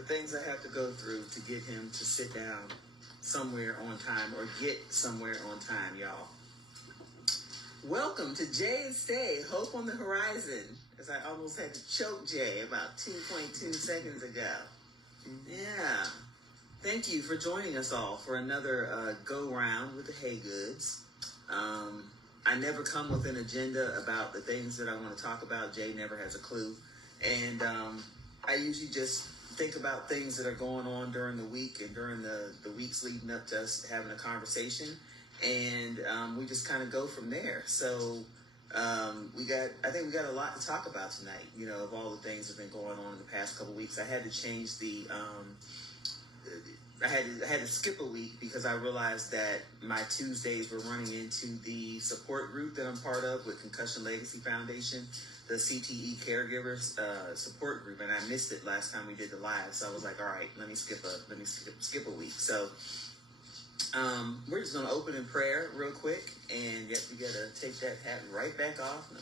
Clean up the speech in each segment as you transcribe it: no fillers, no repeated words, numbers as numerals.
the things I have to go through to get him to sit down somewhere on time or get somewhere on time, y'all. Welcome to Jay and Stay, Hope on the Horizon, as I almost had to choke Jay about 2.2 seconds ago. Yeah. Thank you for joining us all for another go-round with the Hay Goods. I never come with an agenda about the things that I want to talk about. Jay never has a clue. And I usually just think about things that are going on during the week and during the weeks leading up to us having a conversation. And we just kind of go from there. So I think we got a lot to talk about tonight, you know, of all the things that have been going on in the past couple of weeks. I had to change I had to skip a week because I realized that my Tuesdays were running into the support group that I'm part of with Concussion Legacy Foundation, the CTE caregivers support group, and I missed it last time we did the live. So I was like, all right, let me skip a week. So we're just gonna open in prayer real quick, and yet you gotta take that hat right back off. No,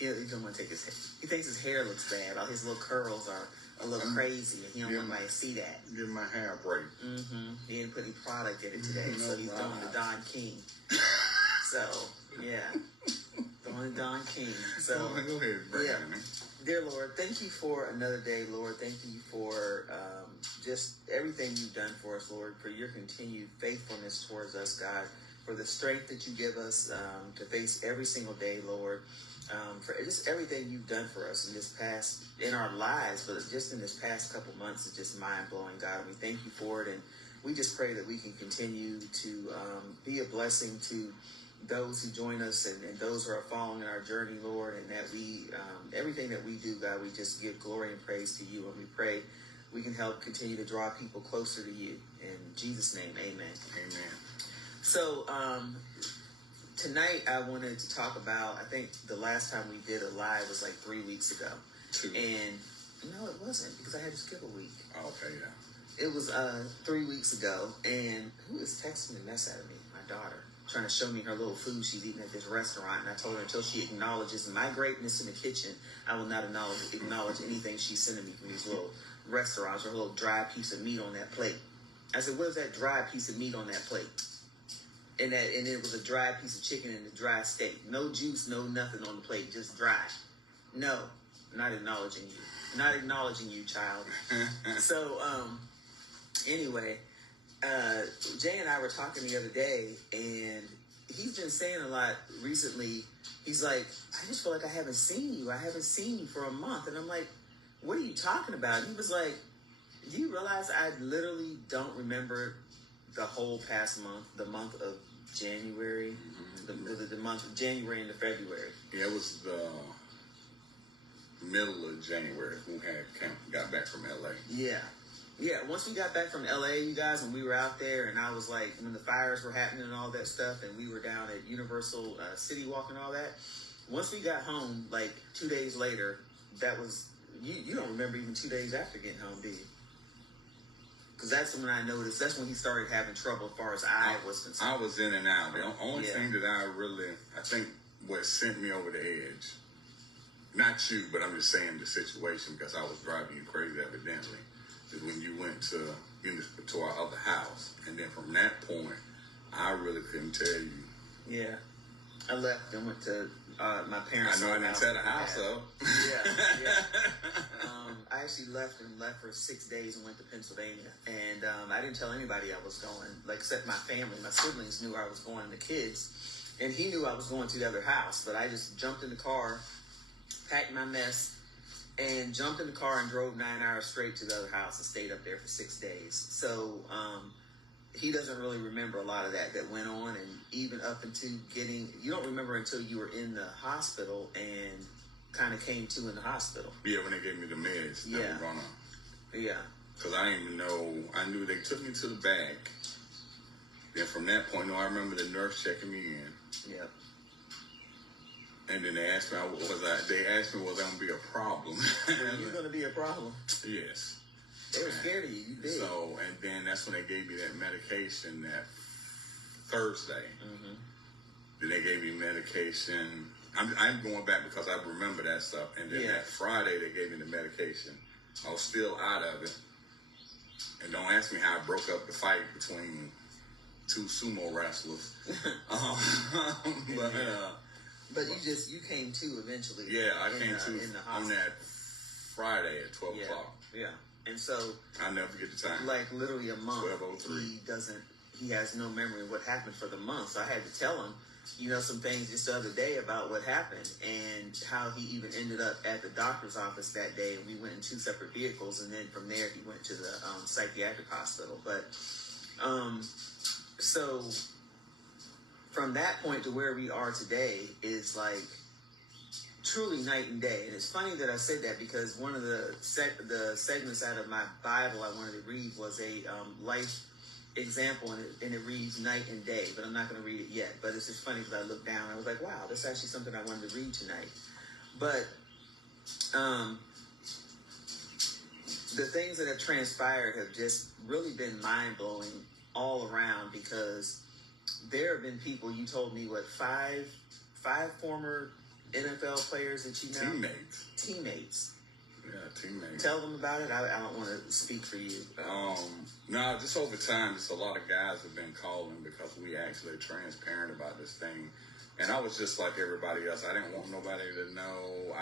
he don't want to take his hair. He thinks his hair looks bad. All his little curls are a little crazy, and he don't want anybody to see that. Give my hair a break. He didn't put any product in it today, so he's going to Don King. So, yeah. Going to Don King. So, go ahead, yeah. Dear Lord, thank you for another day, Lord. Thank you for just everything you've done for us, Lord, for your continued faithfulness towards us, God, for the strength that you give us to face every single day, Lord. For just everything you've done for us in our lives, but just in this past couple months is just mind-blowing, God. And we thank you for it, and we just pray that we can continue to be a blessing to those who join us and those who are following in our journey, Lord, and that we, everything that we do, God, we just give glory and praise to you, and we pray we can help continue to draw people closer to you. In Jesus' name, amen. Amen. So, tonight, I wanted to talk about, I think the last time we did a live was like 3 weeks ago. 2. And no, it wasn't, because I had to skip a week. Okay, yeah. It was 3 weeks ago, and who is texting the mess out of me? My daughter, trying to show me her little food she's eating at this restaurant, and I told her until she acknowledges my greatness in the kitchen, I will not acknowledge anything she's sending me from these little restaurants or a little dry piece of meat on that plate. I said, what is that dry piece of meat on that plate? And it was a dry piece of chicken and a dry steak. No juice, no nothing on the plate, just dry. No, not acknowledging you. Not acknowledging you, child. So, anyway, Jay and I were talking the other day, and he's been saying a lot recently. He's like, I just feel like I haven't seen you. I haven't seen you for a month. And I'm like, what are you talking about? He was like, do you realize I literally don't remember the whole past month, the month of January, the month of January into February. Yeah, it was the middle of January when we got back from LA. Yeah. Once we got back from LA, you guys, and we were out there, and I was like, when the fires were happening and all that stuff, and we were down at Universal City Walk and all that. Once we got home, like 2 days later, that was you don't remember even 2 days after getting home, do you? Because that's when I noticed, that's when he started having trouble as far as I was concerned. I was in and out. The only thing that I think what sent me over the edge, not you, but I'm just saying the situation because I was driving you crazy evidently, is when you went to our other house. And then from that point, I really couldn't tell you. Yeah. I left and went to my parents' house. I know I didn't tell the house up. Yeah. I actually left for 6 days and went to Pennsylvania. And I didn't tell anybody I was going, like except my family. My siblings knew I was going, and the kids. And he knew I was going to the other house. But I just jumped in the car, packed my mess, and jumped in the car and drove 9 hours straight to the other house and stayed up there for 6 days. So he doesn't really remember a lot of that went on. And even up into you don't remember until you were in the hospital and kind of came to in the hospital. Yeah, when they gave me the meds. Yeah. Yeah. Because I didn't even know. I knew they took me to the back. Then from that point, I remember the nurse checking me in. Yep. And then they asked me, was I going to be a problem? Were you going to be a problem? Yes. They were scared of you. You did. So, and then that's when they gave me that medication that Thursday. Mm-hmm. Then they gave me medication. I'm going back because I remember that stuff. And then that Friday, they gave me the medication. I was still out of it. And don't ask me how I broke up the fight between two sumo wrestlers. But you came to eventually. Yeah, I came to in the on that Friday at 12 o'clock. Yeah, and so I never forget the time. Like literally a month. 12:03. He has no memory of what happened for the month. So I had to tell him, some things just the other day about what happened and how he even ended up at the doctor's office that day. And we went in 2 separate vehicles, and then from there he went to the psychiatric hospital. But so from that point to where we are today is like truly night and day. And it's funny that I said that because one of the segments out of my Bible I wanted to read was a life example, and it reads night and day, but I'm not going to read it yet. But it's just funny because I looked down and I was like, wow, that's actually something I wanted to read tonight. But the things that have transpired have just really been mind-blowing all around, because there have been people, you told me, what, five former NFL players that you know? Teammates. Yeah, teammates. Tell them about it. I don't want to speak for you. No, just over time, just a lot of guys have been calling because we actually are transparent about this thing. And I was just like everybody else. I didn't want nobody to know.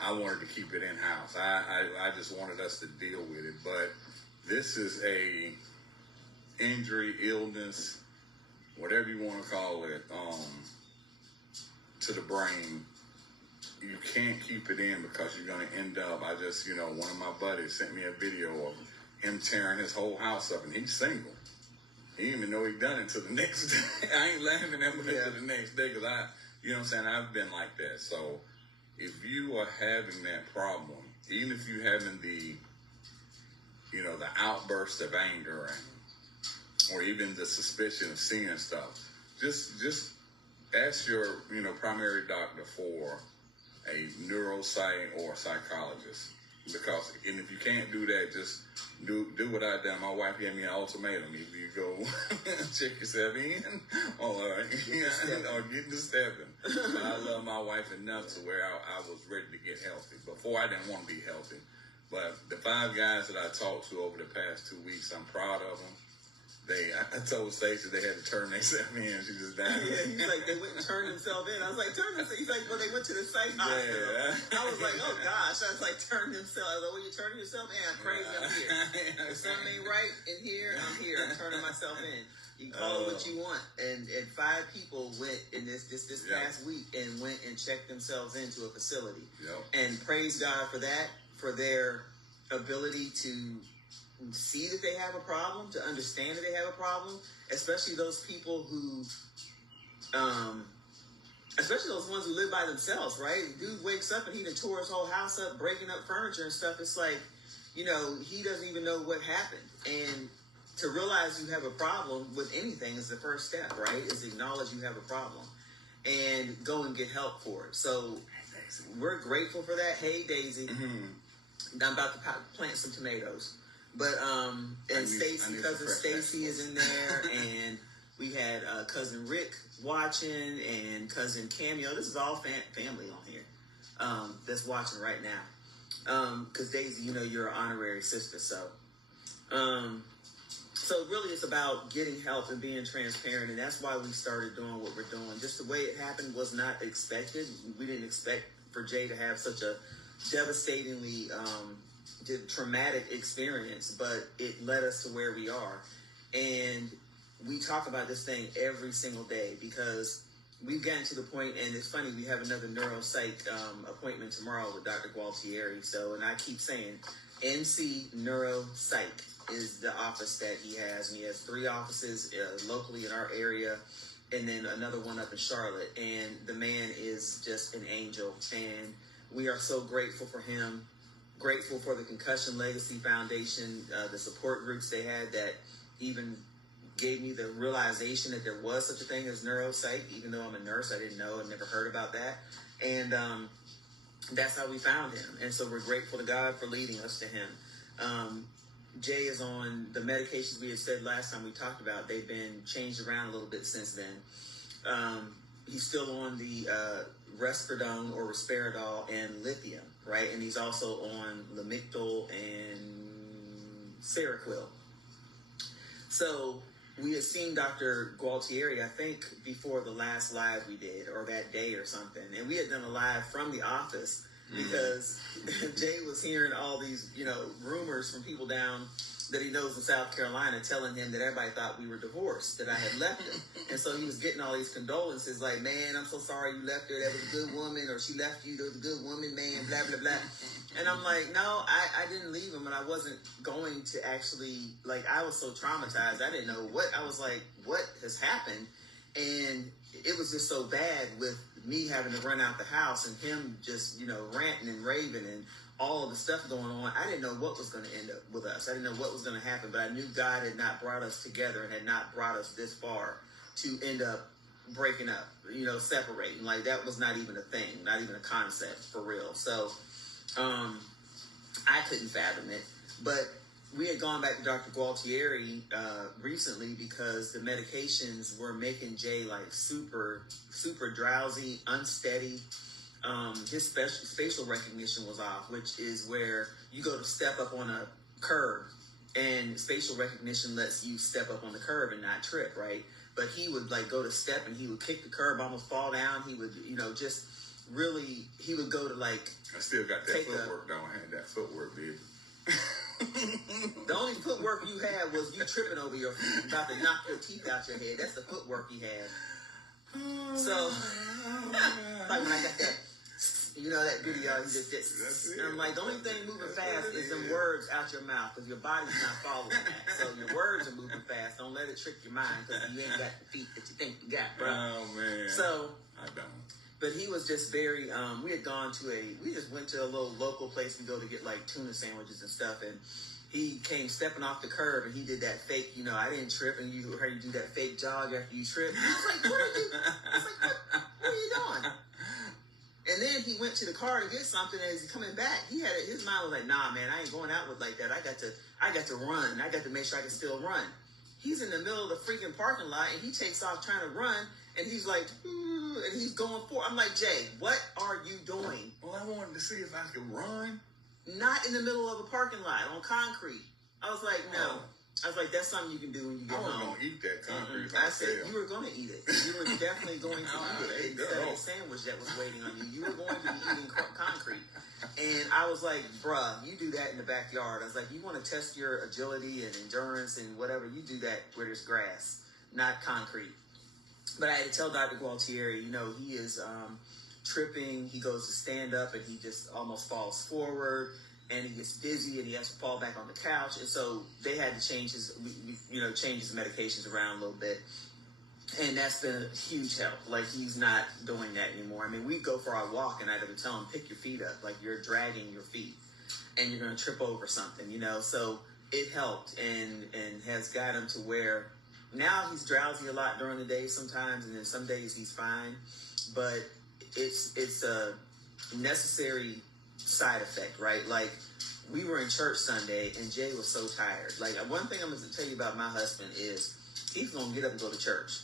I wanted to keep it in-house. I just wanted us to deal with it. But this is a injury, illness, whatever you want to call it, to the brain. You can't keep it in because you're going to end up. One of my buddies sent me a video of him tearing his whole house up, and he's single. He didn't even know he'd done it till the next day. I ain't laughing at him until the next day because I've been like that. So if you are having that problem, even if you're having the outburst of anger or even the suspicion of seeing stuff, just ask your, primary doctor for a neuropsych or a psychologist. Because, and if you can't do that, just do what I done. My wife gave me an ultimatum: either you go check yourself in, or get into stepping. But I love my wife enough to where I was ready to get healthy. Before, I didn't want to be healthy. But the 5 guys that I talked to over the past 2 weeks, I'm proud of them. I told Stacey they had to turn themselves in. She just died. Yeah, he's like, they went and turned themselves in. I was like, turn themselves. He's like, well, they went to the psych hospital. Yeah. I was like, oh gosh. I was like, turn themselves. I was like, well, you turning yourself in? I'm crazy. I'm here. If something ain't right in here, I'm here. I'm turning myself in. You call it what you want. And 5 people went in this past week and went and checked themselves into a facility. Yep. And praise God for that, for their ability to see that they have a problem, to understand that they have a problem, especially those people who, especially those ones who live by themselves, right? Dude wakes up and he done tore his whole house up, breaking up furniture and stuff. It's like, he doesn't even know what happened. And to realize you have a problem with anything is the first step, right? Is acknowledge you have a problem and go and get help for it. So we're grateful for that. Hey, Daisy. Mm-hmm. I'm about to plant some tomatoes. But, cousin Stacy is in there, and we had cousin Rick watching, and cousin Cameo. This is all family on here that's watching right now. Because Daisy, you're an honorary sister, so. So really it's about getting help and being transparent, and that's why we started doing what we're doing. Just the way it happened was not expected. We didn't expect for Jay to have such a devastatingly traumatic experience, but it led us to where we are. And we talk about this thing every single day because we've gotten to the point, and it's funny, we have another neuropsych appointment tomorrow with Dr. Gualtieri. So, and I keep saying NC Neuropsych is the office that he has, and he has 3 offices locally in our area, and then another one up in Charlotte. And the man is just an angel, and we are so grateful for him. Grateful for the Concussion Legacy Foundation, the support groups they had that even gave me the realization that there was such a thing as neuropsych. Even though I'm a nurse, I didn't know and never heard about that. And that's how we found him. And so we're grateful to God for leading us to him. Jay is on the medications we had said last time we talked about. They've been changed around a little bit since then. He's still on the Risperidone or Risperidol and lithium, right? And he's also on Lamictal and Seroquel. So we had seen Dr. Gualtieri, I think, before the last live we did, or that day or something. And we had done a live from the office because Jay was hearing all these, rumors from people down that he knows in South Carolina telling him that everybody thought we were divorced, that I had left him. And so he was getting all these condolences like, man, I'm so sorry you left her. That was a good woman. Or she left you. That was a good woman, man, blah, blah, blah. And I'm like, no, I didn't leave him. And I wasn't going to actually, I was so traumatized. I didn't know I was like, what has happened? And it was just so bad with me having to run out the house and him just, ranting and raving and all of the stuff going on. I didn't know what was going to end up with us. I didn't know what was going to happen, but I knew God had not brought us together and had not brought us this far to end up breaking up, separating. Like, that was not even a thing, not even a concept for real. So, I couldn't fathom it, but we had gone back to Dr. Gualtieri recently because the medications were making Jay super, super drowsy, unsteady. His facial recognition was off, which is where you go to step up on a curb and facial recognition lets you step up on the curb and not trip, right? But he would go to step and he would kick the curb, almost fall down. He would, just really, he would go to I still got that footwork, though. I had that footwork, baby. The only footwork you had was you tripping over your feet, about to knock your teeth out your head. That's the footwork he had. So, like when I got that, that video, he just did. And I'm like, the only thing moving fast is them words out your mouth because your body's not following that. So your words are moving fast. Don't let it trick your mind because you ain't got the feet that you think you got, bro. Oh, man. So, I don't. But he was just very, we just went to a little local place we go to get tuna sandwiches and stuff. And he came stepping off the curb and he did that fake, I didn't trip. And you heard you do that fake jog after you trip. And I was like, what are you, what are you doing? And then he went to the car to get something. And as he's coming back, his mind was like, nah, man, I ain't going out with like that. I got to run. I got to make sure I can still run. He's in the middle of the freaking parking lot and he takes off trying to run. And he's like, and he's going for. I'm like, Jay, what are you doing? Well, I wanted to see if I could run. Not in the middle of a parking lot on concrete. I was like, no. I was like, that's something you can do when you get home. I was going to eat that concrete. I said, you were going to eat it. You were definitely going to eat it. Instead of a sandwich that was waiting on you. You were going to be eating concrete. And I was like, bruh, you do that in the backyard. I was like, you want to test your agility and endurance and whatever, you do that where there's grass, not concrete. But I had to tell Dr. Gualtieri, he is tripping. He goes to stand up and he just almost falls forward and he gets dizzy and he has to fall back on the couch. And so they had to change his medications around a little bit. And that's been a huge help. He's not doing that anymore. I mean, we go for our walk and I would tell him, pick your feet up. You're dragging your feet and you're going to trip over something, So it helped and has got him to where now he's drowsy a lot during the day sometimes, and then some days he's fine. But it's a necessary side effect, right? We were in church Sunday, and Jay was so tired. One thing I'm going to tell you about my husband is he's going to get up and go to church.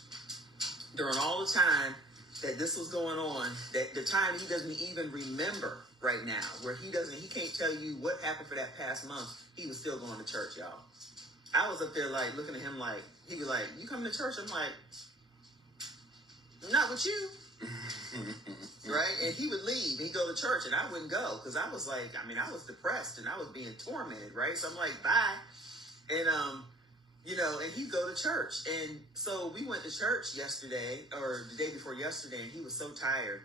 During all the time that this was going on, that the time he doesn't even remember right now, where he can't tell you what happened for that past month, he was still going to church, y'all. I was up there looking at him he'd be like, you coming to church? I'm like, not with you. Right? And he would leave and he'd go to church and I wouldn't go because I was I was depressed and I was being tormented, right? So I'm like, bye. And, and he'd go to church. And so we went to church yesterday or the day before yesterday and he was so tired.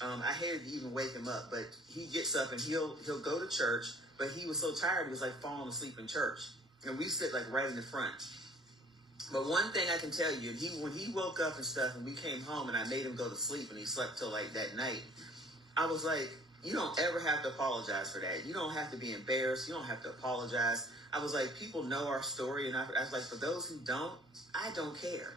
I hated to even wake him up, but he gets up and he'll go to church, but he was so tired he was falling asleep in church. And we sit right in the front. But one thing I can tell you, when he woke up and stuff and we came home and I made him go to sleep and he slept till that night, I was like, you don't ever have to apologize for that. You don't have to be embarrassed. You don't have to apologize. I was like, people know our story. And I was like, for those who don't, I don't care.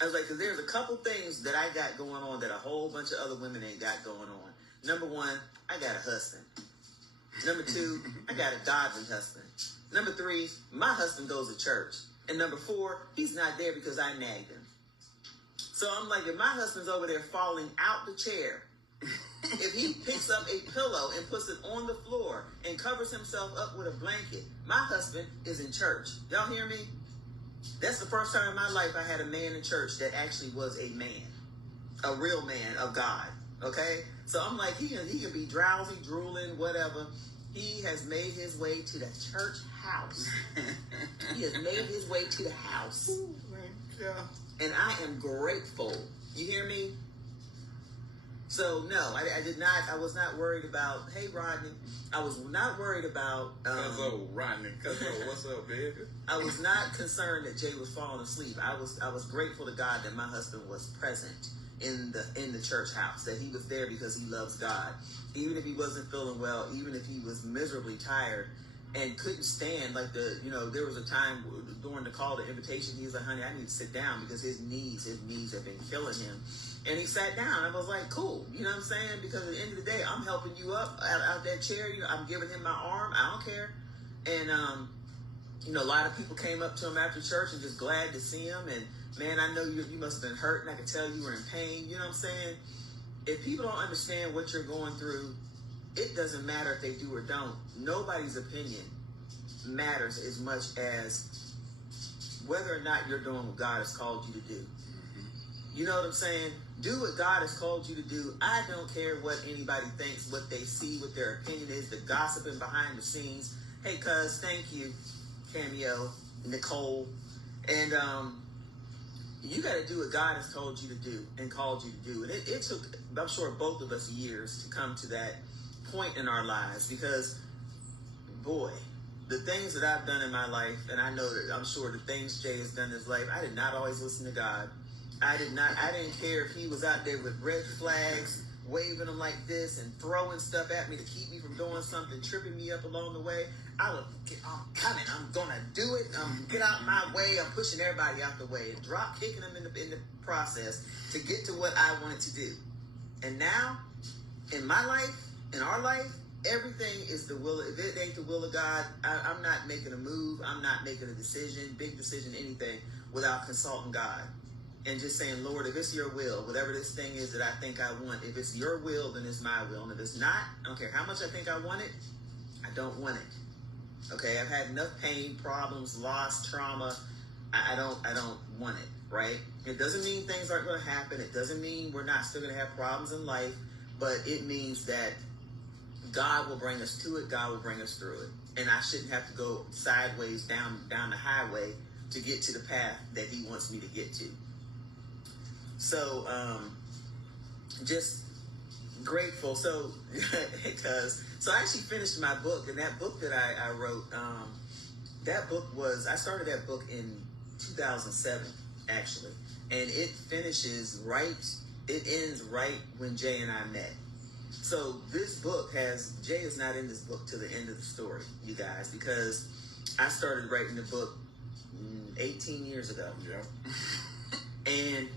I was like, because there's a couple things that I got going on that a whole bunch of other women ain't got going on. Number one, I got a husband. Number two, I got a godly husband. Number three, my husband goes to church. And number four, he's not there because I nagged him. So I'm like, if my husband's over there falling out the chair If he picks up a pillow and puts it on the floor and covers himself up with a blanket, my husband is in church. Y'all hear me? That's the first time in my life I had a man in church that actually was a man, a real man of God. Okay? So I'm like, he can be drowsy, drooling, whatever. He has made his way to the church house. He has made his way to the house. Oh, yeah. And I am grateful. You hear me? So no, I did not. I was not worried about. Hey, Rodney. I was not worried about. Cuzzo, Rodney. Cuzzo, what's up, baby? I was not concerned that Jay was falling asleep. I was grateful to God that my husband was present in the church house. That he was there because he loves God. Even if he wasn't feeling well, even if he was miserably tired and couldn't stand, like there was a time during the call to invitation, he was like, honey, I need to sit down because his knees have been killing him. And he sat down. I was like, cool. You know what I'm saying? Because at the end of the day, I'm helping you up out that chair. I'm giving him my arm. I don't care. And, a lot of people came up to him after church and just glad to see him. And, man, I know you must have been hurt, and I could tell you were in pain. You know what I'm saying? If people don't understand what you're going through, it doesn't matter if they do or don't. Nobody's opinion matters as much as whether or not you're doing what God has called you to do. You know what I'm saying? Do what God has called you to do. I don't care what anybody thinks, what they see, what their opinion is, the gossiping behind the scenes. Hey, cuz, thank you, Cameo, Nicole. And you got to do what God has told you to do and called you to do. And it took, I'm sure, both of us years to come to that point in our lives because, boy, the things that I've done in my life, and I know that I'm sure the things Jay has done in his life, I did not always listen to God. I didn't care if he was out there with red flags, waving them like this and throwing stuff at me to keep me from doing something, tripping me up along the way. I'm coming. I'm going to do it. Get out my way. I'm pushing everybody out the way. Drop kicking them in the process to get to what I wanted to do. And now, in my life, in our life, everything is the will. If it ain't the will of God, I'm not making a move. I'm not making a decision, big decision, anything, without consulting God. And just saying, Lord, if it's your will, whatever this thing is that I think I want, if it's your will, then it's my will. And if it's not, I don't care how much I think I want it, I don't want it. Okay, I've had enough pain, problems, loss, trauma. I don't want it, right? It doesn't mean things aren't going to happen. It doesn't mean we're not still going to have problems in life. But it means that God will bring us to it. God will bring us through it. And I shouldn't have to go sideways down the highway to get to the path that he wants me to get to. So, just grateful. So, so I actually finished my book, and that book that I wrote, that book I started that book in 2007, actually, and it ends right when Jay and I met. So this book Jay is not in this book till the end of the story, you guys, because I started writing the book 18 years ago. Yeah. And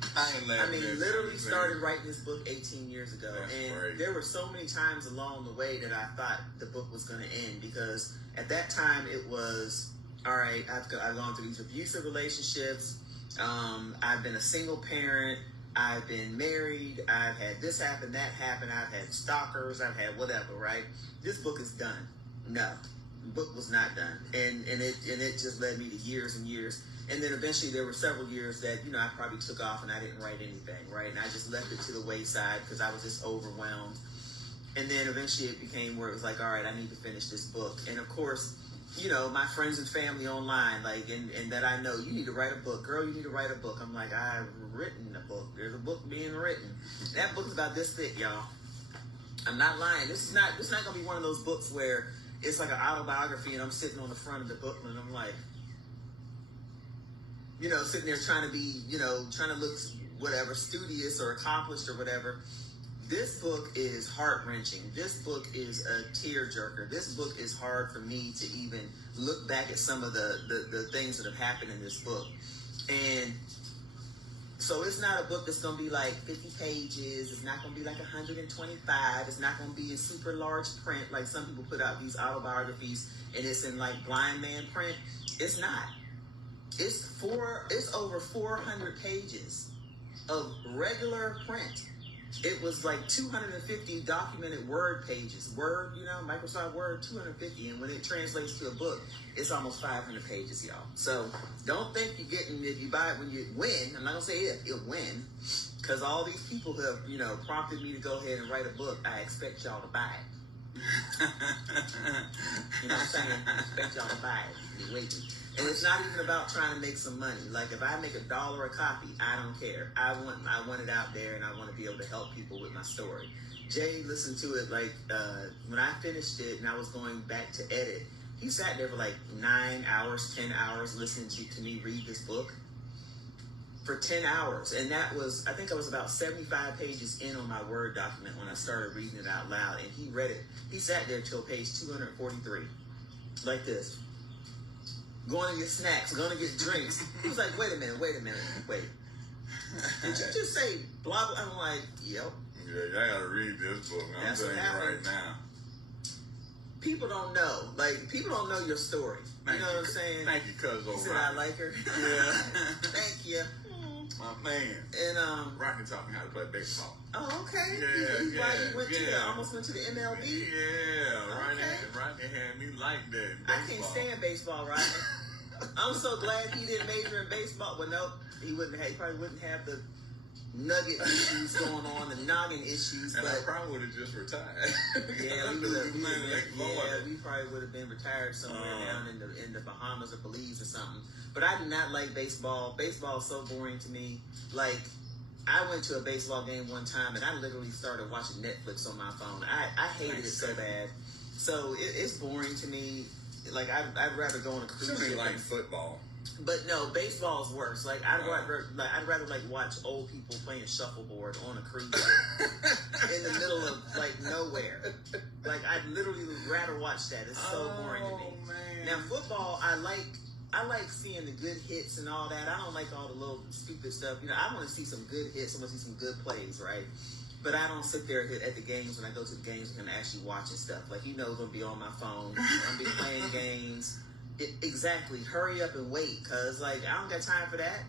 literally started writing this book 18 years ago. That's and great. There were so many times along the way that I thought the book was going to end because at that time it was, all right, I've gone through these abusive relationships. I've been a single parent. I've been married. I've had this happen, that happen. I've had stalkers. I've had whatever, right? This book is done. No, the book was not done. And it just led me to years and years. And then eventually there were several years that, I probably took off and I didn't write anything, right? And I just left it to the wayside because I was just overwhelmed. And then eventually it became where it was like, all right, I need to finish this book. And of course, my friends and family online, and that I know, you need to write a book. Girl, you need to write a book. I'm like, I've written a book. There's a book being written. That book is about this thick, y'all. I'm not lying. This is not going to be one of those books where it's like an autobiography and I'm sitting on the front of the book and I'm like, sitting there trying to be, trying to look whatever, studious or accomplished or whatever. This book is heart-wrenching. This book is a tearjerker. This book is hard for me to even look back at some of the things that have happened in this book. And so it's not a book that's going to be like 50 pages. It's not going to be like 125. It's not going to be in super large print like some people put out these autobiographies and it's in like blind man print. It's not. It's over 400 pages of regular print. it was like 250 documented Word pages. Word, Microsoft Word, 250. And when it translates to a book, it's almost 500 pages, y'all. So don't think you're getting, if you buy it when you win, I'm not going to say if, you'll win. Because all these people who have, prompted me to go ahead and write a book, I expect y'all to buy it. You know what I'm saying? I expect y'all to buy it. You're waiting. And it's not even about trying to make some money. Like, if I make $1 a copy, I don't care. I want it out there, and I want to be able to help people with my story. Jay listened to it, like, when I finished it and I was going back to edit, he sat there for like 9 hours, 10 hours listening to me read this book. For 10 hours. And that was, I think I was about 75 pages in on my Word document when I started reading it out loud. And he read it. He sat there till page 243. Like this. Going to get snacks, going to get drinks. He was like, wait a minute. Did you just say blah, blah? I'm like, yep. Yeah, I gotta read this book. I'm telling you right now. People don't know. Like, people don't know your story. You know what I'm saying? Thank you, cuz. He said, I like her. Yeah. Thank you. My man. And Rodney taught me how to play baseball. Oh, okay. He almost went to the MLB. Yeah, Okay. Rodney had me like that. Baseball. I can't stand baseball, Rodney. I'm so glad he didn't major in baseball. Well, no, he probably wouldn't have the nugget issues going on, the noggin issues. And but I probably would have just retired. Yeah, we probably would have been retired somewhere down in the Bahamas or Belize or something. But I did not like baseball. Baseball is so boring to me. Like, I went to a baseball game one time and I literally started watching Netflix on my phone. I hated it so bad. So it's boring to me. Like, I'd rather go on a cruise ship. Like football. But no, baseball is worse. Like, I'd rather watch old people playing shuffleboard on a cruise ship in the middle of like nowhere. Like, I'd literally rather watch that. It's so boring to me. Man. Now, football, I like seeing the good hits and all that. I don't like all the little stupid stuff. I want to see some good hits. I want to see some good plays, right? But I don't sit there at the games. When I go to the games, I'm actually watching stuff. Like, I'm going to be on my phone. I'm going to be playing games. Exactly. Hurry up and wait, cause like I don't got time for that.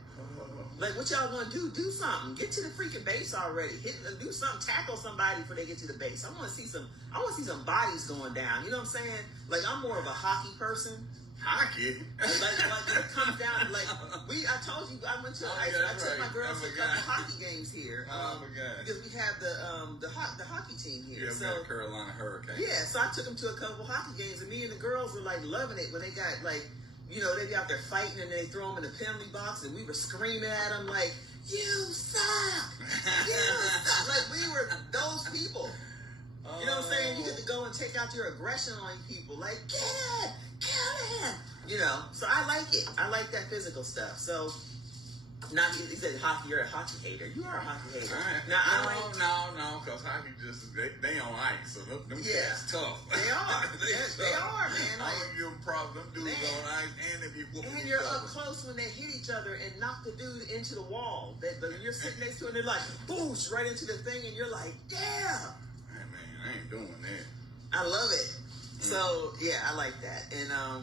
Like, what y'all gonna do? Do something. Get to the freaking base already. Do something. Tackle somebody before they get to the base. I want to see some bodies going down. You know what I'm saying? Like, I'm more of a hockey person. Hockey. Like when it comes down, like I told you, I took my girls to a couple hockey games here. Because we have the hockey team here. Yeah, we have Carolina Hurricanes. Yeah, so I took them to a couple hockey games, and me and the girls were like loving it when they got like, they be out there fighting and they throw them in the penalty box, and we were screaming at them like, "You suck! You suck!" Like, we were those people. You know what I'm saying? You get to go and take out your aggression on people. Like, get it! Kill him! So I like it. I like that physical stuff. So, not he said hockey, you're a hockey hater. You are a hockey hater. Right. No, because hockey just, they on ice, so them cats tough. They are. they are, man. I don't give them problems. Them dudes on ice, and if you whooping and you're up close when they hit each other and knock the dude into the wall. You're sitting next to it and they're like, boosh, right into the thing, and you're like, yeah. Hey, man, I ain't doing that. I love it. So, yeah, I like that. And, I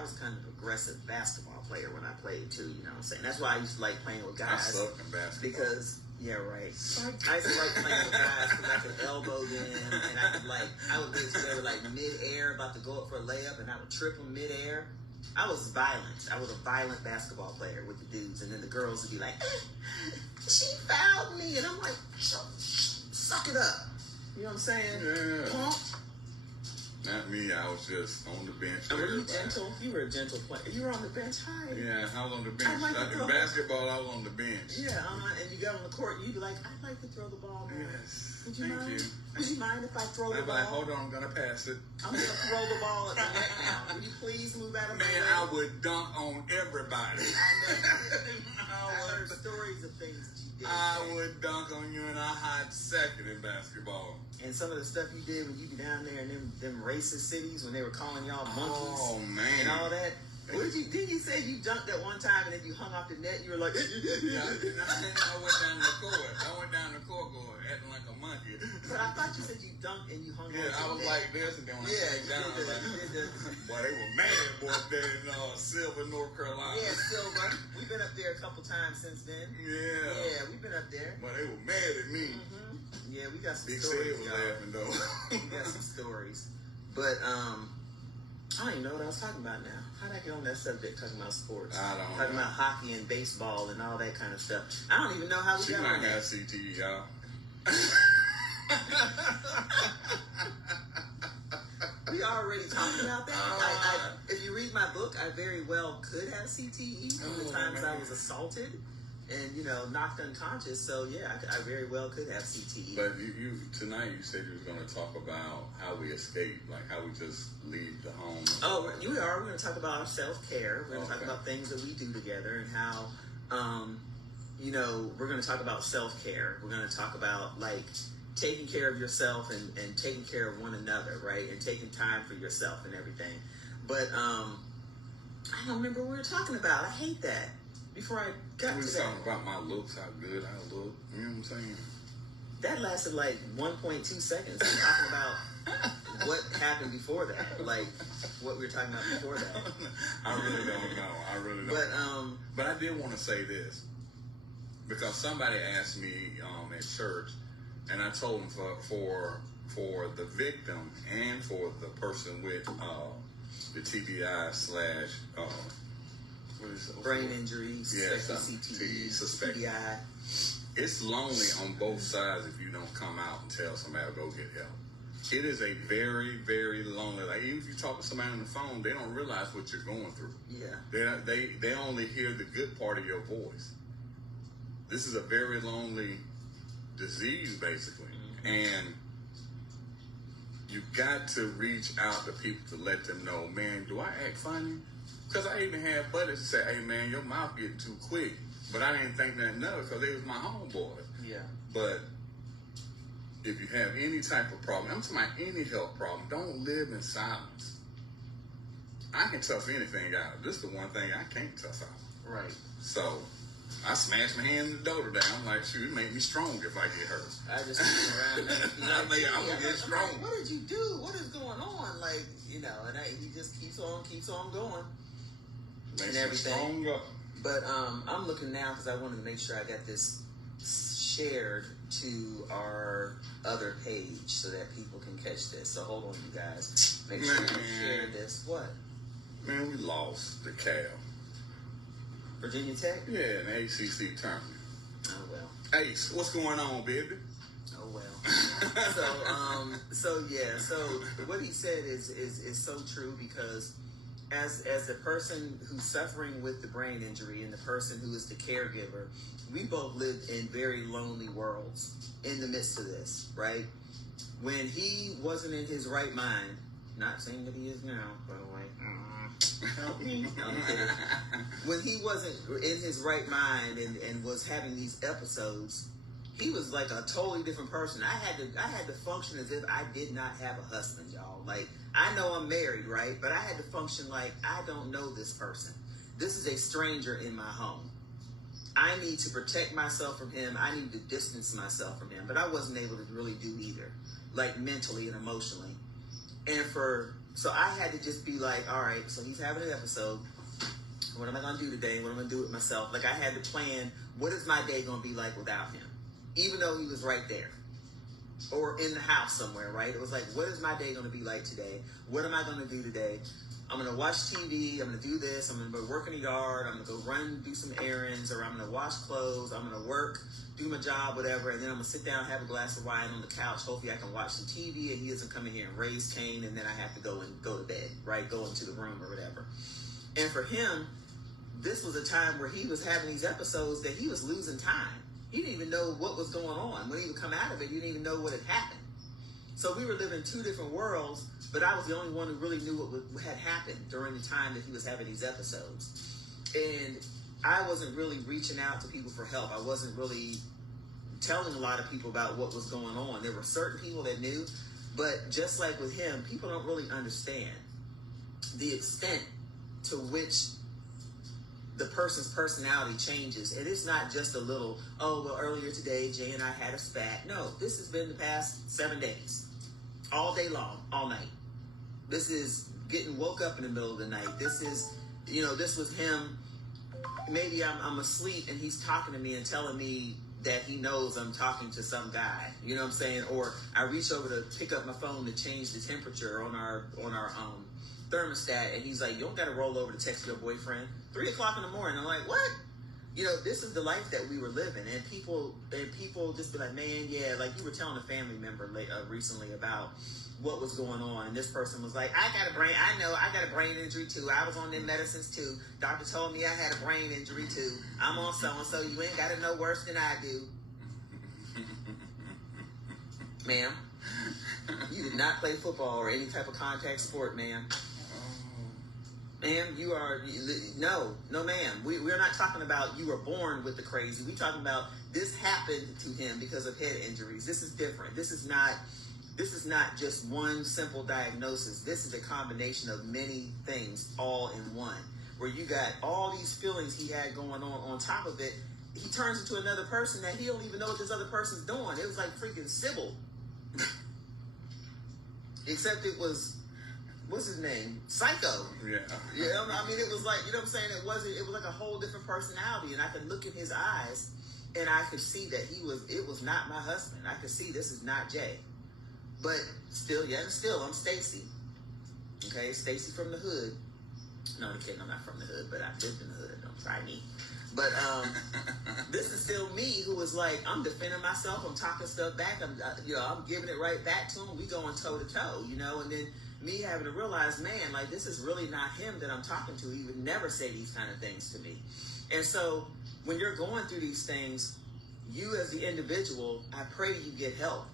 was kind of an aggressive basketball player when I played, too, you know what I'm saying? That's why I used to like playing with guys. I suck in basketball. Because, yeah, right. I used to like playing with guys because I could elbow them, and I would get to they were like mid-air, about to go up for a layup, and I would trip them mid-air. I was violent. I was a violent basketball player with the dudes, and then the girls would be like, she fouled me, and I'm like, suck it up. You know what I'm saying? Yeah. Punk. Not me. I was just on the bench. And were you gentle? You were a gentle player. You were on the bench. Hi. Yeah, I was on the bench. In basketball, I was on the bench. Yeah, and you got on the court, and you'd be like, I'd like to throw the ball more. Yes. Would you mind? Would you mind if I throw the ball? Like, hold on, I'm going to pass it. I'm going to throw the ball at the net now. Would you please move out of my way? Man, I would dunk on everybody. I know. I heard stories of things that you did. I would dunk on you in a hot second in basketball. And some of the stuff you did when you be down there in them racist cities when they were calling y'all monkeys. Oh, man. And all that. Didn't you say you dunked at one time and then you hung off the net and you were like, Yeah, I went down the court. Going, acting like a monkey. But I thought you said you dunked and you hung off the net. Yeah, I was like this, and then when I came down, I was like, boy, they were mad, boy, there in Silver, North Carolina. Yeah, Silver. We've been up there a couple times since then. Yeah. We've been up there. But they were mad at me. Mm-hmm. Yeah, we got some Big stories. Big was laughing, though. We got some stories. But, I don't even know what I was talking about now. How did I get on that subject talking about sports? I don't know. Talking about hockey and baseball and all that kind of stuff. I don't even know how we She got might on that. have CTE, y'all. We already talked about that. If you read my book, I very well could have CTE from the times I was assaulted and, knocked unconscious. So, yeah, I very well could have CTE. But you tonight you said you was going to talk about how we escape, like how we just leave the home. Oh, you are. We're going to talk about our self-care. We're going to talk Okay. about things that we do together and how, we're going to talk about self-care. We're going to talk about, like, taking care of yourself and taking care of one another, right? And taking time for yourself and everything. But I don't remember what we were talking about. I hate that. Before I got We to was that. talking about my looks, how good I look. You know what I'm saying? That lasted like 1.2 seconds. We're talking about what happened before that. Like, what we were talking about before that. I really don't know. But I did want to say this. Because somebody asked me at church, and I told them for the victim and for the person with the TBI what is it? Brain injury, Yeah, suspected CTE, suspect. TBI. It's lonely on both sides if you don't come out and tell somebody to go get help. It is a very, very lonely. Like even if you talk to somebody on the phone, they don't realize what you're going through. Yeah. They only hear the good part of your voice. This is a very lonely disease, basically, and you got to reach out to people to let them know, man, do I act funny? Because I even had buddies say, hey, man, your mouth getting too quick. But I didn't think nothing of it because they was my homeboys. Yeah. But if you have any type of problem, I'm talking about any health problem, don't live in silence. I can tough anything out. This is the one thing I can't tough out. Right. So I smashed my hand in the door today. I'm like, shoot, it make me strong if I get hurt. I just sit around and I'm gonna get strong. Like, what did you do? What is going on? Like, and he just keeps on going. Makes and everything. Stronger. But I'm looking now because I wanted to make sure I got this shared to our other page so that people can catch this. So hold on, you guys. Make sure you share this. What? Man, we lost the Cal. Virginia Tech? Yeah, an ACC tournament. Oh, well. Ace, what's going on, baby? Oh, well. So what he said is so true because as the person who's suffering with the brain injury and the person who is the caregiver, we both lived in very lonely worlds in the midst of this, right? When he wasn't in his right mind, not saying that he is now, by the way. Help me. I'm kidding. When he wasn't in his right mind and was having these episodes, he was like a totally different person. I had to function as if I did not have a husband, y'all. Like, I know I'm married, right? But I had to function like I don't know this person. This is a stranger in my home. I need to protect myself from him. I need to distance myself from him. But I wasn't able to really do either, like mentally and emotionally. So I had to just be like, all right, so he's having an episode. What am I going to do today? What am I going to do with myself? Like, I had to plan, what is my day going to be like without him? Even though he was right there. Or in the house somewhere, right? It was like, what is my day going to be like today? What am I going to do today? I'm going to watch TV. I'm going to do this. I'm going to go work in the yard. I'm going to go run, do some errands. Or I'm going to wash clothes. I'm going to work, do my job, whatever. And then I'm going to sit down, have a glass of wine on the couch. Hopefully I can watch some TV and he doesn't come in here and raise Cain. And then I have to go to bed, right? Go into the room or whatever. And for him, this was a time where he was having these episodes that he was losing time. He didn't even know what was going on. When he would come out of it, you didn't even know what had happened. So we were living in two different worlds, but I was the only one who really knew what had happened during the time that he was having these episodes. And I wasn't really reaching out to people for help. I wasn't really telling a lot of people about what was going on. There were certain people that knew, but just like with him, people don't really understand the extent to which the person's personality changes. And it's not just a little, oh, well, earlier today, Jay and I had a spat. No, this has been the past 7 days. All day long, all night. This is getting woke up in the middle of the night. This is, this was him. Maybe I'm asleep and he's talking to me and telling me that he knows I'm talking to some guy. You know what I'm saying? Or I reach over to pick up my phone to change the temperature on our thermostat, and he's like, you don't got to roll over to text your boyfriend. 3 o'clock in the morning. I'm like, what? This is the life that we were living, and people just be like, man, yeah, like you were telling a family member recently about what was going on, and this person was like, I got a brain injury too. I was on them medicines too. Doctor told me I had a brain injury too. I'm on so-and-so. You ain't got to know worse than I do. Ma'am, you did not play football or any type of contact sport, ma'am. Ma'am, you are, no, ma'am. We're not talking about you were born with the crazy. We're talking about this happened to him because of head injuries. This is different. This is not just one simple diagnosis. This is a combination of many things all in one, where you got all these feelings he had going on top of it. He turns into another person that he don't even know what this other person's doing. It was like freaking Sybil. Except it was, what's his name? Psycho. Yeah. I mean, it was like, you know what I'm saying? It was like a whole different personality, and I could look in his eyes and I could see that it was not my husband. I could see this is not Jay. But still, I'm Stacy. Okay, Stacy from the hood. No, I'm kidding, I'm not from the hood, but I lived in the hood. Don't try me. But this is still me who was like, I'm defending myself. I'm talking stuff back. I'm giving it right back to him. We going toe to toe, and then me having to realize, man, like this is really not him that I'm talking to. He would never say these kind of things to me. And so when you're going through these things, you as the individual, I pray you get help.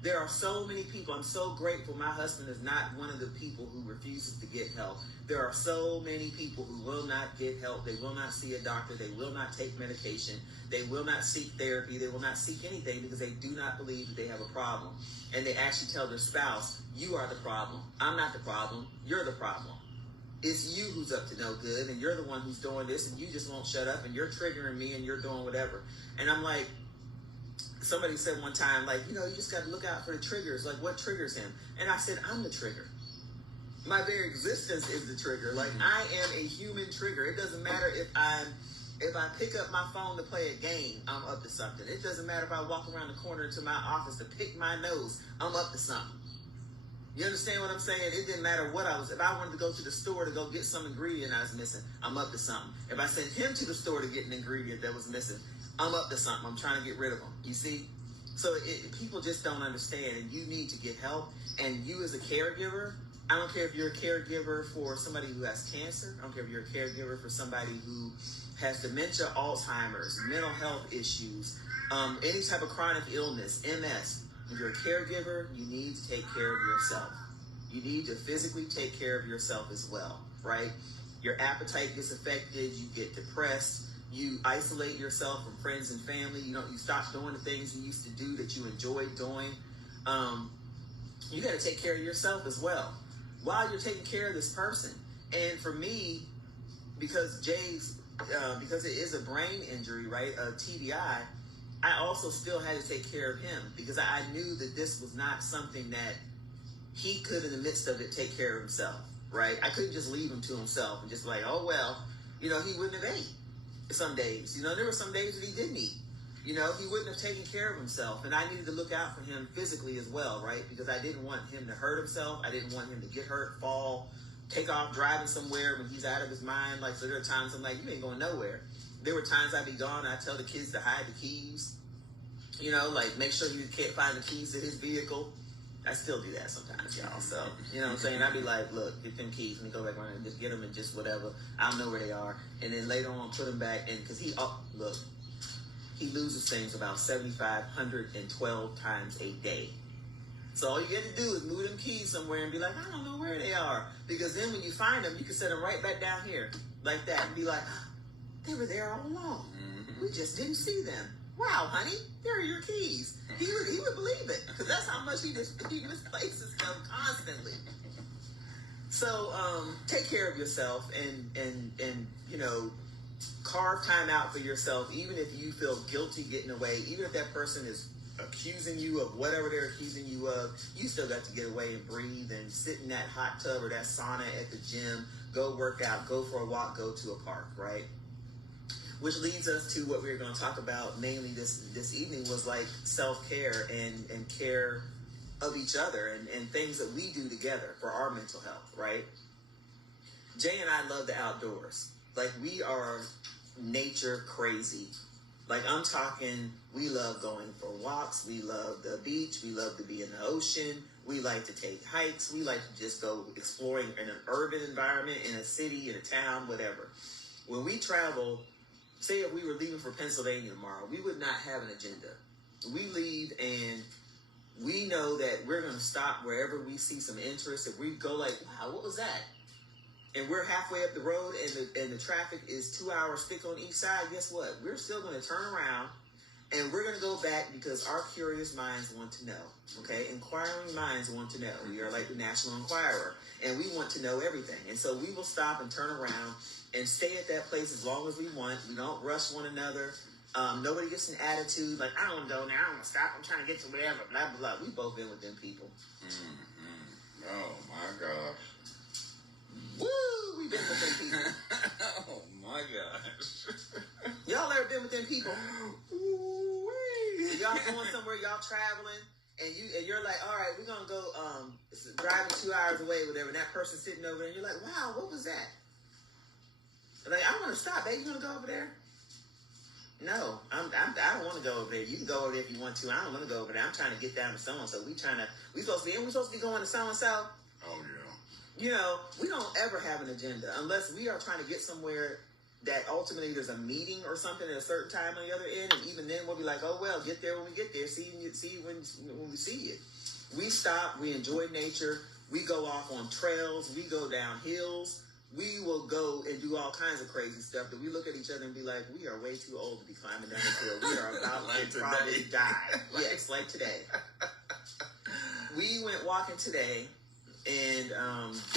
There are so many people. I'm so grateful my husband is not one of the people who refuses to get help. There are so many people who will not get help. They will not see a doctor. They will not take medication. They will not seek therapy. They will not seek anything because they do not believe that they have a problem. And they actually tell their spouse, you are the problem. I'm not the problem. You're the problem. It's you who's up to no good, and you're the one who's doing this, and you just won't shut up, and you're triggering me, and you're doing whatever. And I'm like, somebody said one time, like, you just got to look out for the triggers. Like, what triggers him? And I said, I'm the trigger. My very existence is the trigger. Like, I am a human trigger. It doesn't matter if I pick up my phone to play a game, I'm up to something. It doesn't matter if I walk around the corner to my office to pick my nose, I'm up to something. You understand what I'm saying? It didn't matter what if I wanted to go to the store to go get some ingredient I was missing, I'm up to something. If I sent him to the store to get an ingredient that was missing, I'm up to something. I'm trying to get rid of them. You see? So people just don't understand, and you need to get help. And you as a caregiver, I don't care if you're a caregiver for somebody who has cancer. I don't care if you're a caregiver for somebody who has dementia, Alzheimer's, mental health issues, any type of chronic illness, MS. If you're a caregiver, you need to take care of yourself. You need to physically take care of yourself as well, right? Your appetite gets affected. You get depressed. You isolate yourself from friends and family. You stop doing the things you used to do that you enjoyed doing. You got to take care of yourself as well while you're taking care of this person. And for me, because because it is a brain injury, right, a TBI, I also still had to take care of him because I knew that this was not something that he could, in the midst of it, take care of himself, right? I couldn't just leave him to himself and just be like, oh, well, he wouldn't have ate some days. There were some days that he didn't eat. He wouldn't have taken care of himself. And I needed to look out for him physically as well, right? Because I didn't want him to hurt himself. I didn't want him to get hurt, fall, take off driving somewhere when he's out of his mind. Like, so there are times I'm like, you ain't going nowhere. There were times I'd be gone and I'd tell the kids to hide the keys. Like make sure you can't find the keys to his vehicle. I still do that sometimes, y'all. So, you know what I'm saying? I'd be like, look, get them keys. Let me go back around and just get them and just whatever. I'll know where they are. And then later on, put them back. And because he loses things about 7,512 times a day. So all you get to do is move them keys somewhere and be like, I don't know where they are. Because then when you find them, you can set them right back down here like that and be like, they were there all along. Mm-hmm. We just didn't see them. Wow, honey, there are your keys. He would believe it because that's how much he misplaces them constantly. So take care of yourself and carve time out for yourself, even if you feel guilty getting away, even if that person is accusing you of whatever they're accusing you of, you still got to get away and breathe and sit in that hot tub or that sauna at the gym, go work out, go for a walk, go to a park, right? Which leads us to what we were going to talk about mainly this evening was like self-care and care of each other and things that we do together for our mental health, right? Jay and I love the outdoors. Like, we are nature crazy. Like, I'm talking, we love going for walks. We love the beach. We love to be in the ocean. We like to take hikes. We like to just go exploring in an urban environment, in a city, in a town, whatever. When we travel, say if we were leaving for Pennsylvania tomorrow, we would not have an agenda. We leave and we know that we're going to stop wherever we see some interest. If we go like, wow, what was that? And we're halfway up the road and the traffic is 2 hours thick on each side, guess what? We're still going to turn around and we're going to go back because our curious minds want to know, okay? Inquiring minds want to know. We are like the National Enquirer, and we want to know everything. And so we will stop and turn around and stay at that place as long as we want. We don't rush one another. Nobody gets an attitude like, I don't want to go now, I'm going to stop, I'm trying to get to whatever, blah, blah, blah. We both been with them people. Mm-hmm. Oh, my gosh. Woo! We've been with them people. Oh, my gosh. Y'all ever been with them people? Ooh-wee. Y'all going somewhere, y'all traveling, and you're like, all right, we're going to go driving 2 hours away, whatever, and that person's sitting over there, and you're like, wow, what was that? Like, I want to stop, babe. You want to go over there? No, I don't want to go over there. You can go over there if you want to. I don't want to go over there. I'm trying to get down to so-and-so. We supposed to be going to so-and-so. Oh, yeah. You know, we don't ever have an agenda unless we are trying to get somewhere that ultimately there's a meeting or something at a certain time on the other end. And even then we'll be like, oh, well, get there when we get there. See when we see you. We stop. We enjoy nature. We go off on trails. We go down hills. We will go and do all kinds of crazy stuff that we look at each other and be like, we are way too old to be climbing down this hill. We are about like to probably die. Yes, like today. We went walking today, and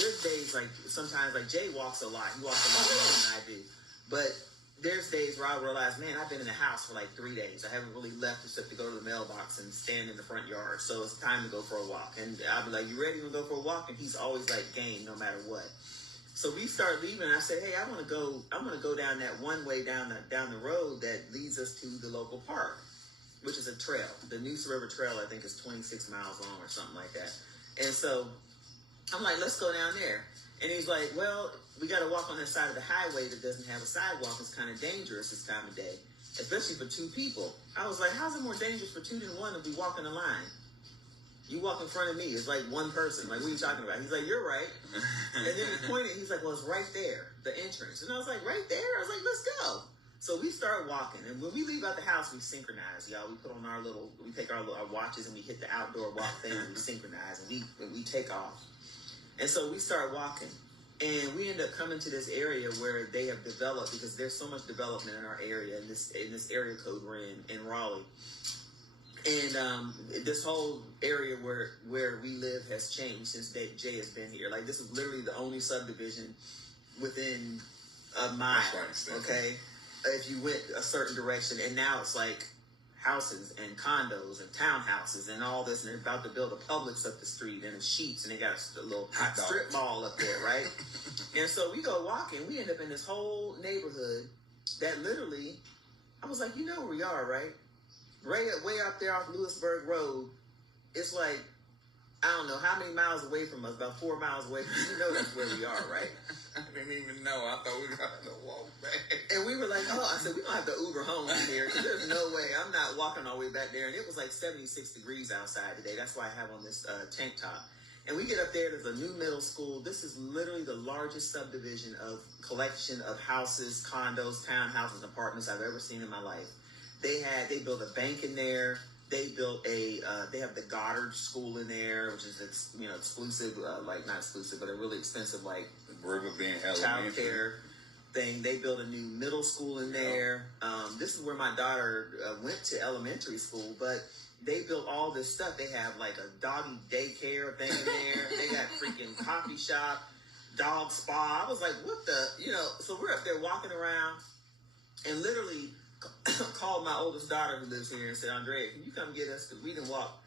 there's days like sometimes like Jay walks a lot. He walks a lot more than I do. But there's days where I realize, man, I've been in the house for like 3 days. I haven't really left except to go to the mailbox and stand in the front yard. So it's time to go for a walk. And I'll be like, you ready to go for a walk? And he's always like game no matter what. So we start leaving, and I said, hey, I'm gonna go down that one way down the road that leads us to the local park, which is a trail. The Neuse River Trail, I think, is 26 miles long or something like that. And so I'm like, let's go down there. And he's like, well, we got to walk on that side of the highway that doesn't have a sidewalk. It's kind of dangerous this time of day, especially for two people. I was like, how's it more dangerous for two than one to be walking a line? You walk in front of me, it's like one person. Like, what are you talking about? He's like, you're right. And then he pointed, he's like, well, it's right there, the entrance. And I was like, right there? I was like, let's go. So we start walking. And when we leave out the house, we synchronize, y'all. We put on we take our watches and we hit the outdoor walk thing and we synchronize and we take off. And so we start walking. And we end up coming to this area where they have developed, because there's so much development in our area, in this area code we're in Raleigh. And this whole area where we live has changed since Jay has been here. Like, this is literally the only subdivision within a mile, okay? If you went a certain direction. And now it's like houses and condos and townhouses and all this. And they're about to build a Publix up the street and a Sheetz. And they got a little strip mall up there, right? And so we go walking. We end up in this whole neighborhood that literally, I was like, you know where we are, right? Way up there off Lewisburg Road, it's like, I don't know how many miles away from us, about 4 miles away from us. You know that's where we are, right? I didn't even know. I thought we were going to walk back. And we were like, I said, we don't have to Uber home from here, because there's no way. I'm not walking all the way back there. And it was like 76 degrees outside today. That's why I have on this tank top. And we get up there, there's a new middle school. This is literally the largest subdivision of collection of houses, condos, townhouses, apartments I've ever seen in my life. They built a bank in there. They built they have the Goddard School in there, which is exclusive, like not exclusive, but a really expensive like Riverbend child care thing. They built a new middle school in there. This is where my daughter went to elementary school, but they built all this stuff. They have like a doggy daycare thing in there. They got freaking coffee shop. dog spa. I was like, what the, so we're up there walking around and literally called my oldest daughter who lives here and said, Andrea, can you come get us? Because we didn't walk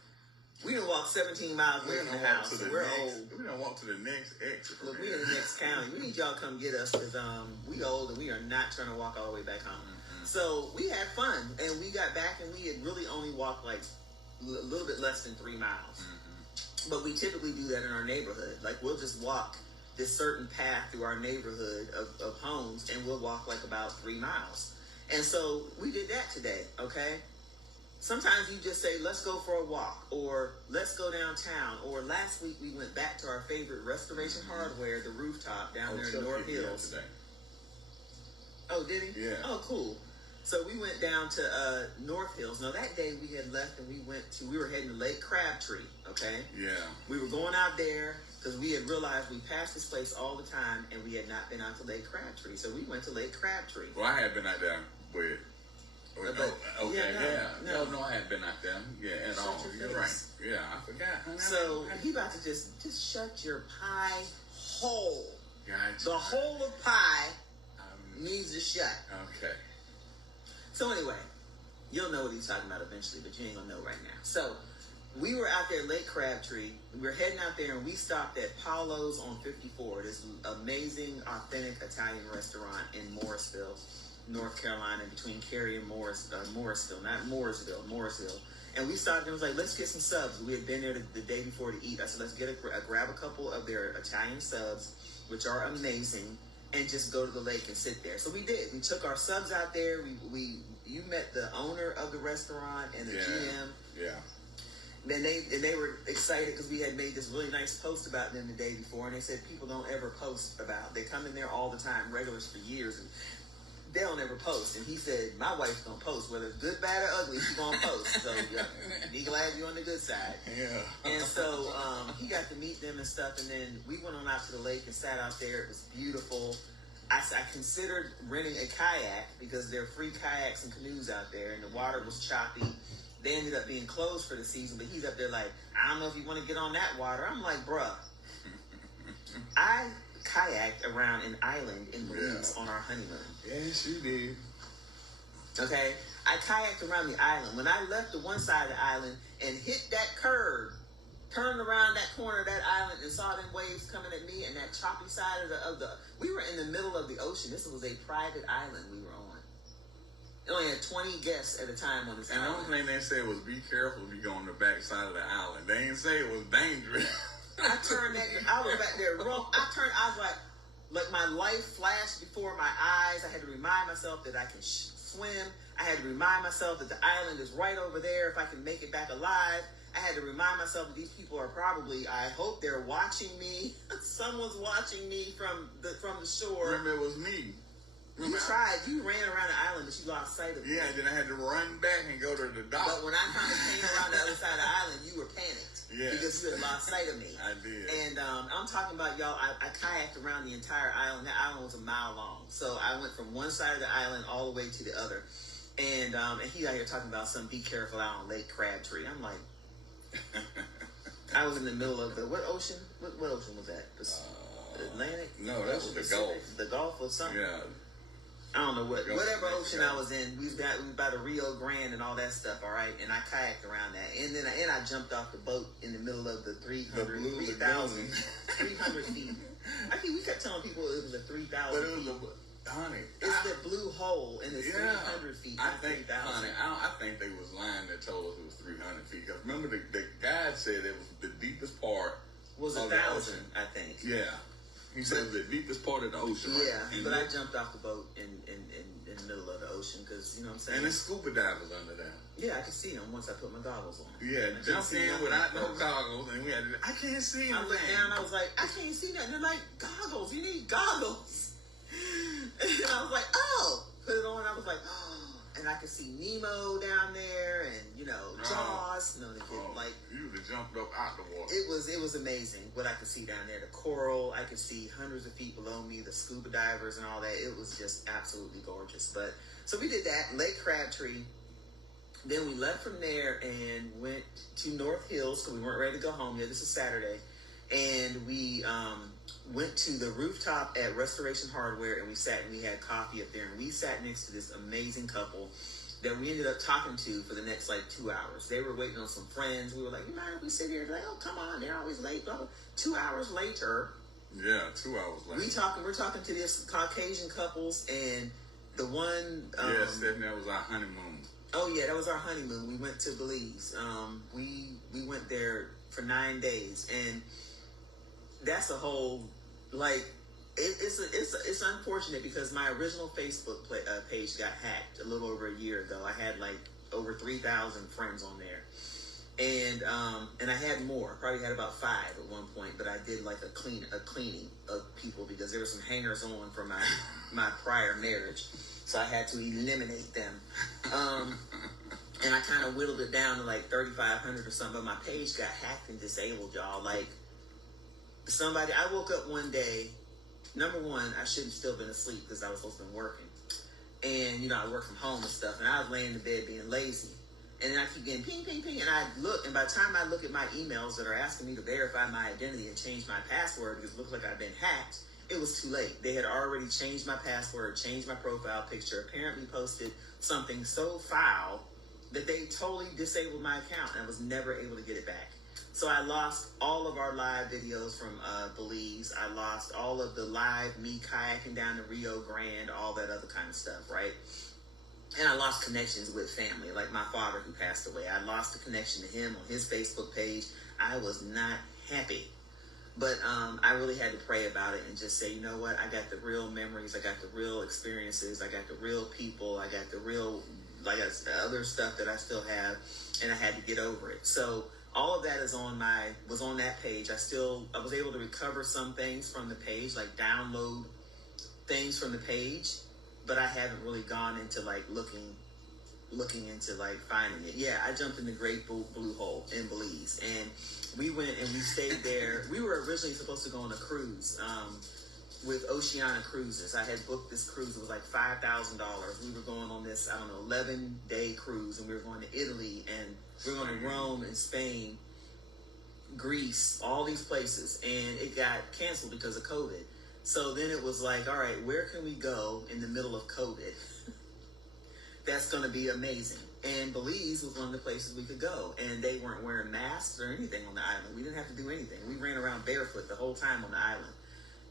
17 miles away from the house. So we're old. We don't walk to the next exit. Look, we're in the next county. We need y'all to come get us because we old and we are not trying to walk all the way back home. Mm-hmm. So we had fun and we got back and we had really only walked like a little bit less than 3 miles. Mm-hmm. But we typically do that in our neighborhood. Like we'll just walk this certain path through our neighborhood of homes and we'll walk like about 3 miles. And so we did that today, okay? Sometimes you just say, let's go for a walk, or let's go downtown, or last week we went back to our favorite Restoration Hardware, the rooftop down there in North Hills. Oh, did he? Yeah. Oh, cool. So we went down to North Hills. Now, that day we had left and we were heading to Lake Crabtree, okay? Yeah. We were going out there because we had realized we passed this place all the time and we had not been out to Lake Crabtree. So we went to Lake Crabtree. Well, I had been out there with... No, I hadn't been out there. Yeah, at all. You're right. Yeah, I forgot. So he about to just shut your pie hole. Gotcha. The whole of pie needs to shut. Okay. So anyway, you'll know what he's talking about eventually, but you ain't gonna know right now. So we were out there at Lake Crabtree. We were heading out there and we stopped at Paulo's on 54, this amazing, authentic Italian restaurant in Morrisville, North Carolina, between Cary and Morrisville, not Mooresville, Morrisville. And we stopped and was like, let's get some subs. We had been there the day before to eat. I said, let's grab a couple of their Italian subs, which are amazing, and just go to the lake and sit there. So we did. We took our subs out there. You met the owner of the restaurant and the GM. Yeah. And they were excited because we had made this really nice post about them the day before, and they said people don't ever post about. They come in there all the time, regulars for years, and they don't ever post. And he said, my wife's gonna post, whether it's good, bad, or ugly, she's gonna post. So be glad you're on the good side. Yeah. And so he got to meet them and stuff, and then we went on out to the lake and sat out there. It was beautiful. I considered renting a kayak because there are free kayaks and canoes out there, and the water was choppy. They ended up being closed for the season, but he's up there like, I don't know if you want to get on that water. I'm like, bruh, I kayaked around an island in Belize on our honeymoon. Yes, you did. Okay? I kayaked around the island. When I left the one side of the island and hit that curve, turned around that corner of that island and saw them waves coming at me and that choppy side of the we were in the middle of the ocean. This was a private island we were on. It only had 20 guests at a time on this island. And the only thing they said was be careful if you go on the back side of the island. They didn't say it was dangerous. I was back there. I was like my life flashed before my eyes. I had to remind myself that I can swim. I had to remind myself that the island is right over there if I can make it back alive. I had to remind myself that these people are probably, I hope they're watching me. Someone's watching me from the shore. Remember, it was me. You ran around the island, but you lost sight of me. Yeah, then I had to run back and go to the dock. But when I finally came around the other side of the island, you were panicked. Yeah. Because you had lost sight of me. I did. And I'm talking about, y'all, I kayaked around the entire island. That island was a mile long. So I went from one side of the island all the way to the other. And he out here talking about be careful out on Lake Crabtree. I'm like, I was in the middle of what ocean? What ocean was that? The Atlantic? No, that was the Gulf. The Gulf or something? Yeah. I don't know whatever ocean I was in. We was by the Rio Grande and all that stuff, all right? And I kayaked around that. And then I jumped off the boat in the middle of the 3,000 feet. We kept telling people it was a 3,000 feet. Honey, it's the blue hole and it's 300 feet. I think they was lying that told us it was 300 feet. Because remember, the guide said it was the deepest part was 1,000, I think. Yeah. He said the deepest part of the ocean. Yeah, right? But I jumped off the boat in the middle of the ocean because, you know what I'm saying? And there's scuba divers under there. Yeah, I could see them once I put my goggles on. Yeah, jumped in without no goggles, and I can't see anything. I looked down, I was like, I can't see nothing. They're like, goggles, you need goggles. And I was like, oh, put it on. I was like, oh. And I could see Nemo down there, and Jaws. No, they didn't. Like you would have jumped up out the water. It was amazing what I could see down there. The coral, I could see hundreds of feet below me. The scuba divers and all that. It was just absolutely gorgeous. But so we did that, Lake Crabtree. Then we left from there and went to North Hills because we weren't ready to go home yet. This is Saturday, and we went to the rooftop at Restoration Hardware, and we sat and we had coffee up there, and we sat next to this amazing couple that we ended up talking to for the next like 2 hours. They were waiting on some friends. We were like, you mind if we sit here? They're like, oh, come on, they're always late. Blah, blah. 2 hours later, yeah, 2 hours later, we're talking to this Caucasian couples, and the one, yeah, Stephanie, that was our honeymoon. Oh yeah, that was our honeymoon. We went to Belize. We went there for 9 days, and that's a whole like it's unfortunate because my original Facebook page got hacked a little over a year ago. I had like over 3,000 friends on there, and I had more. Probably had about 5 at one point, but I did like a cleaning of people because there were some hangers on from my prior marriage, so I had to eliminate them. And I kind of whittled it down to like 3,500 or something. But my page got hacked and disabled, y'all. Like I woke up one day. Number one, I shouldn't have still been asleep because I was supposed to be working. And, you know, I work from home and stuff. And I was laying in bed being lazy. And then I keep getting ping, ping, ping. And I look, and by the time I look at my emails that are asking me to verify my identity and change my password because it looked like I'd been hacked, it was too late. They had already changed my password, changed my profile picture, apparently posted something so foul that they totally disabled my account. And I was never able to get it back. So I lost all of our live videos from Belize. I lost all of the live me kayaking down the Rio Grande, all that other kind of stuff, right? And I lost connections with family, like my father who passed away. I lost the connection to him on his Facebook page. I was not happy. But I really had to pray about it and just say, you know what? I got the real memories. I got the real experiences. I got the real people. I got the real, like other stuff that I still have. And I had to get over it. So all of that was on that page. I was able to recover some things from the page, like download things from the page, but I haven't really gone into like looking into like finding it. Yeah, I jumped in the Great Blue Hole in Belize, and we went and we stayed there. We were originally supposed to go on a cruise with Oceania Cruises. I had booked this cruise. It was like $5,000. We were going on this, 11-day cruise, and we were going to Italy, and we were going to Rome and Spain, Greece, all these places, and it got canceled because of COVID. So then it was like, all right, where can we go in the middle of COVID? That's going to be amazing. And Belize was one of the places we could go, and they weren't wearing masks or anything on the island. We didn't have to do anything. We ran around barefoot the whole time on the island.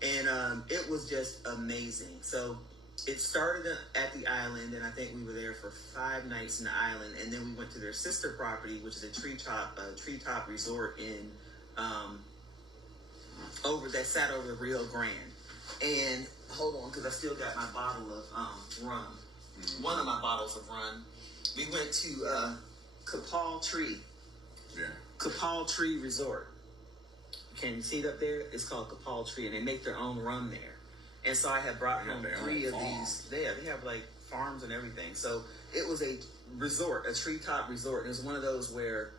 And it was just amazing. So it started at the island, and I think we were there for 5 nights in the island. And then we went to their sister property, which is a treetop resort in sat over the Rio Grande. And hold on, because I still got my bottle of rum. One of my bottles of rum. We went to Kapal Tree. Yeah. Kapal Tree Resort. Can you see it up there? It's called Kapal Tree, and they make their own rum there. And so I had brought home 3 of these. They have like farms and everything. So it was a resort, a treetop resort. And it was one of those where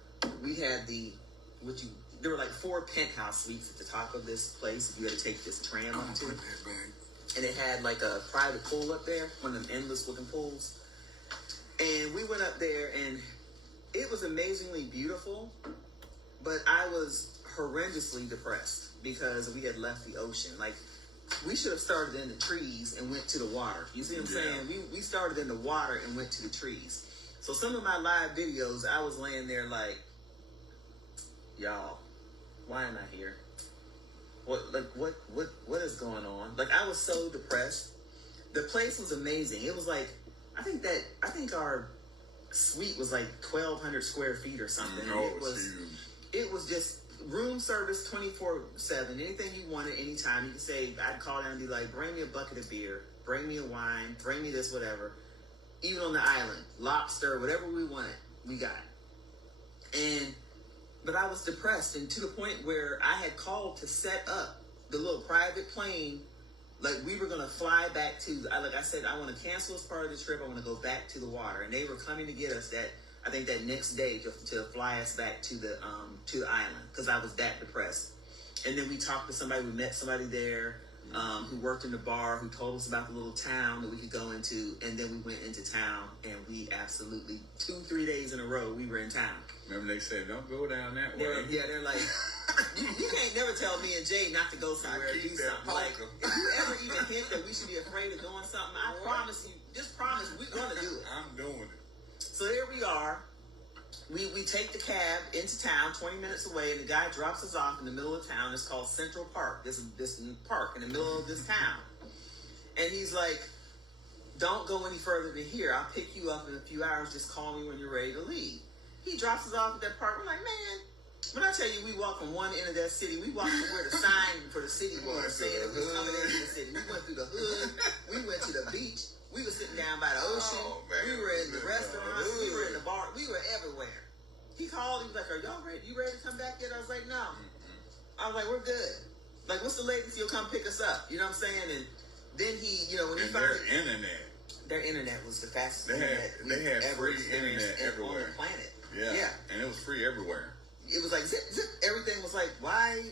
we had there were like 4 penthouse suites at the top of this place. You had to take this tram up to. And it had like a private pool up there, one of them endless looking pools. And we went up there, and it was amazingly beautiful, but I was horrendously depressed because we had left the ocean. Like, we should have started in the trees and went to the water. You see what I'm saying? We started in the water and went to the trees. So some of my live videos, I was laying there like, y'all, why am I here? What is going on? Like, I was so depressed. The place was amazing. It was like, I think our suite was like 1,200 square feet or something. No, it was huge. It was just room service 24/7. Anything you wanted, anytime. You could say, I'd call down and be like, bring me a bucket of beer, bring me a wine, bring me this, whatever. Even on the island, lobster, whatever we wanted, we got. But I was depressed, and to the point where I had called to set up the little private plane. Like, we were going to fly back to, like I said, I want to cancel this part of the trip. I want to go back to the water. And they were coming to get us that next day to fly us back to the island because I was that depressed. And then we talked to somebody. We met somebody there who worked in the bar, who told us about the little town that we could go into. And then we went into town, and we absolutely 2-3 days in a row we were in town. Remember they said, don't go down that way. They're like, You can't never tell me and Jay not to go somewhere and do something. Like, if you ever even hint that we should be afraid of doing something, I promise you, just promise we're going to do it. I'm doing it. So here we are. We take the cab into town, 20 minutes away, and the guy drops us off in the middle of town. It's called Central Park. This park in the middle of this town. And he's like, don't go any further than here. I'll pick you up in a few hours. Just call me when you're ready to leave. He drops us off at that park. We're like, man, when I tell you we walked from one end of that city, we walked to where the sign for the city was saying that we was coming into the city. We went through the hood. We went to the beach. We were sitting down by the ocean. We were in the restaurants. We were in the bar. We were everywhere. He called. He was like, are y'all ready? You ready to come back yet? I was like, no. I was like, we're good. Like, what's the latest you'll come pick us up? You know what I'm saying? And then he, when he finally... Their internet was the fastest internet they had ever free internet everywhere on the planet. Yeah. And it was free everywhere. It was like zip, zip. Everything was like, why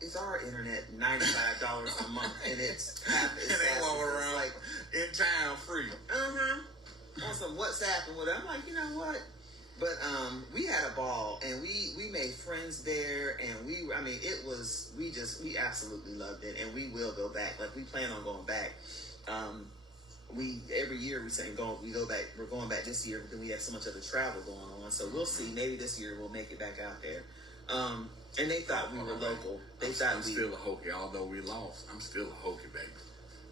is our internet $95 a month and it's half as fast? And they walk around like in town free. On some WhatsApp and whatever. I'm like, you know what? But we had a ball and we made friends there and we absolutely loved it and we will go back. Like we plan on going back. Every year we say we go back. We're going back this year, but then we have so much other travel going on. So we'll see. Maybe this year we'll make it back out there. And they thought we were local. They thought I'm still a Hokie, although we lost. I'm still a Hokie, baby.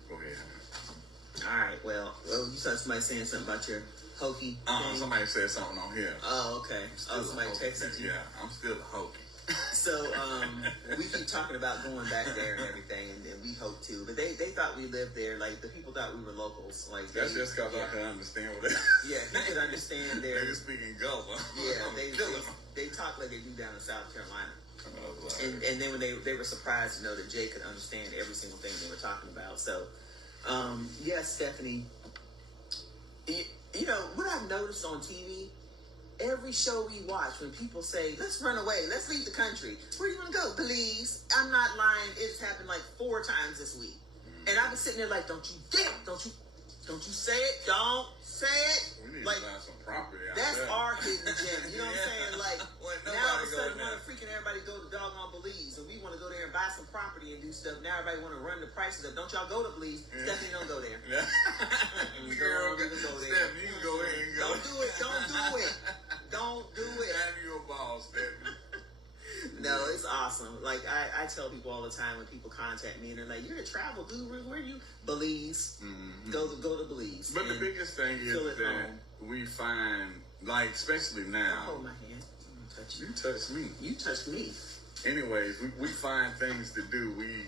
Go ahead. All right. Well, you saw somebody saying something about your Hokie. Somebody said something on here. Oh, okay. Somebody texted you. Yeah, I'm still a Hokie. So we keep talking about going back there and everything, and we hope to. But they thought we lived there. Like the people thought we were locals. Like that's just because I can understand what they. Yeah, he could understand their. They speaking Gullah. Yeah, they talk like they do down in South Carolina. And then when they were surprised to know that Jay could understand every single thing they were talking about. So, yes, Stephanie. What I've noticed on TV. Every show we watch, when people say, let's run away, let's leave the country, where do you want to go? Belize. I'm not lying. It's happened like 4 times this week. And I've been sitting there like, don't you dare, don't you say it, don't say it. We need like, to find some property out that's there. our hidden gem. You know what I'm saying? Like, now all of a sudden we want to freaking everybody go to doggone Belize, and we want to go there and buy some property and do stuff. Now everybody want to run the prices up. Don't y'all go to Belize. Yeah. Stephanie, don't go there. Yeah. Girl, you can go there. Stephanie, you can go ahead and go. Don't do it. Don't do it. Don't do it. Have your balls, Stephanie. No, it's awesome. Like I tell people all the time when people contact me and they're like, "You're a travel guru. Where are you?" Belize. Mm-hmm. Go to Belize. But the biggest thing is that we find, like, especially now. Hold my hand. Touch you. You touch me. You touch me. Anyways, we find things to do. We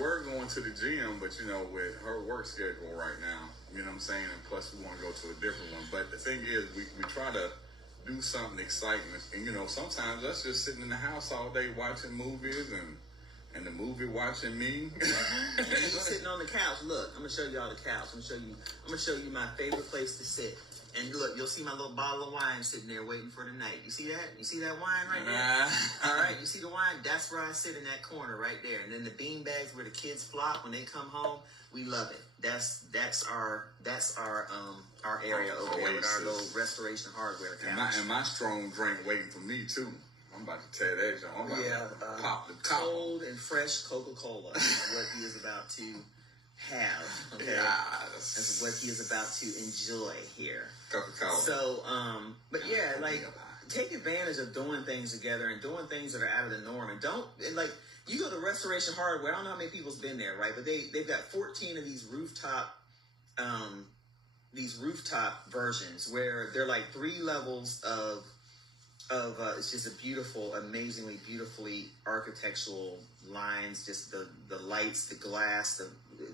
were going to the gym, but with her work schedule right now, you know what I'm saying, and plus we want to go to a different one. But the thing is, we try to do something exciting, and sometimes that's just sitting in the house all day watching movies and the movie watching me. And you sitting on the couch. Look, I'm gonna show you all the couch. I'm gonna show you my favorite place to sit. And look, you'll see my little bottle of wine sitting there waiting for the night. You see that? You see that wine right there? All right, you see the wine? That's where I sit in that corner right there. And then the bean bags where the kids flop when they come home. We love it. That's our area over there with our little Restoration Hardware couch. And my strong drink waiting for me too. I'm about to tear that joint. I'm about to pop the top. Cold and fresh Coca-Cola is what he is about to have. Okay, yes. That's what he is about to enjoy here. Coca-Cola. So, but yeah, like take advantage of doing things together and doing things that are out of the norm. And like you go to Restoration Hardware. I don't know how many people's been there, right? But they've got 14 of these rooftop versions where they're like 3 levels of it's just a beautiful, amazingly beautifully architectural lines, just the lights, the glass,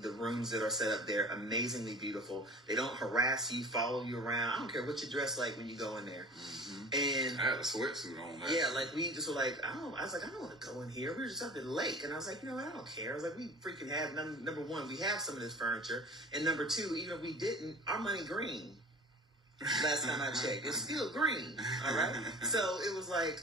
the rooms that are set up there, amazingly beautiful. They don't harass you, follow you around. I don't care what you dress like when you go in there. Mm-hmm. And I had a sweatsuit on. Yeah, like we just were like, I don't want to go in here. We were just up at the lake, and I was like, you know what? I don't care. I was like, we freaking have number one, we have some of this furniture, and number 2, even if we didn't, our money green. Last time I checked, it's still green. All right. So it was like,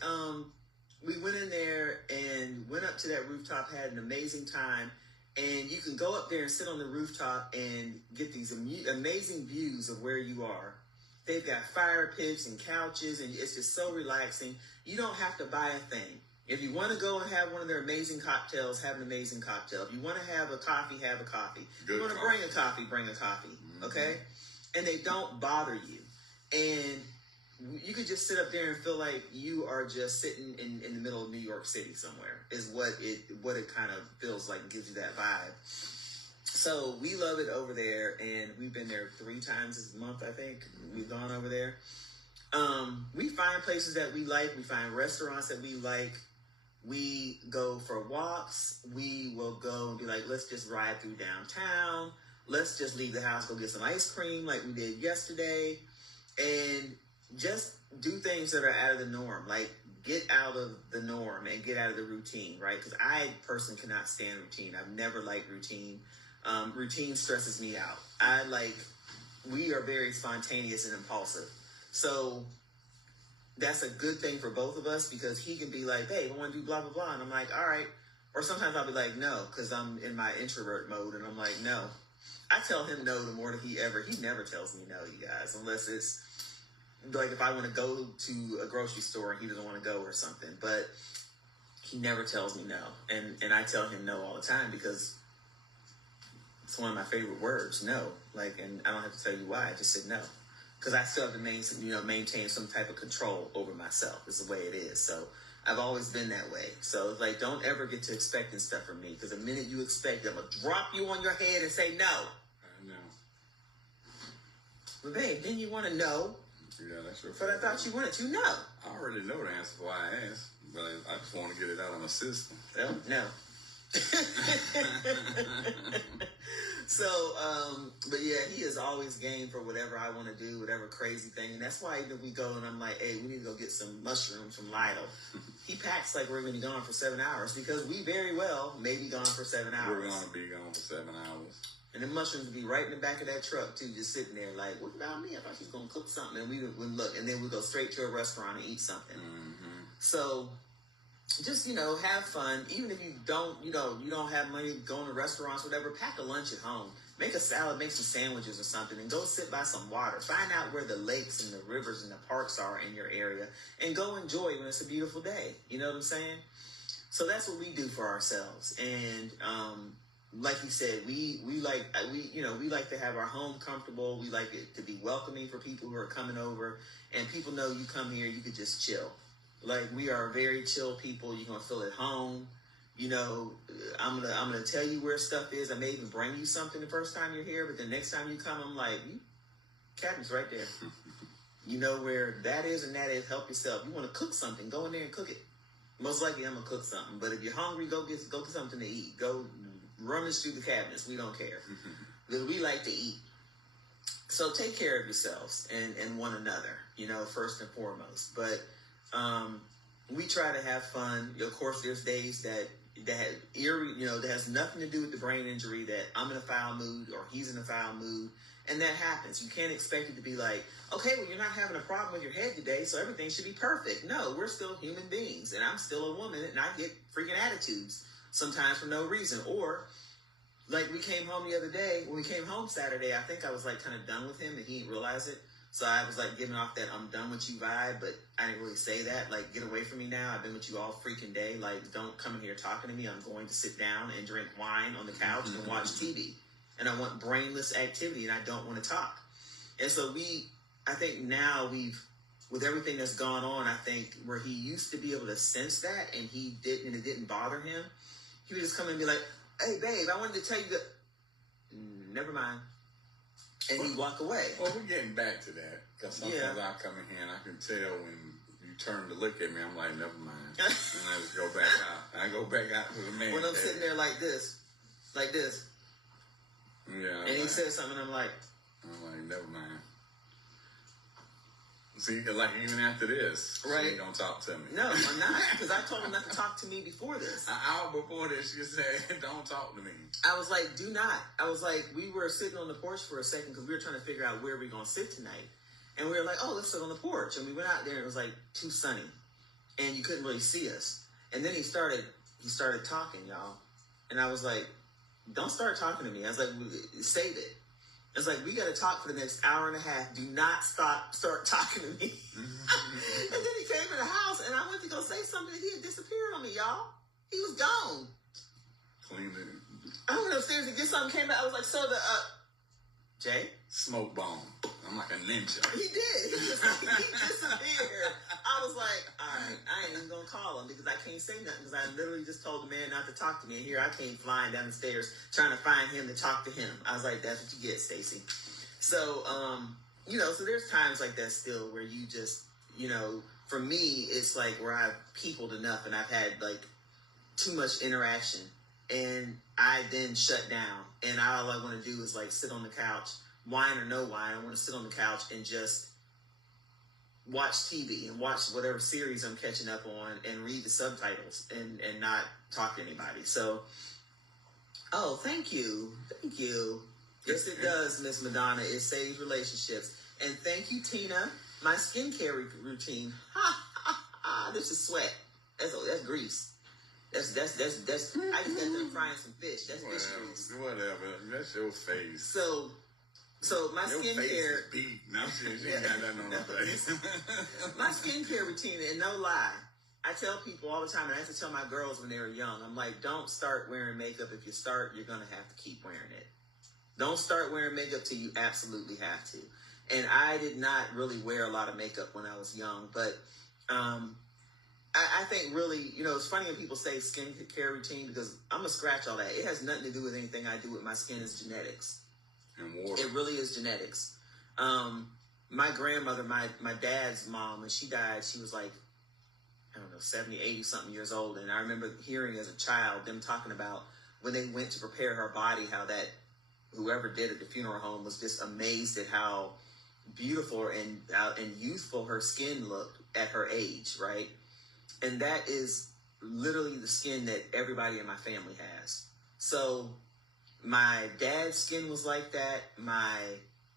we went in there and went up to that rooftop, had an amazing time. And you can go up there and sit on the rooftop and get these amazing views of where you are. They've got fire pits and couches, and it's just so relaxing. You don't have to buy a thing. If you want to go and have one of their amazing cocktails, have an amazing cocktail. If you want to have a coffee, have a coffee. If you want to bring a coffee, bring a coffee. Mm-hmm. Okay? And they don't bother you. And you could just sit up there and feel like you are just sitting in the middle of New York City somewhere, is what it kind of feels like, and gives you that vibe. So we love it over there, and we've been there 3 times this month, I think. We've gone over there. We find places that we like. We find restaurants that we like. We go for walks. We will go and be like, let's just ride through downtown. Let's just leave the house, go get some ice cream like we did yesterday. And just do things that are out of the norm. Like, get out of the norm and get out of the routine, right? Because I personally cannot stand routine. I've never liked routine. Routine stresses me out. We are very spontaneous and impulsive. So that's a good thing for both of us, because he can be like, babe, I want to do blah, blah, blah. And I'm like, all right. Or sometimes I'll be like, no, because I'm in my introvert mode. And I'm like, no. I tell him no the more than he never tells me no, you guys, unless it's like if I want to go to a grocery store and he doesn't want to go or something. But he never tells me no. And I tell him no all the time, because it's one of my favorite words, no. And I don't have to tell you why. I just said no. Because I still have to maintain some type of control over myself. It's the way it is. So I've always been that way. So it's like, don't ever get to expecting stuff from me. Because the minute you expect, I'm going to drop you on your head and say no. I know. But babe, didn't you want to know? Yeah, that's your But I thought you wanted to know. I already know the answer why I asked. But I just want to get it out of my system. Well, no. So, but yeah, he is always game for whatever I want to do, whatever crazy thing. And that's why even if we go and I'm like, hey, we need to go get some mushrooms from Lidl. He packs like we're going to be gone for 7 hours, because we very well may be gone for 7 hours. We're going to be gone for 7 hours. And the mushrooms would be right in the back of that truck too, just sitting there like, what about me? I thought she was going to cook something. And we would look, and then we'd go straight to a restaurant and eat something. Mm-hmm. So just, have fun. Even if you don't have money going to restaurants, whatever, pack a lunch at home. Make a salad, make some sandwiches or something, and go sit by some water. Find out where the lakes and the rivers and the parks are in your area, and go enjoy when it's a beautiful day. You know what I'm saying? So that's what we do for ourselves. And like you said, we like to have our home comfortable. We like it to be welcoming for people who are coming over, and people know you come here, you could just chill. Like, we are very chill people. You're gonna feel at home. I'm gonna tell you where stuff is. I may even bring you something the first time you're here, but the next time you come, I'm like, cabinet's right there. You know where that is and that is. Help yourself. You want to cook something, go in there and cook it. Most likely, I'm gonna cook something. But if you're hungry, go get something to eat. Go rummage through the cabinets. We don't care, because we like to eat. So take care of yourselves and one another. First and foremost. But we try to have fun. Of course, there's days that has nothing to do with the brain injury, that I'm in a foul mood or he's in a foul mood, and that happens. You can't expect it to be like, okay, well, you're not having a problem with your head today, so everything should be perfect. No, we're still human beings, and I'm still a woman, and I get freaking attitudes sometimes for no reason. Or like, we came home the other day. When we came home Saturday, I think I was like kind of done with him, and he didn't realize it. So I was like giving off that I'm done with you vibe, but I didn't really say that. Like, get away from me now. I've been with you all freaking day. Like, don't come in here talking to me. I'm going to sit down and drink wine on the couch and watch TV. And I want brainless activity, and I don't want to talk. And so I think now with everything that's gone on, I think where he used to be able to sense that and it didn't bother him, he would just come and be like, hey, babe, I wanted to tell you that. Never mind. And you walk away. Well, we're getting back to that, because sometimes I come in here and I can tell when you turn to look at me, I'm like, never mind. And I just go back out. I go back out to the man. When I'm sitting there like this. Yeah. And he says something, I'm like, never mind. See, like, even after this, right? She don't talk to me. No, I'm not, because I told him not to talk to me before this. An hour before this, she said, don't talk to me. I was like, do not. I was like, we were sitting on the porch for a second, because we were trying to figure out where we're going to sit tonight. And we were like, oh, let's sit on the porch. And we went out there, and it was like too sunny, and you couldn't really see us. And then he started talking, y'all. And I was like, don't start talking to me. I was like, save it. It's like, we got to talk for the next hour and a half. Do not start talking to me. And then he came in the house, and I went to go say something, and he had disappeared on me, y'all. He was gone. Cleaning. I went upstairs to get something, came back. I was like, so Jay? Smoke bomb. I'm like a ninja. He did. He disappeared. I was like, all right, I ain't even going to call him because I can't say nothing because I literally just told the man not to talk to me. And here I came flying down the stairs trying to find him to talk to him. I was like, that's what you get, Stacy. So, so there's times like that still where you just, for me, it's like where I've peopled enough and I've had like too much interaction. And I then shut down. And all I want to do is like sit on the couch, wine or no wine. I want to sit on the couch and just watch TV and watch whatever series I'm catching up on and read the subtitles and not talk to anybody. So, thank you. Thank you. Yes, it does, Miss Madonna. It saves relationships. And thank you, Tina. My skincare routine. This is sweat. That's grease. That's I just got them frying some fish. That's fish grease. Whatever. That's your face. So my your skincare. Face is beat. No, she ain't got nothing on her face. My skincare routine, and no lie, I tell people all the time, and I have to tell my girls when they were young, I'm like, don't start wearing makeup. If you start, you're gonna have to keep wearing it. Don't start wearing makeup till you absolutely have to. And I did not really wear a lot of makeup when I was young, but I think really, it's funny when people say skincare routine because I'm going to scratch all that. It has nothing to do with anything I do with my skin. It's genetics. And water. It really is genetics. My grandmother, my dad's mom, when she died, she was like, 70, 80 something years old. And I remember hearing as a child them talking about when they went to prepare her body, how that whoever did at the funeral home was just amazed at how beautiful and youthful her skin looked at her age, right? And that is literally the skin that everybody in my family has. So my dad's skin was like that. My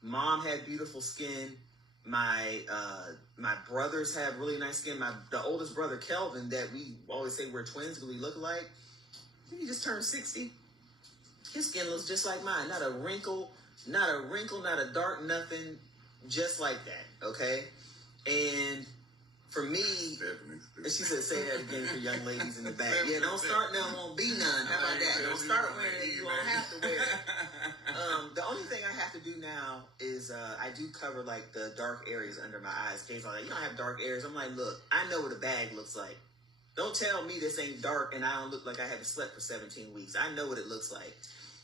mom had beautiful skin. My brothers have really nice skin. The oldest brother, Kelvin, that we always say we're twins because we look alike, he just turned 60. His skin looks just like mine. Not a wrinkle, not a dark nothing, just like that, okay? And for me, and she said, say that again for young ladies in the back. Yeah, don't start now, won't be none. How about that? Don't start wearing it, you won't have to wear it. The only thing I have to do now is I do cover like the dark areas under my eyes. Case like, you don't have dark areas. I'm like, look, I know what a bag looks like. Don't tell me this ain't dark and I don't look like I haven't slept for 17 weeks. I know what it looks like.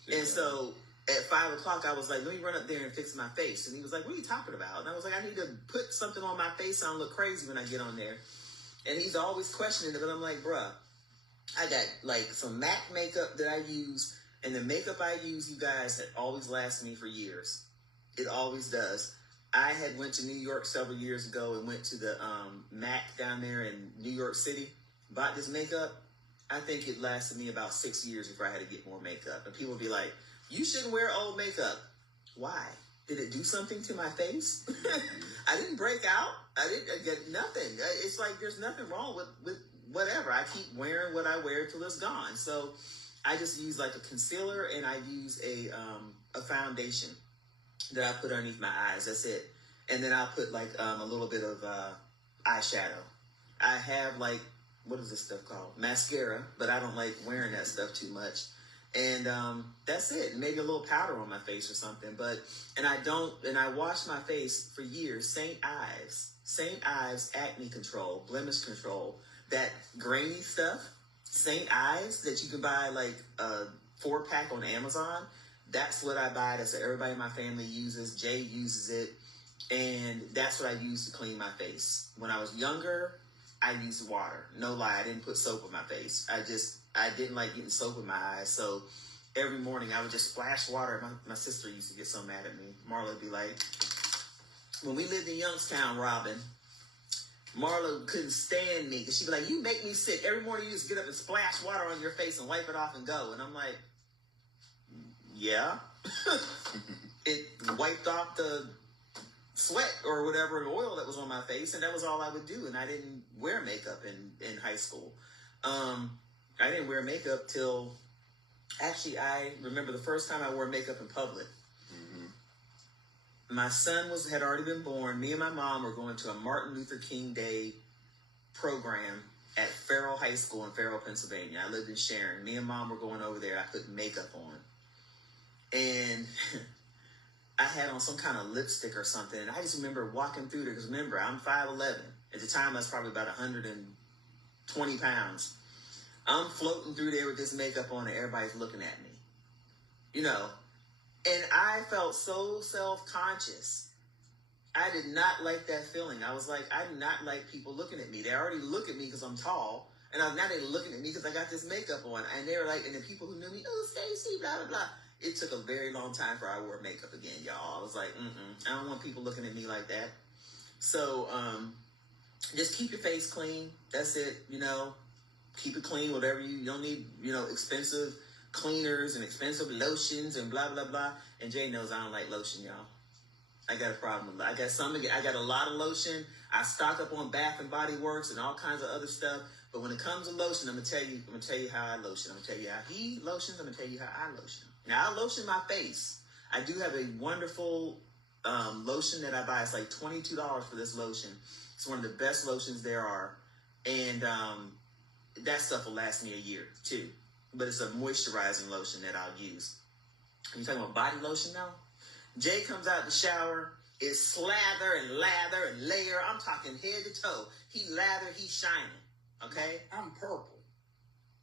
Yeah. And so at 5 o'clock, I was like, let me run up there and fix my face. And he was like, what are you talking about? And I was like, I need to put something on my face so I don't look crazy when I get on there. And he's always questioning it, but I'm like, bruh, I got like some MAC makeup that I use, and the makeup I use, you guys, had always lasted me for years. It always does. I had went to New York several years ago and went to the MAC down there in New York City, bought this makeup. I think it lasted me about 6 years before I had to get more makeup. And people would be like, you shouldn't wear old makeup. Why? Did it do something to my face? I didn't break out. I didn't get nothing. It's like there's nothing wrong with whatever. I keep wearing what I wear till it's gone. So I just use like a concealer and I use a foundation that I put underneath my eyes. That's it. And then I'll put like a little bit of eyeshadow. I have like, what is this stuff called? Mascara, but I don't like wearing that stuff too much. And that's it. Maybe a little powder on my face or something. And I wash my face for years. St. Ives acne control, blemish control, that grainy stuff. St. Ives that you can buy like a 4-pack on Amazon. That's what I buy. That's what everybody in my family uses. Jay uses it. And that's what I use to clean my face. When I was younger, I used water. No lie, I didn't put soap on my face. I didn't like getting soap in my eyes. So every morning I would just splash water. My sister used to get so mad at me. Marla would be like, when we lived in Youngstown, Robin, Marla couldn't stand me because she'd be like, you make me sick. Every morning you just get up and splash water on your face and wipe it off and go. And I'm like, yeah. It wiped off the sweat or whatever oil that was on my face, and that was all I would do. And I didn't wear makeup in high school. I didn't wear makeup till, actually, I remember the first time I wore makeup in public. Mm-hmm. my son had already been born. Me and my mom were going to a Martin Luther King Day program at Farrell High School in Farrell, Pennsylvania. I lived in Sharon. Me and mom were going over there. I put makeup on. And I had on some kind of lipstick or something. And I just remember walking through there. Because remember, I'm 5'11". At the time, I was probably about 120 pounds. I'm floating through there with this makeup on and everybody's looking at me. You know. And I felt so self-conscious. I did not like that feeling. I was like, I did not like people looking at me. They already look at me because I'm tall. And now they're looking at me because I got this makeup on. And they were like, and the people who knew me, oh, Stacey, blah, blah, blah. It took a very long time for I wore makeup again, y'all. I was like, I don't want people looking at me like that. So just keep your face clean. That's it, you know. Keep it clean, whatever you don't need, you know, expensive cleaners and expensive lotions and blah, blah, blah. And Jay knows I don't like lotion, y'all. I got a problem with it. I got a lot of lotion. I stock up on Bath and Body Works and all kinds of other stuff. But when it comes to lotion, I'm gonna tell you how I lotion. I'm gonna tell you how he lotions. I'm gonna tell you how I lotion. Now I lotion my face. I do have a wonderful lotion that I buy. It's like $22 for this lotion. It's one of the best lotions there are, and that stuff will last me a year too. But it's a moisturizing lotion that I'll use. You talking about body lotion now? Jay comes out the shower, is slather and lather and layer. I'm talking head to toe. He lather, he's shining. Okay? I'm purple.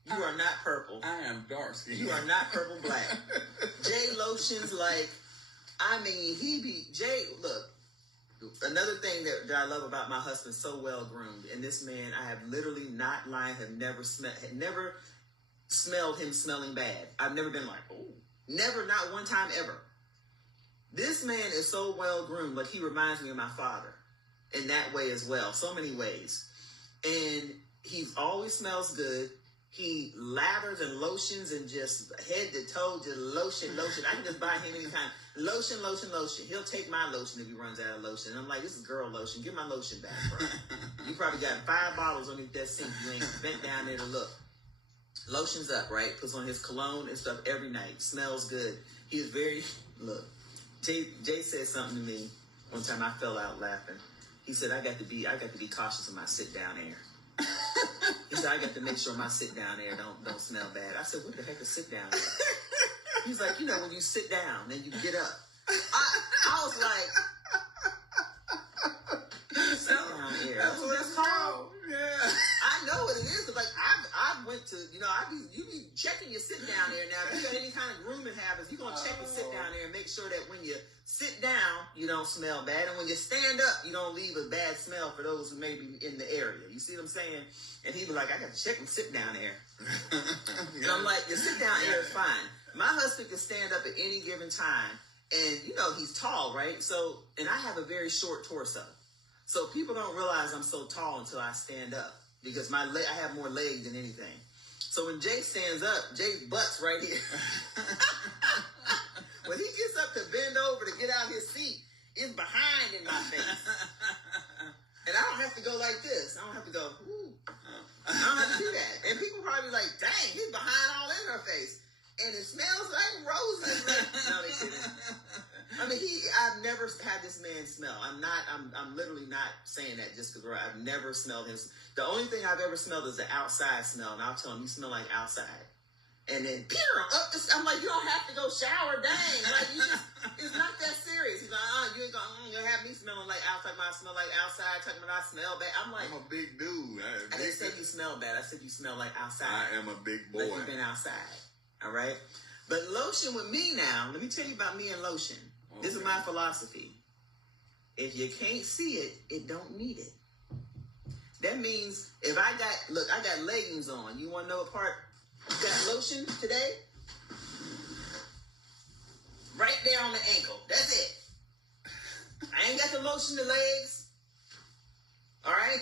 You are not purple. I am dark skin. You are not purple black. Jay lotions like, I mean, Jay, look, another thing that I love about my husband, so well groomed, and this man, I have literally not lying, have never smelled him smelling bad. I've never been like, oh, never, not one time ever. This man is so well groomed, like he reminds me of my father in that way as well, so many ways. And he always smells good. He lathers and lotions and just head to toe, just lotion. I can just buy him anytime. Lotion. He'll take my lotion if he runs out of lotion. And I'm like, this is girl lotion. Give my lotion back, bro. You probably got 5 bottles underneath that sink. You ain't bent down there to look. Lotions up, right? Puts on his cologne and stuff every night. Smells good. He is very, look. Jay said something to me one time. I fell out laughing. He said, I got to be cautious of my sit down air. He said, I got to make sure my sit down air don't smell bad. I said, what the heck is sit down air? He's like, you know, when you sit down, then you get up. I was like, sit down air. That's what it's called. Yeah. I know what it is, because like I went to, you know, you be checking your sit down there. Now, if you got any kind of grooming habits, you're gonna check your sit down there and make sure that when you sit down, you don't smell bad, and when you stand up, you don't leave a bad smell for those who may be in the area. You see what I'm saying? And he was like, I got to check my sit down air. And I'm like, your sit down air is fine. My husband can stand up at any given time, and you know he's tall, right? So, and I have a very short torso. So people don't realize I'm so tall until I stand up, because I have more legs than anything. So when Jay stands up, Jay's butt's right here. When he gets up to bend over to get out his seat, it's behind in my face. And I don't have to go like this. I don't have to go, ooh. I don't have to do that. And people probably like, dang, he's behind all in her face. And it smells like roses. No, they didn't. I mean, I've never had this man smell. I'm literally not saying that just because I've never smelled him. The only thing I've ever smelled is the outside smell. And I'll tell him, you smell like outside. And then, I'm like, you don't have to go shower, dang. Like, it's not that serious. He's like, you ain't gonna have me smelling like outside. I smell like outside, talking about I smell bad. I'm like, I'm a big dude. I didn't say you smell bad. I said you smell like outside. I am a big boy. Like you've been outside. All right? But lotion with me now, let me tell you about me and lotion. Okay. This is my philosophy. If you can't see it, it don't need it. That means if I got leggings on. You want to know what part? You got lotion today? Right there on the ankle. That's it. I ain't got the lotion the legs. All right?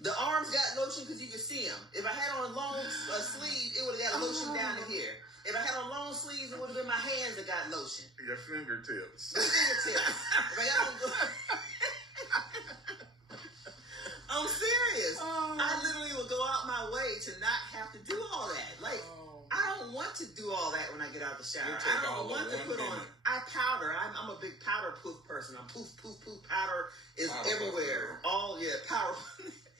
The arms got lotion because you can see them. If I had on a long sleeve, it would have got lotion down to here. If I had on long sleeves, it would have been my hands that got lotion. Your fingertips. The fingertips. If I got on... I'm serious. I literally will go out my way to not have to do all that. Like, I don't want to do all that when I get out the shower. You take I all don't want the to one put on. minute. I powder. I'm a big powder poof person. I'm poof. Powder is Powder everywhere. Powder.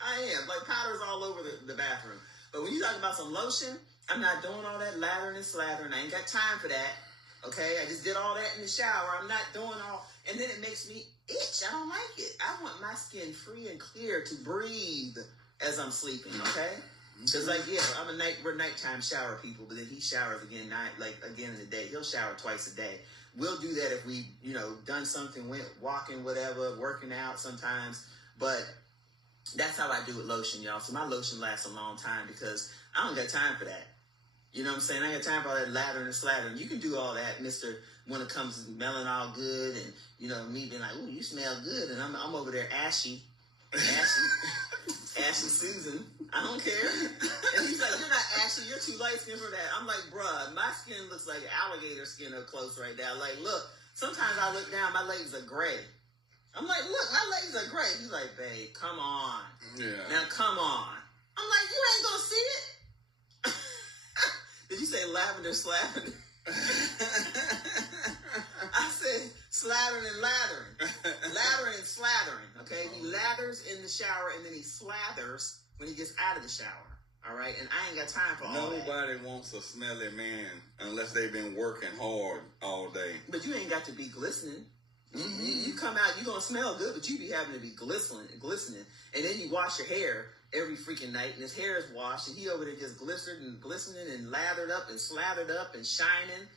I am. Like powder's all over the bathroom. But when you talk about some lotion, I'm not doing all that lathering and slathering. I ain't got time for that. Okay, I just did all that in the shower. I'm not doing all, and then it makes me itch. I don't like it. I want my skin free and clear to breathe as I'm sleeping. Okay, because we're nighttime shower people, but then he showers again again in the day. He'll shower twice a day. We'll do that if we done something, went walking, whatever, working out sometimes. But that's how I do with lotion, y'all. So my lotion lasts a long time because I don't got time for that. You know what I'm saying? I ain't got time for all that lathering and slathering. You can do all that, Mr. When it comes to smelling all good and, me being like, ooh, you smell good. And I'm over there ashy Susan. I don't care. And he's like, you're not ashy. You're too light skinned for that. I'm like, bruh, my skin looks like alligator skin up close right now. Like, look, sometimes I look down, my legs are gray. I'm like, look, my legs are gray. He's like, babe, come on. Yeah. Now, come on. I'm like, you ain't going to see it. Did you say lavender slathering? I said slathering and lathering. Lathering and slathering, okay? He lathers in the shower and then he slathers when he gets out of the shower, all right? And I ain't got time for all that. Nobody wants a smelly man unless they've been working hard all day. But you ain't got to be glistening. You come out, you're going to smell good, but you be having to be glistening. And then you wash your hair every freaking night, and his hair is washed, and he over there just glistening and lathered up and slathered up and shining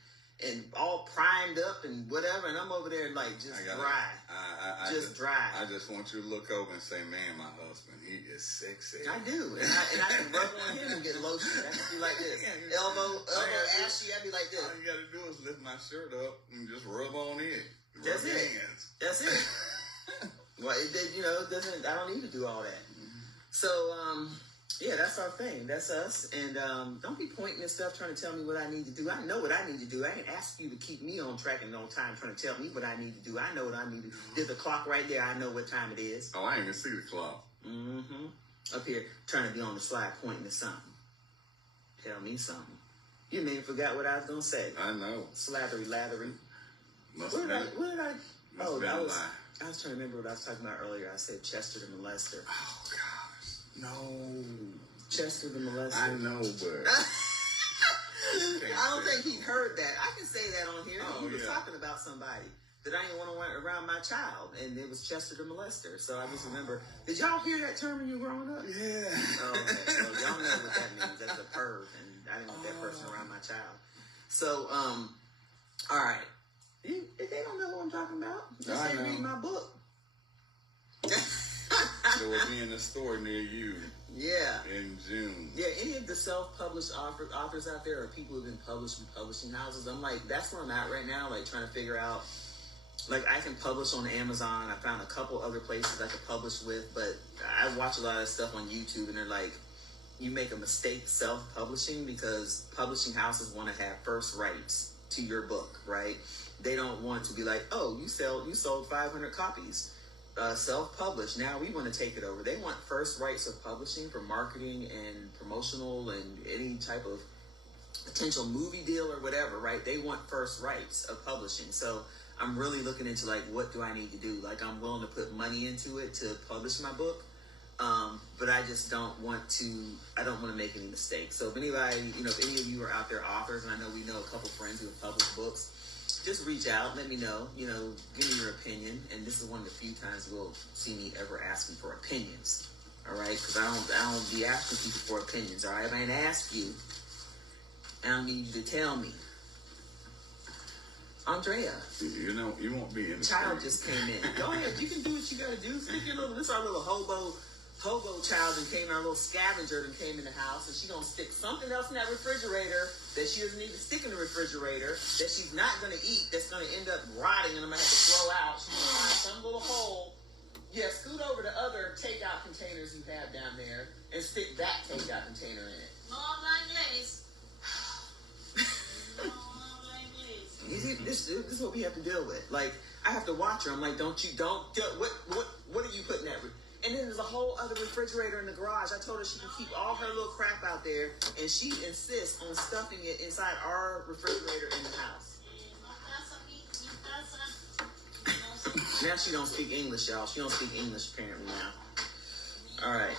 and all primed up and whatever, and I'm over there like dry. I just want you to look over and say, man, my husband, he is sexy. I do, and I can rub on him and get lotion. I can be like this, elbow ashy. I be like this. All you got to do is lift my shirt up and just rub on it. That's it. That's it. Well, it doesn't. I don't need to do all that. So, that's our thing. That's us. And don't be pointing and stuff trying to tell me what I need to do. I know what I need to do. I ain't ask you to keep me on track and on time trying to tell me what I need to do. I know what I need to do. There's a clock right there. I know what time it is. Oh, I ain't even see the clock. Mm-hmm. Up here, trying to be on the slide pointing to something. Tell me something. You may have forgot what I was going to say. I know. Slathery, lathery. What did I? I was trying to remember what I was talking about earlier. I said Chester the molester. Oh gosh, no. Chester the molester. I know, but I don't think he heard that. I can say that on here. He was talking about somebody that I didn't want to want around my child, and it was Chester the molester. So I just remember. Did y'all hear that term when you were growing up? Yeah. Oh, okay. Well, y'all know what that means. That's a perv, and I didn't want that person around my child. So, all right. They don't know what I'm talking about. Let's say read my book. There will be in a store near you. Yeah. In June. Yeah, any of the self-published authors out there or people who've been published in publishing houses, I'm like, that's where I'm at right now, like trying to figure out, like I can publish on Amazon. I found a couple other places I could publish with, but I watch a lot of stuff on YouTube and they're like, you make a mistake self-publishing because publishing houses want to have first rights to your book, right? They don't want to be like, oh, you sold 500 copies, self-published. Now we want to take it over. They want first rights of publishing for marketing and promotional and any type of potential movie deal or whatever, right? They want first rights of publishing. So I'm really looking into like, what do I need to do? Like I'm willing to put money into it to publish my book. But I just don't want to make any mistakes. So if anybody, if any of you are out there authors, and I know we know a couple friends who have published books, just reach out, let me know, give me your opinion. And this is one of the few times you'll see me ever asking for opinions. All right. Cause I don't be asking people for opinions. All right. If I ain't ask you, I don't need you to tell me. Andrea. You won't be in the child just came in. Go ahead. You can do what you got to do. Stick your this our little hobo child that came, our little scavenger that came in the house, and she's going to stick something else in that refrigerator that she doesn't need to stick in the refrigerator that she's not going to eat, that's going to end up rotting and I'm going to have to throw out. She's going to find some little hole. Yeah, scoot over to other takeout containers you have down there and stick that takeout container in it. No, I'm like this. You see, this is what we have to deal with. Like, I have to watch her. I'm like, what are you putting that? And then there's a whole other refrigerator in the garage. I told her she can keep all her little crap out there, and she insists on stuffing it inside our refrigerator in the house. Now she don't speak English, y'all. She don't speak English apparently now. All right.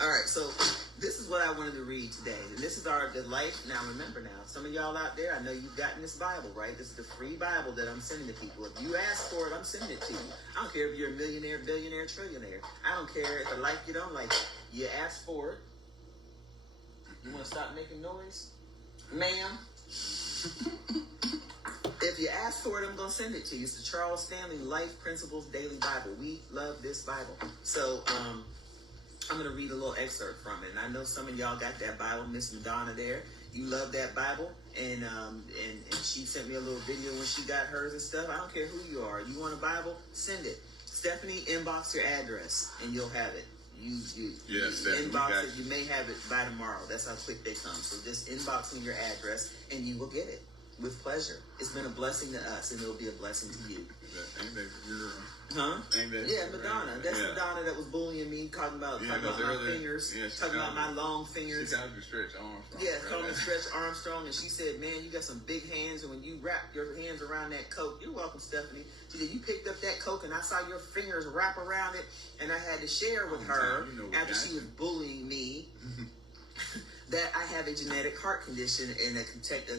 All right, so this is what I wanted to read today. And this is the life. Now, remember now, some of y'all out there, I know you've gotten this Bible, right? This is the free Bible that I'm sending to people. If you ask for it, I'm sending it to you. I don't care if you're a millionaire, billionaire, trillionaire. I don't care if I like you, don't like it. You ask for it. You want to stop making noise? Ma'am? If you ask for it, I'm going to send it to you. It's the Charles Stanley Life Principles Daily Bible. We love this Bible. So, I'm going to read a little excerpt from it. And I know some of y'all got that Bible, Miss Madonna there. You love that Bible. And she sent me a little video when she got hers and stuff. I don't care who you are. You want a Bible? Send it. Stephanie, inbox your address and you'll have it. You inbox it. You may have it by tomorrow. That's how quick they come. So just inbox me your address and you will get it with pleasure. It's been a blessing to us and it'll be a blessing to you. Ain't that girl? Huh? Ain't that yeah, Madonna. That's Madonna that was bullying me, talking about my fingers, talking about my long fingers. She called you Stretch Armstrong. Yeah, called me Stretch Armstrong, and she said, "Man, you got some big hands, and when you wrap your hands around that coat, you're welcome, Stephanie." She said, "You picked up that coat, and I saw your fingers wrap around it, and I had to share with her after she was bullying me." That I have a genetic heart condition and a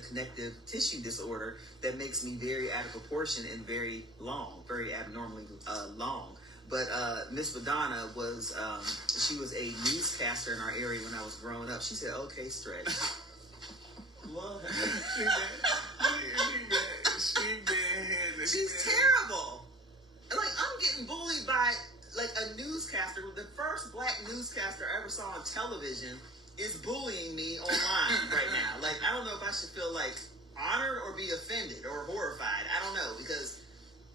connective tissue disorder that makes me very out of proportion and very long, very abnormally long. But Miss Madonna was, she was a newscaster in our area when I was growing up. She said, "Okay, Stretch." She's terrible. Like, I'm getting bullied by, like, a newscaster. The first black newscaster I ever saw on television is bullying me online right now. Like, I don't know if I should feel like honored or be offended or horrified. I don't know, because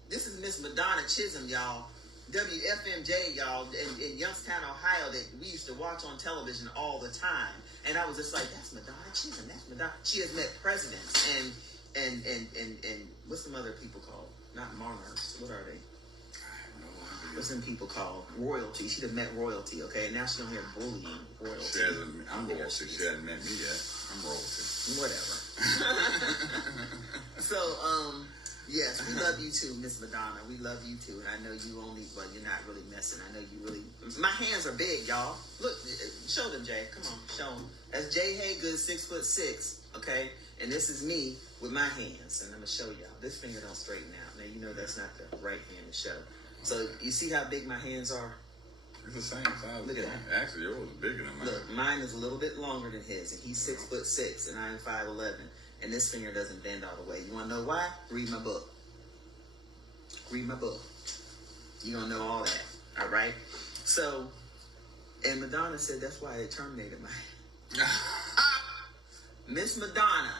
this is Miss Madonna Chisholm, y'all. WFMJ, y'all, in Youngstown, Ohio, that we used to watch on television all the time. And I was just like, that's Madonna Chisholm. That's Madonna. She has met presidents and what's some other people called? Not monarchs. What are they? What's them people called? Royalty. She'd have met royalty, okay? Now she's on here bullying royalty. I'm royalty. She hasn't met me yet. I'm royalty. Whatever. So, yes, we love you too, Miss Madonna. We love you too. And I know you you're not really messing. I know you really, my hands are big, y'all. Look, show them, Jay. Come on, show them. That's Jay Haygood, 6'6", okay? And this is me with my hands. And I'm going to show y'all. This finger don't straighten out. Now, you know that's not the right hand to show. So, you see how big my hands are? It's the same size. Look at that. Actually, yours is bigger than mine. Look, mine is a little bit longer than his, and he's 6'6", and I'm 5'11", and this finger doesn't bend all the way. You want to know why? Read my book. Read my book. You're going to know all that, all right? So, and Madonna said that's why they terminated my Miss Madonna.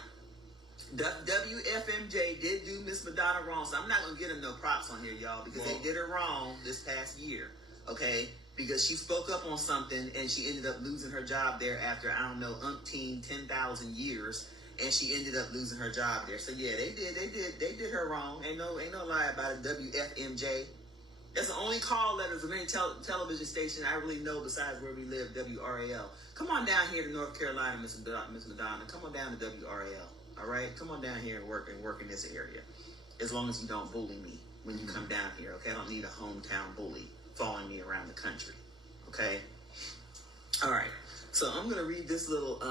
WFMJ did do Miss Madonna wrong, so I'm not going to give them no props on here, y'all, because they did her wrong this past year, okay? Because she spoke up on something, and she ended up losing her job there after, I don't know, 10,000 years, and she ended up losing her job there. So, yeah, they did her wrong. Ain't no lie about it, WFMJ. That's the only call letters of any television station I really know besides where we live, WRAL. Come on down here to North Carolina, Miss Madonna. Come on down to WRAL. All right, come on down here and work in this area. As long as you don't bully me when you come down here, okay? I don't need a hometown bully following me around the country, okay? All right, so I'm gonna read this little.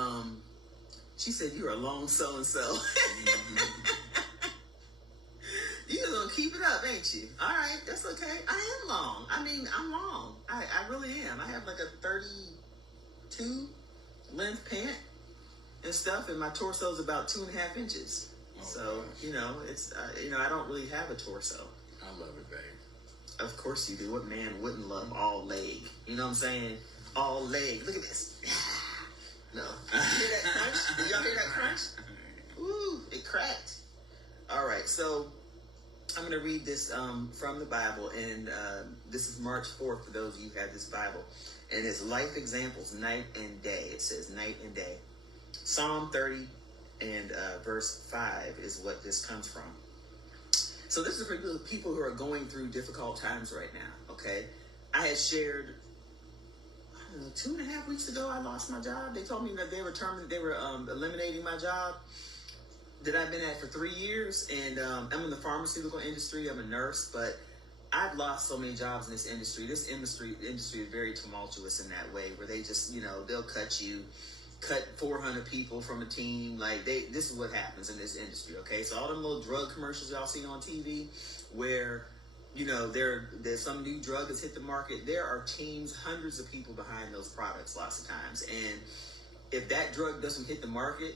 She said you're a long so-and-so. You're gonna keep it up, ain't you? All right, that's okay. I am long. I mean, I'm long. I really am. I have like a 32 length pant and stuff, and my torso is about 2.5 inches. Oh, so gosh. You know, it's I don't really have a torso. I love it, babe. Of course you do. What man wouldn't love all leg? You know what I'm saying? All leg. Look at this. No. You hear that crunch? Did y'all hear that crunch? Ooh, it cracked. All right, so I'm going to read this from the Bible, and this is March 4th for those of you who have this Bible. And it's life examples, night and day. It says night and day. Psalm 30 and verse 5 is what this comes from. So this is for people who are going through difficult times right now, okay? I had shared, I don't know, 2.5 weeks ago, I lost my job. They told me that they were eliminating my job that I've been at for 3 years. And I'm in the pharmaceutical industry. I'm a nurse, but I've lost so many jobs in this industry. This industry is very tumultuous in that way, where they just, they'll cut 400 people from a team. Like this is what happens in this industry. Okay. So all them little drug commercials y'all seen on TV where, there's some new drug that's hit the market. There are teams, hundreds of people behind those products lots of times. And if that drug doesn't hit the market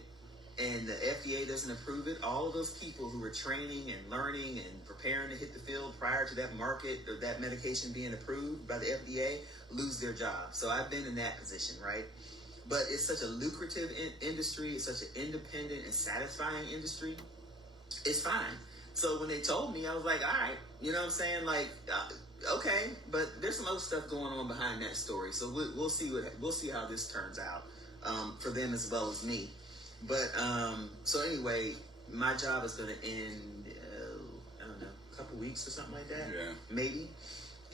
and the FDA doesn't approve it, all of those people who are training and learning and preparing to hit the field prior to that market or that medication being approved by the FDA lose their job. So I've been in that position, right? But it's such a lucrative industry. It's such an independent and satisfying industry. It's fine. So when they told me, I was like, all right, you know what I'm saying? Like, okay, but there's some other stuff going on behind that story. So we'll see how this turns out for them as well as me. But so anyway, my job is going to end, I don't know, a couple weeks or something like that. Yeah. Maybe.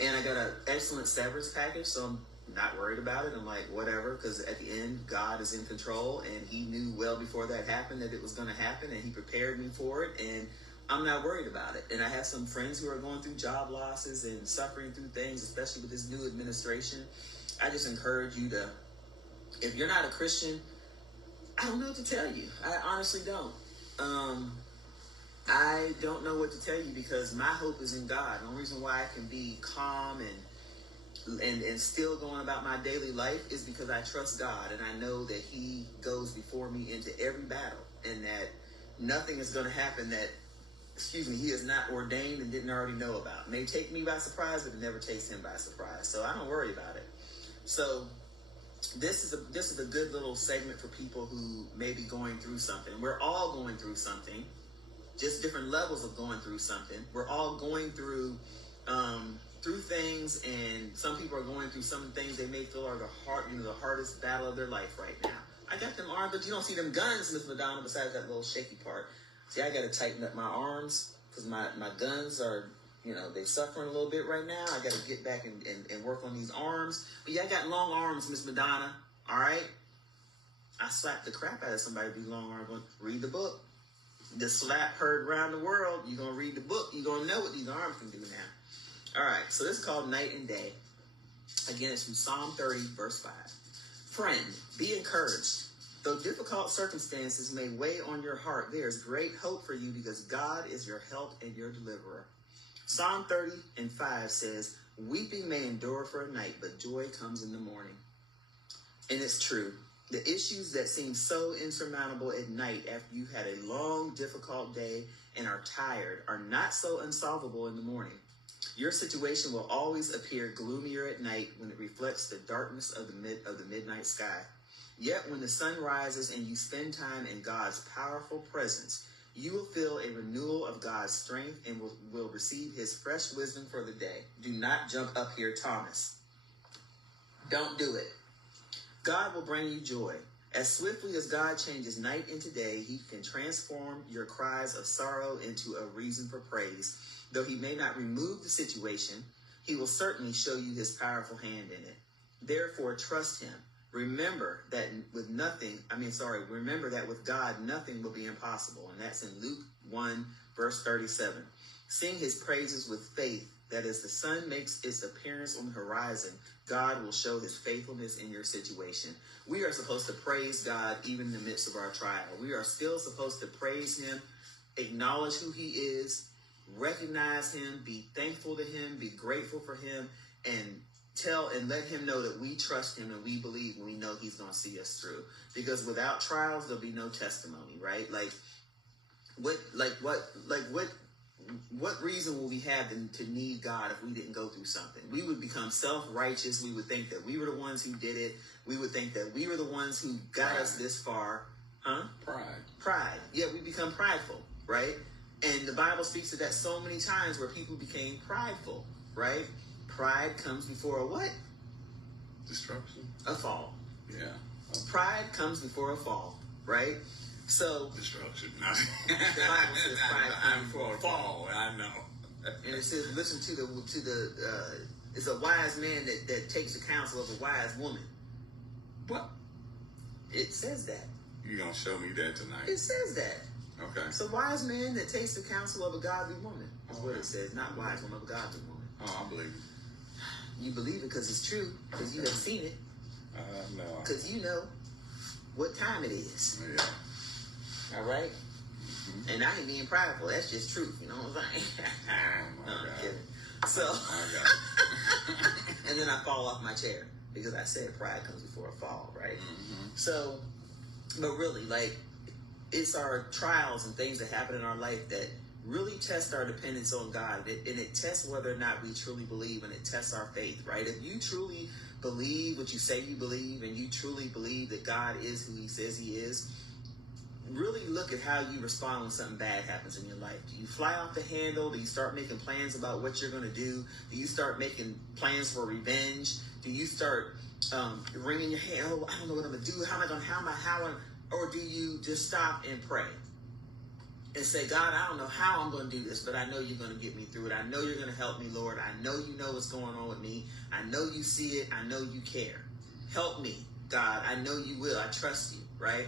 And I got an excellent severance package, so I'm not worried about it. I'm like, whatever, because at the end, God is in control, and he knew well before that happened that it was going to happen, and he prepared me for it, and I'm not worried about it. And I have some friends who are going through job losses and suffering through things, especially with this new administration. I just encourage you to, if you're not a Christian, I don't know what to tell you. I honestly don't. I don't know what to tell you because my hope is in God. The only reason why I can be calm and still going about my daily life is because I trust God, and I know that he goes before me into every battle, and that nothing is going to happen that, he has not ordained and didn't already know about. It may take me by surprise, but it never takes him by surprise. So I don't worry about it. So this is a good little segment for people who may be going through something. We're all going through something, just different levels of going through something. We're all going through things, and some people are going through some things they may feel are the hardest battle of their life right now. I got them arms, but you don't see them guns, Miss Madonna, besides that little shaky part. See, I got to tighten up my arms because my guns are, they're suffering a little bit right now. I got to get back and work on these arms. But yeah, I got long arms, Miss Madonna. All right? I slapped the crap out of somebody with these long arms. Read the book. The slap heard around the world. You're going to read the book. You're going to know what these arms can do now. All right, so this is called Night and Day. Again, it's from Psalm 30, verse 5. Friend, be encouraged. Though difficult circumstances may weigh on your heart, there is great hope for you because God is your help and your deliverer. Psalm 30 and 5 says, weeping may endure for a night, but joy comes in the morning. And it's true. The issues that seem so insurmountable at night after you've had a long, difficult day and are tired are not so unsolvable in the morning. Your situation will always appear gloomier at night when it reflects the darkness of the midnight sky. Yet when the sun rises and you spend time in God's powerful presence, you will feel a renewal of God's strength and will receive his fresh wisdom for the day. Do not jump up here, Thomas. Don't do it. God will bring you joy. As swiftly as God changes night into day, he can transform your cries of sorrow into a reason for praise. Though he may not remove the situation, he will certainly show you his powerful hand in it. Therefore, trust him. Remember that with God, nothing will be impossible. And that's in Luke 1, verse 37. Sing his praises with faith, that as the sun makes its appearance on the horizon, God will show his faithfulness in your situation. We are supposed to praise God even in the midst of our trial. We are still supposed to praise him, acknowledge who he is, recognize him, be thankful to him, be grateful for him, and let him know that we trust him and we believe and we know he's going to see us through. Because without trials, there'll be no testimony, right? What reason will we have to need God if we didn't go through something? We would become self-righteous. We would think that we were the ones who did it. We would think that we were the ones who got us this far. Huh? Pride. Yeah, we become prideful, right? And the Bible speaks to that so many times where people became prideful, right? Pride comes before a what? Destruction. A fall. Yeah. Okay. Pride comes before a fall, right? So destruction. The Bible says pride comes before a fall. I know. And it says, listen to the It's a wise man that takes the counsel of a wise woman. What? It says that. You gonna show me that tonight? It says that. Okay. It's a wise man that takes the counsel of a godly woman. That's what it says. Not wise woman, but godly woman. Oh, I believe it. You believe it because it's true. Because you have seen it. No. Because you know what time it is. Yeah. All right? Mm-hmm. And I ain't being prideful. That's just truth. You know what I'm saying? Oh, my No, I'm God. kidding. So, Oh, my God. and then I fall off my chair because I said pride comes before a fall, right? Mm-hmm. So, but really, like, it's our trials and things that happen in our life that really test our dependence on God. And it tests whether or not we truly believe, and it tests our faith, right? If you truly believe what you say you believe, and you truly believe that God is who he says he is, really look at how you respond when something bad happens in your life. Do you fly off the handle? Do you start making plans about what you're going to do? Do you start making plans for revenge? Do you start wringing your hand? Oh, I don't know what I'm going to do. How am I going to, or do you just stop and pray and say, God, I don't know how I'm going to do this, but I know you're going to get me through it. I know you're going to help me, Lord. I know you know what's going on with me. I know you see it. I know you care. Help me, God. I know you will. I trust you, right?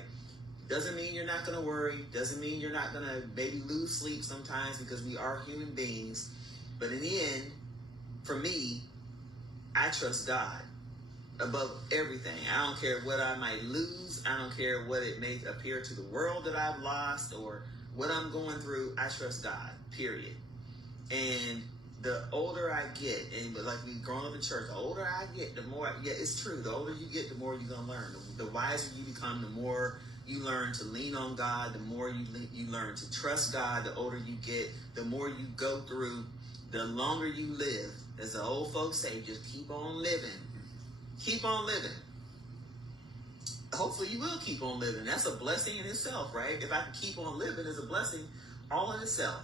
Doesn't mean you're not going to worry. Doesn't mean you're not going to maybe lose sleep sometimes, because we are human beings. But in the end, for me, I trust God above everything. I don't care what I might lose. I don't care what it may appear to the world that I've lost or what I'm going through. I trust God, period. And the older I get, and like we've grown up in church, the older I get, the more, yeah, it's true. The older you get, the more you're going to learn. The wiser you become, the more you learn to lean on God, the more you learn to trust God. The older you get, the more you go through, the longer you live. As the old folks say, just keep on living. Keep on living. Hopefully you will keep on living. That's a blessing in itself, right? If I can keep on living, it's a blessing all in itself.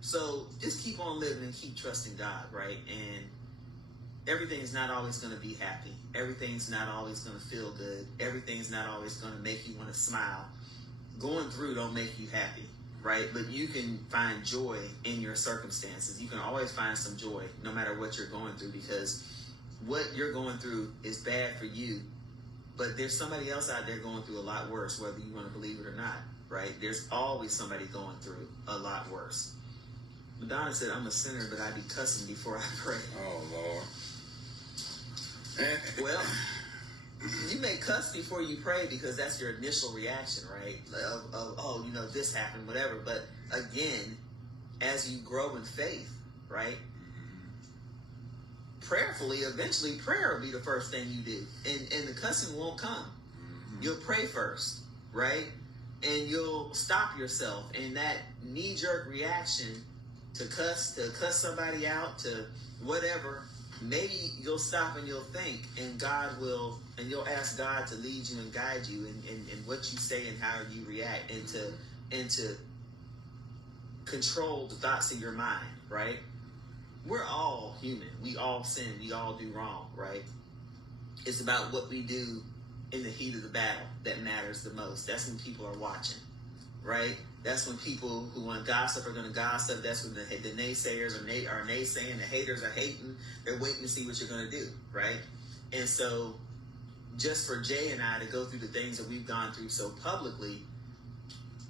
So just keep on living and keep trusting God, right? And everything's not always going to be happy. Everything's not always going to feel good. Everything's not always going to make you want to smile. Going through don't make you happy, right? But you can find joy in your circumstances. You can always find some joy no matter what you're going through, because what you're going through is bad for you, but there's somebody else out there going through a lot worse, whether you want to believe it or not, right? There's always somebody going through a lot worse. Madonna said, I'm a sinner, but I be cussing before I pray. Oh, Lord. Well, you may cuss before you pray because that's your initial reaction, right? Of oh, you know, this happened, whatever. But again, as you grow in faith, right? Prayerfully, eventually prayer will be the first thing you do. And the cussing won't come. You'll pray first, right? And you'll stop yourself. And that knee-jerk reaction to cuss somebody out, to whatever, maybe you'll stop and you'll think, and you'll ask God to lead you and guide you in what you say and how you react, and to control the thoughts in your mind, right? We're all human. We all sin. We all do wrong, right? It's about what we do in the heat of the battle that matters the most. That's when people are watching, right? That's when people who want to gossip are going to gossip. That's when the naysayers are naysaying. The haters are hating. They're waiting to see what you're going to do, right? And so just for Jay and I to go through the things that we've gone through so publicly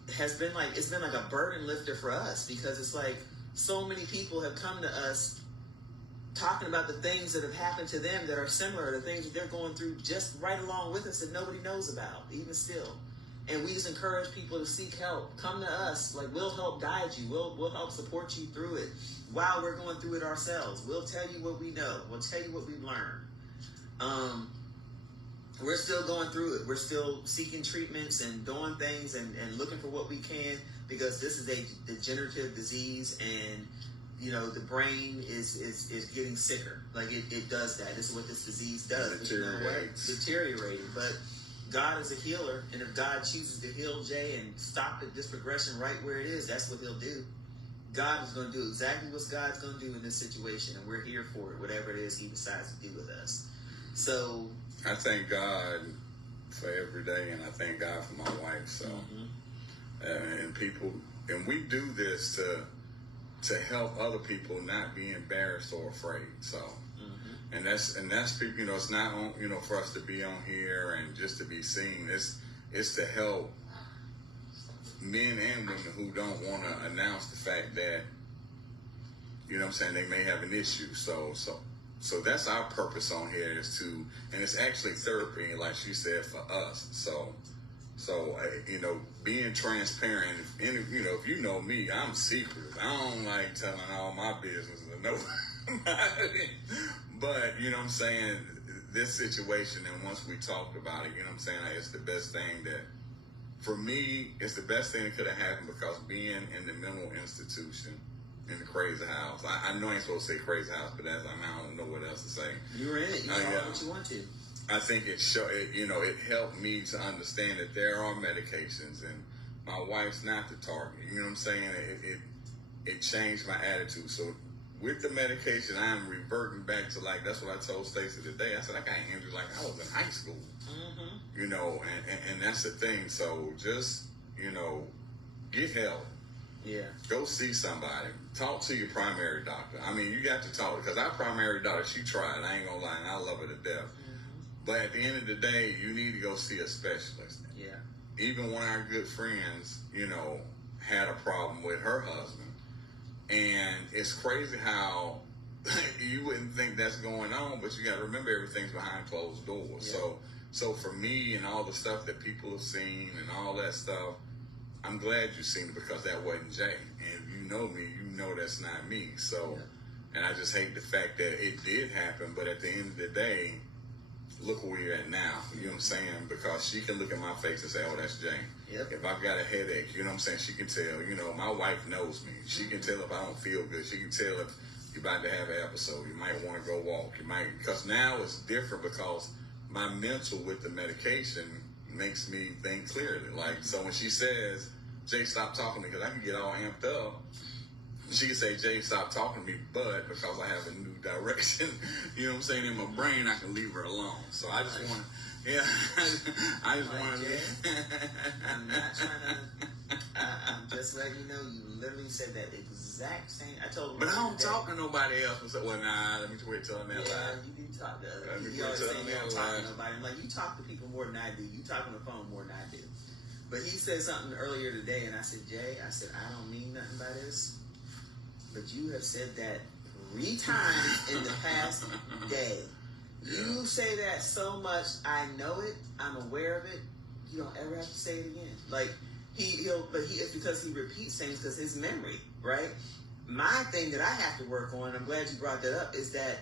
it's been like a burden lifter for us, because it's like so many people have come to us talking about the things that have happened to them that are similar to things that they're going through just right along with us that nobody knows about, even still. And we just encourage people to seek help. Come to us. Like, we'll help guide you. We'll help support you through it while we're going through it ourselves. We'll tell you what we know. We'll tell you what we've learned. We're still going through it. We're still seeking treatments and doing things and looking for what we can, because this is a degenerative disease, and you know, the brain is getting sicker. Like it does that. This is what this disease does. Deteriorating. But God is a healer, and if God chooses to heal Jay and stop this progression right where it is, that's what he'll do. God is going to do exactly what God's going to do in this situation, and we're here for it, whatever it is he decides to do with us. So I thank God for every day, and I thank God for my wife. So and people, and we do this to help other people not be embarrassed or afraid. So And that's people. It's not on. For us to be on here and just to be seen. It's to help men and women who don't want to announce the fact that they may have an issue. So that's our purpose on here is to, and it's actually therapy, like she said, for us. So being transparent. And if you know me, I'm secretive. I don't like telling all my business to nobody. But this situation, and once we talked about it, it's the best thing that, for me, it's the best thing that could have happened, because being in the mental institution, in the crazy house, I know I ain't supposed to say crazy house, but I don't know what else to say. You were in it. You saw what you want to. I think it helped me to understand that there are medications, and my wife's not the target. It changed my attitude. So with the medication, I'm reverting back to, like, that's what I told Stacey today. I said, I got injured like I was in high school. Mm-hmm. And that's the thing. So just, get help. Yeah. Go see somebody. Talk to your primary doctor. I mean, you got to talk, because our primary doctor, she tried. I ain't gonna lie, and I love her to death. Mm-hmm. But at the end of the day, you need to go see a specialist. Yeah. Even one of our good friends, had a problem with her husband. And it's crazy how you wouldn't think that's going on, but you got to remember everything's behind closed doors. Yeah. So for me and all the stuff that people have seen and all that stuff, I'm glad you've seen it, because that wasn't Jay. And if you know me, you know that's not me. So, and I just hate the fact that it did happen, but at the end of the day, look where you're at now. You know what I'm saying? Because she can look at my face and say, oh, that's Jay. Yep. If I've got a headache, she can tell. My wife knows me. She can tell if I don't feel good. She can tell if you're about to have an episode. You might want to go walk. Because now it's different, because my mental with the medication makes me think clearly. Like, so when she says, Jay, stop talking to me, because I can get all amped up. She can say, Jay, stop talking to me, but because I have a new direction, in my brain, I can leave her alone. So I just want to, I just want to. I'm not trying to, I'm just letting you know, you literally said that exact same, I told her. But I don't talk to nobody else. And say, well, nah, let me quit telling that lie. Yeah, you do talk to other people. You always say you don't talk to nobody. I'm like, you talk to people more than I do. You talk on the phone more than I do. But he said something earlier today, and I said, Jay, I don't mean nothing by this, but you have said that 3 times in the past day. You say that so much, I know it, I'm aware of it, you don't ever have to say it again. Like, it's because he repeats things, because his memory, right? My thing that I have to work on, I'm glad you brought that up, is that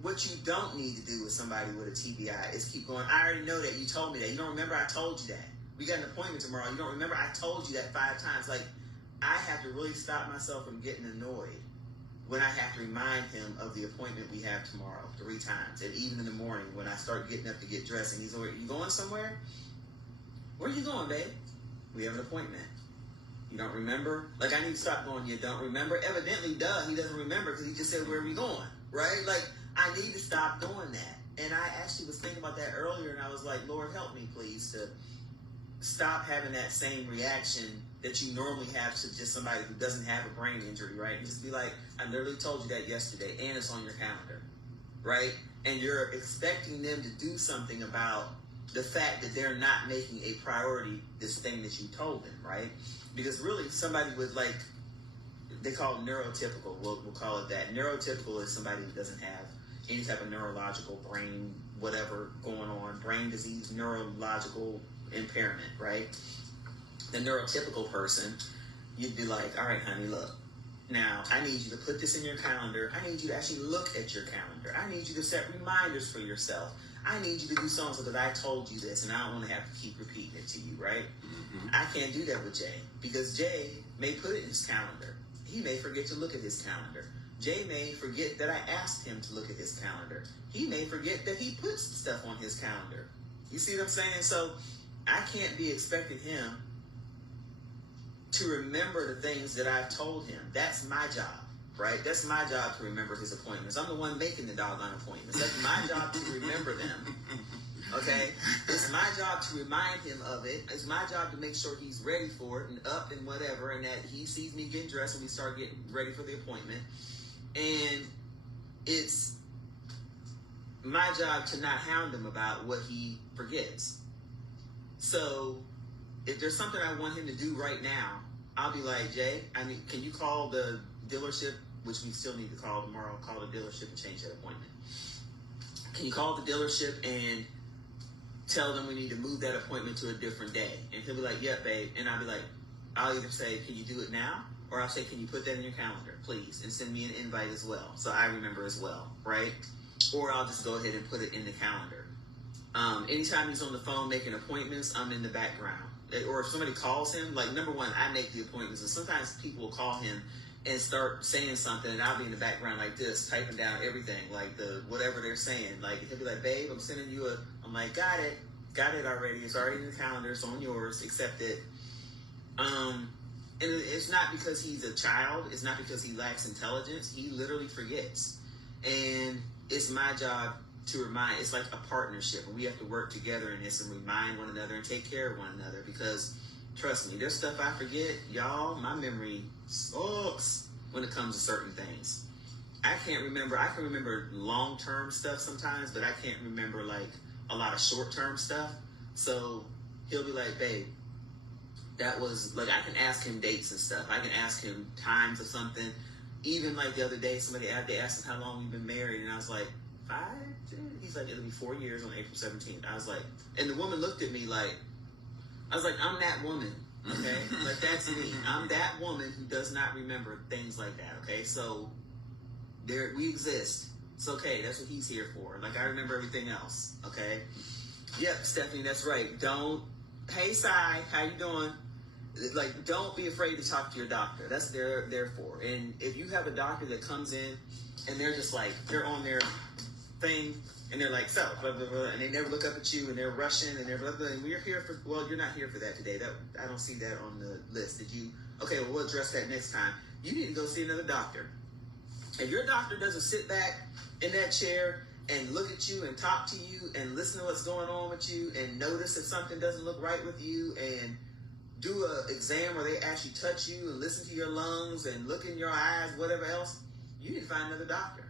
what you don't need to do with somebody with a TBI is keep going, I already know that, you told me that, you don't remember I told you that. We got an appointment tomorrow, you don't remember I told you that 5 times. Like, I have to really stop myself from getting annoyed when I have to remind him of the appointment we have tomorrow 3 times. And even in the morning when I start getting up to get dressed and he's over, you going somewhere? Where are you going, babe? We have an appointment. You don't remember? Like, I need to stop going, you don't remember? Evidently, he doesn't remember, because he just said, where are we going? Right? Like, I need to stop doing that. And I actually was thinking about that earlier, and I was like, Lord, help me, please, to stop having that same reaction that you normally have to just somebody who doesn't have a brain injury, right? And just be like, I literally told you that yesterday, and it's on your calendar, right? And you're expecting them to do something about the fact that they're not making a priority this thing that you told them, right? Because really, somebody with, like, they call it neurotypical, we'll call it that. Neurotypical is somebody who doesn't have any type of neurological brain, whatever going on, brain disease, neurological impairment, right? The neurotypical person, you'd be like, all right, honey, look, now I need you to put this in your calendar. I need you to actually look at your calendar. I need you to set reminders for yourself. I need you to do so-and-so because I told you this, and I don't want to have to keep repeating it to you, right? Mm-hmm. I can't do that with Jay, because Jay may put it in his calendar. He may forget to look at his calendar. Jay may forget that I asked him to look at his calendar. He may forget that he puts stuff on his calendar. You see what I'm saying? So I can't be expecting him to remember the things that I've told him. That's my job, right? That's my job to remember his appointments. I'm the one making the doggone appointments. That's my job to remember them, okay? It's my job to remind him of it. It's my job to make sure he's ready for it and up and whatever, and that he sees me getting dressed and we start getting ready for the appointment. And it's my job to not hound him about what he forgets. So if there's something I want him to do right now, I'll be like, Jay, can you call the dealership, which we still need to call tomorrow, call the dealership and change that appointment. Can you call the dealership and tell them we need to move that appointment to a different day? And he'll be like, yeah, babe. And I'll be like, I'll either say, can you do it now? Or I'll say, can you put that in your calendar, please? And send me an invite as well, so I remember as well, right? Or I'll just go ahead and put it in the calendar. Anytime he's on the phone making appointments, I'm in the background. Or if somebody calls him, like, number one, I make the appointments. And sometimes people will call him and start saying something, and I'll be in the background like this, typing down everything, like the whatever they're saying. Like, he'll be like, babe, I'm sending you I'm like, got it already. It's already in the calendar. It's on yours. Accept it. And it's not because he's a child. It's not because he lacks intelligence. He literally forgets. And it's my job to remind. It's like a partnership, and we have to work together in this and remind one another and take care of one another, because trust me, there's stuff I forget. Y'all, my memory sucks when it comes to certain things. I can remember long-term stuff sometimes, but I can't remember like a lot of short-term stuff. So he'll be like, babe, that was like, I can ask him dates and stuff. I can ask him times of something. Even like the other day, they asked him how long we've been married, and I was like, 5? He's like, it'll be 4 years on April 17th. I was like, and the woman looked at me like, I was like, I'm that woman, okay? Like, that's me. I'm that woman who does not remember things like that, okay? So we exist. It's okay. That's what he's here for. Like, I remember everything else, okay? Yep, Stephanie, that's right. Hey, Sai, how you doing? Like, don't be afraid to talk to your doctor. That's what they're for. And if you have a doctor that comes in and they're just like, they're on their thing and they're like, so, blah, blah, blah, and they never look up at you and they're rushing and they're blah, blah, and we're here for, well, you're not here for that today. I don't see that on the list. Okay, well, we'll address that next time. You need to go see another doctor. If your doctor doesn't sit back in that chair and look at you and talk to you and listen to what's going on with you and notice if something doesn't look right with you and do an exam where they actually touch you and listen to your lungs and look in your eyes, whatever else, you need to find another doctor.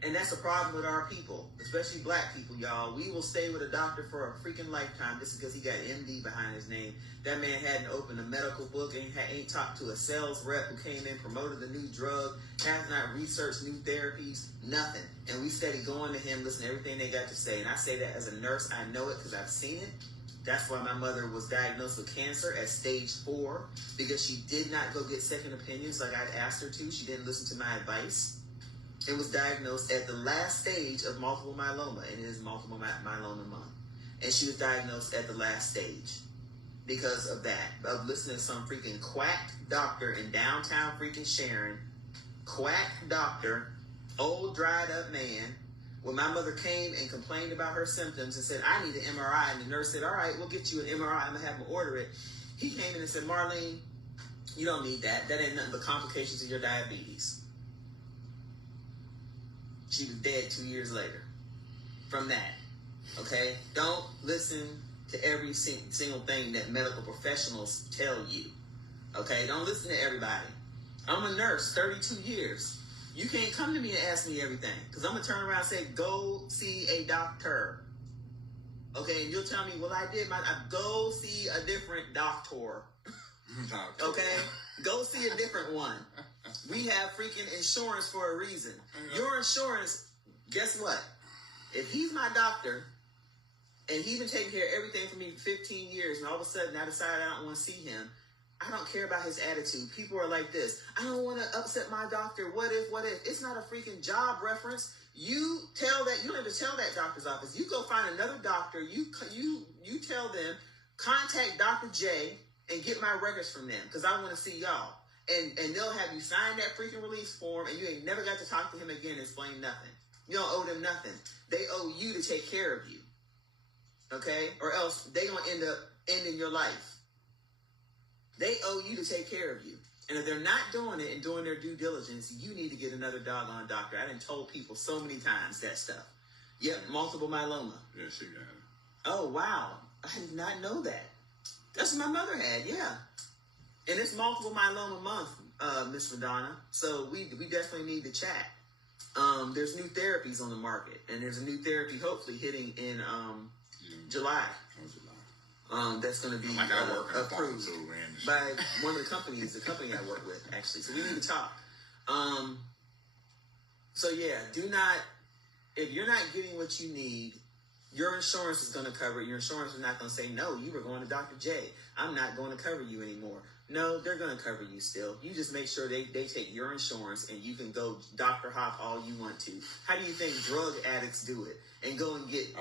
And that's a problem with our people, especially black people, y'all. We will stay with a doctor for a freaking lifetime just because he got MD behind his name. That man hadn't opened a medical book and ain't talked to a sales rep who came in, promoted a new drug, has not researched new therapies, nothing. And we steady going to him, listen to everything they got to say. And I say that as a nurse, I know it because I've seen it. That's why my mother was diagnosed with cancer at stage 4, because she did not go get second opinions like I'd asked her to. She didn't listen to my advice. It was diagnosed at the last stage of multiple myeloma, and it is multiple myeloma month. And she was diagnosed at the last stage because of that, of listening to some freaking quack doctor in downtown freaking Sharon, quack doctor, old dried up man. When my mother came and complained about her symptoms and said, I need an MRI, and the nurse said, all right, we'll get you an MRI. I'm going to have him order it. He came in and said, Marlene, you don't need that. That ain't nothing but complications of your diabetes. She was dead 2 years later from that, okay? Don't listen to every single thing that medical professionals tell you, okay? Don't listen to everybody. I'm a nurse, 32 years. You can't come to me and ask me everything, because I'm going to turn around and say, go see a doctor, okay? And you'll tell me, well, go see a different doctor, okay? Go see a different one. We have freaking insurance for a reason. Your insurance, guess what? If he's my doctor and he's been taking care of everything for me for 15 years, and all of a sudden I decide I don't want to see him, I don't care about his attitude. People are like this. I don't want to upset my doctor. What if? It's not a freaking job reference. You tell that. You don't have to tell that doctor's office. You go find another doctor. You tell them, contact Dr. J and get my records from them, because I want to see y'all. And they'll have you sign that freaking release form, and you ain't never got to talk to him again and explain nothing. You don't owe them nothing. They owe you to take care of you. Okay? Or else they gonna end up ending your life. They owe you to take care of you. And if they're not doing it and doing their due diligence, you need to get another doggone doctor. I done told people so many times that stuff. Yep, multiple myeloma. Yeah, she got it. Oh, wow. I did not know that. That's what my mother had, yeah. And it's multiple myeloma month, Miss Madonna. So we definitely need to chat. There's new therapies on the market, and there's a new therapy hopefully hitting in July. That's going to be approved by one of the companies, the company I work with, actually. So we need to talk. So yeah, if you're not getting what you need, your insurance is going to cover it. Your insurance is not going to say, no, you were going to Dr. J. I'm not going to cover you anymore. No, they're going to cover you still. You just make sure they take your insurance, and you can go Dr. Hop all you want to. How do you think drug addicts do it? And go and get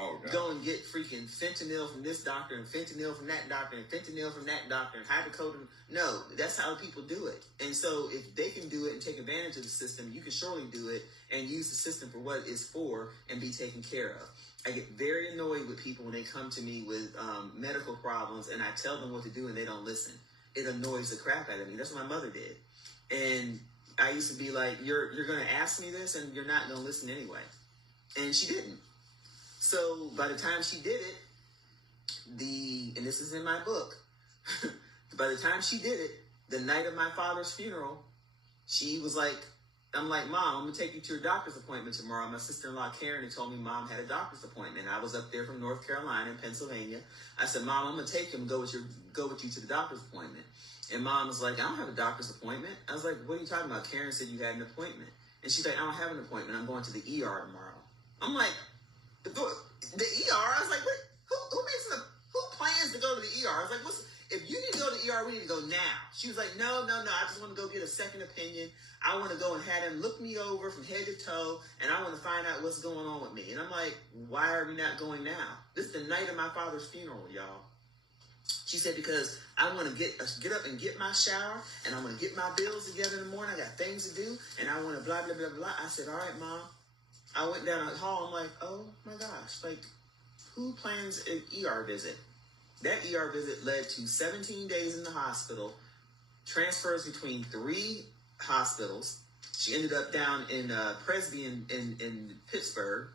freaking fentanyl from this doctor, and fentanyl from that doctor, and fentanyl from that doctor, and hydrocodone. No, that's how people do it. And so if they can do it and take advantage of the system, you can surely do it and use the system for what it's for and be taken care of. I get very annoyed with people when they come to me with medical problems, and I tell them what to do and they don't listen. It annoys the crap out of me. That's what my mother did. And I used to be like, you're going to ask me this and you're not going to listen anyway. And she didn't. So by the time she did it, and this is in my book, by the time she did it, the night of my father's funeral, she was like, I'm like, Mom, I'm going to take you to your doctor's appointment tomorrow. My sister-in-law, Karen, had told me Mom had a doctor's appointment. I was up there from North Carolina and Pennsylvania. I said, Mom, I'm going to take him and go with you to the doctor's appointment. And Mom was like, I don't have a doctor's appointment. I was like, what are you talking about? Karen said you had an appointment. And she's like, I don't have an appointment. I'm going to the ER tomorrow. I'm like, the ER? I was like, what? Who plans to go to the ER? I was like, if you need to go to the ER, we need to go now. She was like, no, I just want to go get a second opinion. I want to go and have them look me over from head to toe, and I want to find out what's going on with me. And I'm like, why are we not going now? This is the night of my father's funeral, y'all. She said, because I want to get up and get my shower, and I want to get my bills together in the morning. I got things to do, and I want to blah, blah, blah, blah. I said, all right, Mom. I went down the hall. I'm like, oh, my gosh. Like, who plans an ER visit? That ER visit led to 17 days in the hospital, transfers between 3 hospitals. She ended up down in Presby in Pittsburgh,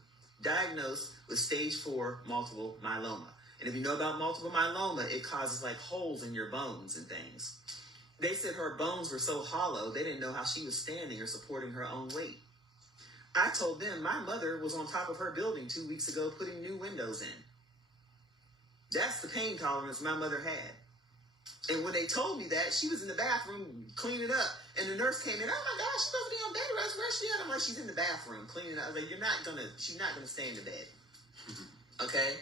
diagnosed with stage 4 multiple myeloma. And if you know about multiple myeloma, it causes like holes in your bones and things. They said her bones were so hollow, they didn't know how she was standing or supporting her own weight. I told them my mother was on top of her building 2 weeks ago putting new windows in. That's the pain tolerance my mother had. And when they told me that, she was in the bathroom cleaning up. And the nurse came in, oh my gosh, she's supposed to be on bed rest. Where's she at? I'm like, she's in the bathroom cleaning up. I was like, she's not gonna stay in the bed. Okay?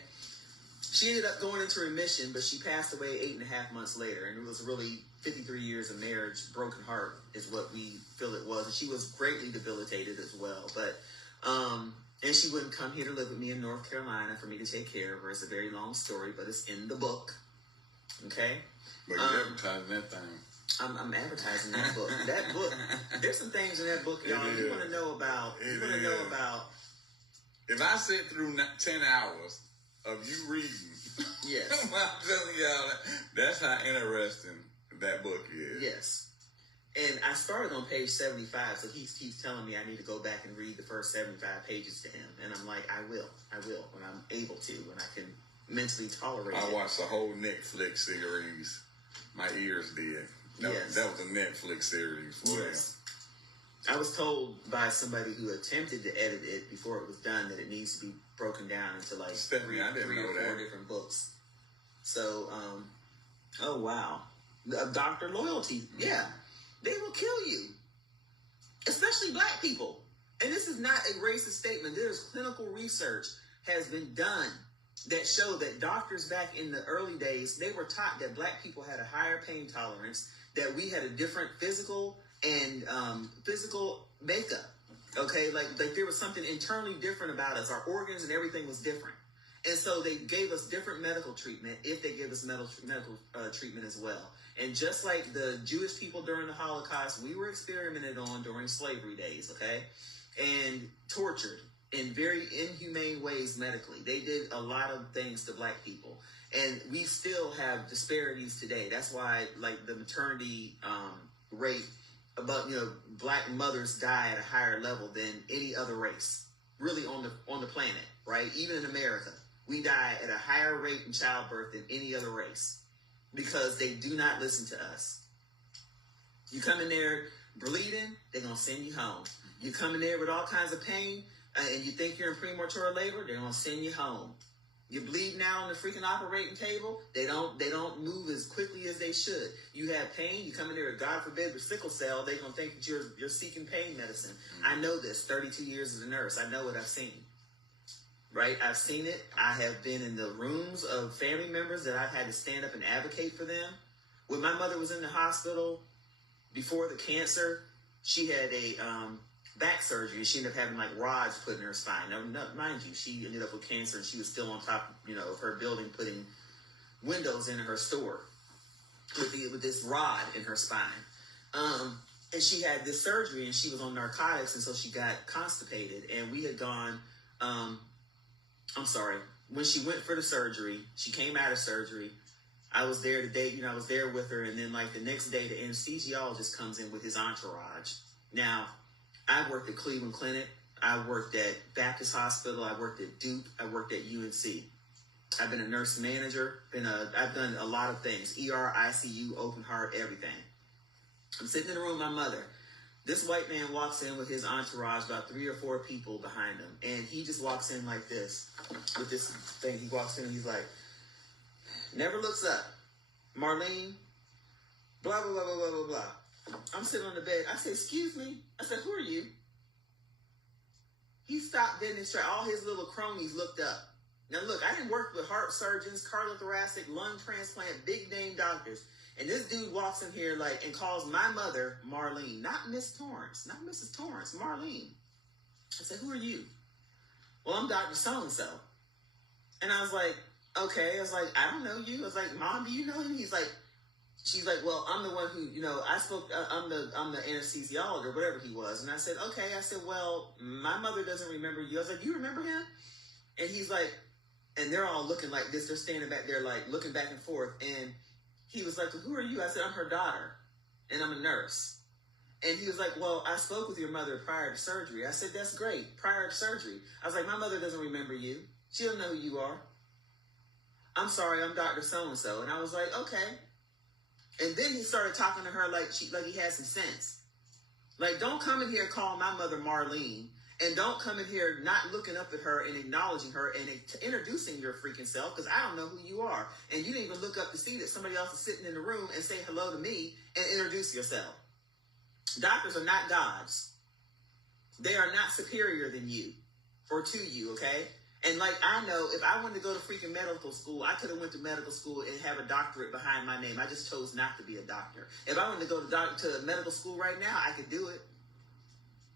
She ended up going into remission, but she passed away 8.5 months later. And it was really 53 years of marriage, broken heart is what we feel it was. And she was greatly debilitated as well. But, and she wouldn't come here to live with me in North Carolina for me to take care of her. It's a very long story, but it's in the book. Okay? But you're advertising that thing. I'm advertising that book. That book, there's some things in that book, y'all, you want to know about. If I sit through 10 hours of you reading, yes. I'm telling y'all, that's how interesting that book is. Yes. And I started on page 75, so he's telling me I need to go back and read the first 75 pages to him. And I'm like, I will, when I'm able to, when I can mentally tolerate it. I watched the whole Netflix series. My ears did. That was a Netflix series. Yes. I was told by somebody who attempted to edit it before it was done that it needs to be broken down into like three or 4 different books. So, oh wow. Dr. Loyalty, yeah. They will kill you. Especially black people. And this is not a racist statement. There's clinical research has been done that show that doctors back in the early days, they were taught that black people had a higher pain tolerance, that we had a different physical and physical makeup. Okay, like there was something internally different about us. Our organs and everything was different. And so they gave us different medical treatment if they gave us medical treatment as well. And just like the Jewish people during the Holocaust, we were experimented on during slavery days, okay? And tortured in very inhumane ways medically. They did a lot of things to black people. And we still have disparities today. That's why, like, the maternity rate, black mothers die at a higher level than any other race, really on the planet, right? Even in America, we die at a higher rate in childbirth than any other race because they do not listen to us. You come in there, bleeding, they're going to send you home. You come in there with all kinds of pain, and you think you're in premature labor, they're going to send you home. You bleed now on the freaking operating table, they don't move as quickly as they should. You have pain, you come in there with, God forbid, with sickle cell, they're going to think that you're seeking pain medicine. I know this, 32 years as a nurse. I know what I've seen. Right? I've seen it. I have been in the rooms of family members that I've had to stand up and advocate for them. When my mother was in the hospital before the cancer, she had a back surgery. She ended up having like rods put in her spine. Now, mind you, she ended up with cancer and she was still on top, of her building, putting windows in her store with this rod in her spine. And she had this surgery and she was on narcotics, and so she got constipated. And we had gone, when she went for the surgery, she came out of surgery. I was there the day, I was there with her. And then like the next day, the anesthesiologist comes in with his entourage. Now, I worked at Cleveland Clinic. I worked at Baptist Hospital. I worked at Duke. I worked at UNC. I've been a nurse manager. I've done a lot of things. ER, ICU, open heart, everything. I'm sitting in the room with my mother. This white man walks in with his entourage, about 3 or 4 people behind him. And he just walks in like this, with this thing. He walks in and he's like, never looks up. Marlene, blah, blah, blah, blah, blah, blah, blah. I'm sitting on the bed. I said, excuse me. I said, who are you? He stopped dead in his track. All his little cronies looked up. Now, look, I didn't work with heart surgeons, cardiothoracic, lung transplant, big name doctors. And this dude walks in here and calls my mother Marlene, not Miss Torrance, not Mrs. Torrance, Marlene. I said, who are you? Well, I'm Dr. So-and-so. And I was like, okay. I was like, I don't know you. I was like, Mom, do you know him? She's like, well, I'm the one who, I spoke, I'm the anesthesiologist or whatever he was. And I said, okay. I said, well, my mother doesn't remember you. I was like, you remember him? And he's like, and they're all looking like this. They're standing back there, looking back and forth. And he was like, who are you? I said, I'm her daughter, and I'm a nurse. And he was like, well, I spoke with your mother prior to surgery. I said, that's great. Prior to surgery. I was like, my mother doesn't remember you. She doesn't know who you are. I'm sorry, I'm Dr. So-and-so. And I was like, okay. And then he started talking to her like he had some sense. Like, don't come in here and call my mother Marlene. And don't come in here not looking up at her and acknowledging her and introducing your freaking self, because I don't know who you are. And you didn't even look up to see that somebody else is sitting in the room and say hello to me and introduce yourself. Doctors are not gods. They are not superior than you or to you, okay? And I know if I wanted to go to freaking medical school, I could have went to medical school and have a doctorate behind my name. I just chose not to be a doctor. If I wanted to go to medical school right now, I could do it.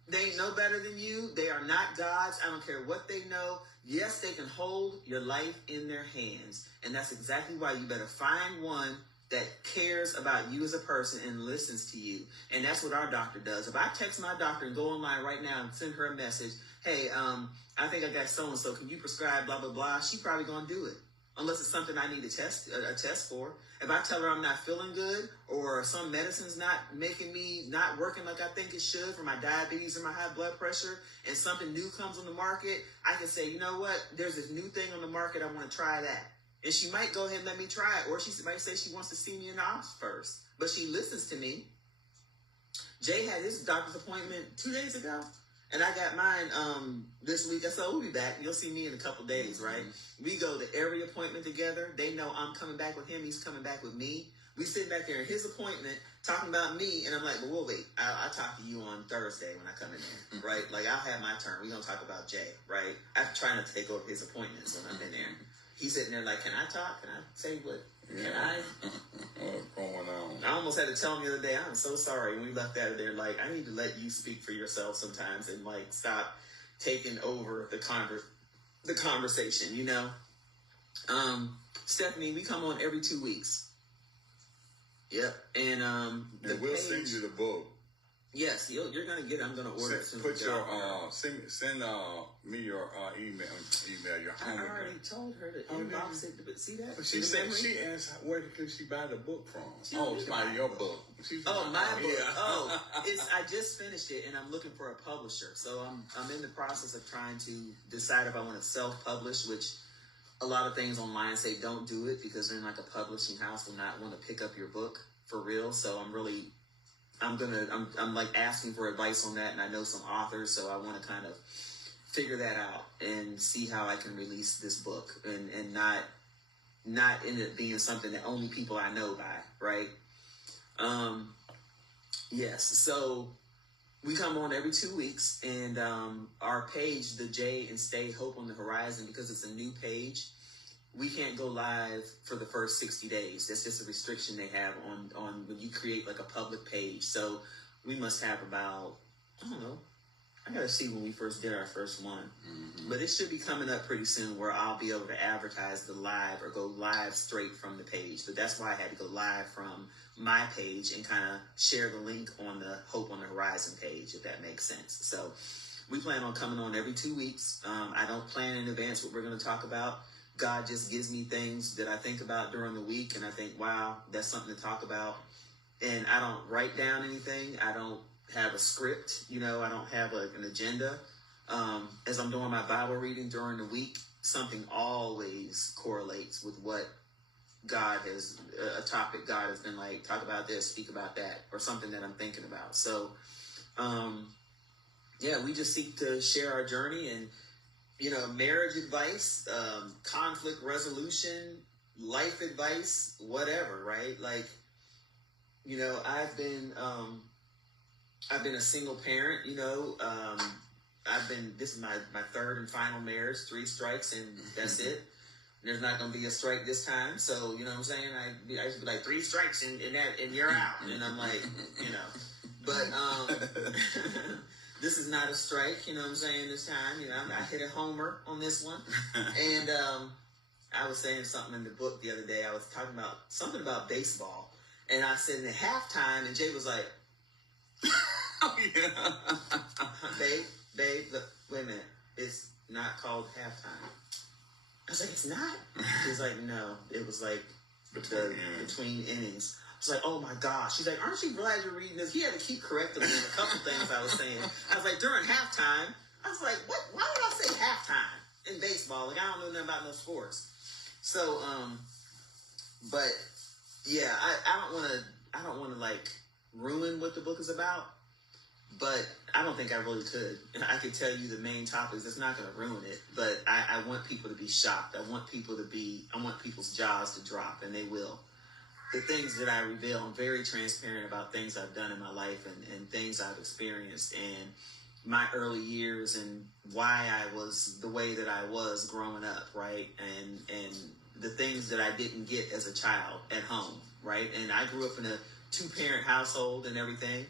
They ain't no better than you. They are not gods. I don't care what they know. Yes, they can hold your life in their hands. And that's exactly why you better find one that cares about you as a person and listens to you. And that's what our doctor does. If I text my doctor and go online right now and send her a message, hey, I think I got so-and-so. Can you prescribe blah, blah, blah? She probably going to do it. Unless it's something I need a test for. If I tell her I'm not feeling good or some medicine's not working like I think it should for my diabetes or my high blood pressure, and something new comes on the market, I can say, you know what? There's this new thing on the market. I want to try that. And she might go ahead and let me try it. Or she might say she wants to see me in the office first. But she listens to me. Jay had his doctor's appointment 2 days ago. And I got mine this week. I said, we'll be back. You'll see me in a couple days, right? We go to every appointment together. They know I'm coming back with him. He's coming back with me. We sit back there in his appointment talking about me. And I'm like, well, we'll wait. I'll talk to you on Thursday when I come in there, right? I'll have my turn. We're going to talk about Jay, right? I try not to take over his appointments when I'm in there. He's sitting there can I talk? Can I say what? Can I? What's going on? I almost had to tell him the other day, I'm so sorry. When we left out of there, I need to let you speak for yourself sometimes and stop taking over the conversation, Stephanie, we come on every 2 weeks. Yep. And we'll send you the book. Yes, you're gonna get it. I'm gonna order it soon. Put your send me your email your home. I already told her to inbox it. But see that? But she said she asked where could she buy the book from? She buy your book. My book. Yeah. I just finished it and I'm looking for a publisher. So I'm in the process of trying to decide if I want to self-publish, which a lot of things online say don't do it because then a publishing house will not want to pick up your book for real. So I'm really I'm like asking for advice on that, and I know some authors, so I want to kind of figure that out and see how I can release this book and not end up being something that only people I know buy, right? Yes. So we come on every 2 weeks, and our page, the J and Stay Hope on the Horizon, because it's a new page, we can't go live for the first 60 days. That's just a restriction they have on when you create like a public page. So we must have about, I don't know, I gotta see when we first did our first one. Mm-hmm. But it should be coming up pretty soon where I'll be able to advertise the live or go live straight from the page. But that's why I had to go live from my page and kind of share the link on the Hope on the Horizon page, if that makes sense. So we plan on coming on every 2 weeks. I don't plan in advance what we're going to talk about. God just gives me things that I think about during the week, and I think, wow, that's something to talk about. And I don't write down anything. I don't have a script, I don't have an agenda. As I'm doing my Bible reading during the week, something always correlates with what God has, a topic God has been like, talk about this, speak about that, or something that I'm thinking about. So, we just seek to share our journey and, marriage advice, conflict resolution, life advice, whatever, right? Like, I've been a single parent, this is my third and final marriage, 3 strikes, and that's it. There's not going to be a strike this time. So, you know what I'm saying? I used to be like 3 strikes and you're out. And I'm like, but, this is not a strike, you know what I'm saying, this time. I hit a homer on this one. And, I was saying something in the book the other day. I was talking about something about baseball. And I said in the halftime, and Jay was like, oh, yeah. babe, look, wait a minute. It's not called halftime. I was like, it's not? He's like, no. It was like between innings. I was like, oh my gosh. She's like, aren't you glad you're reading this? He had to keep correcting me on a couple things I was saying. I was like, during halftime, I was like, what? Why would I say halftime in baseball? Like, I don't know nothing about no sports. So, but yeah, I don't want to like ruin what the book is about. But I don't think I really could. I could tell you the main topics. It's not going to ruin it. But I want people to be shocked. I want people's jaws to drop, and they will. The things that I reveal, I'm very transparent about things I've done in my life and things I've experienced and my early years and why I was the way that I was growing up, right? And the things that I didn't get as a child at home, right? And I grew up in a 2-parent household and everything.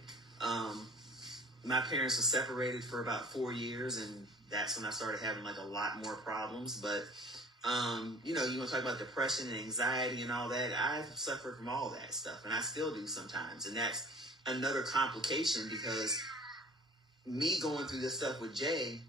My parents were separated for about 4 years, and that's when I started having like a lot more problems. But, you want to talk about depression and anxiety and all that. I've suffered from all that stuff, and I still do sometimes. And that's another complication because me going through this stuff with Jay,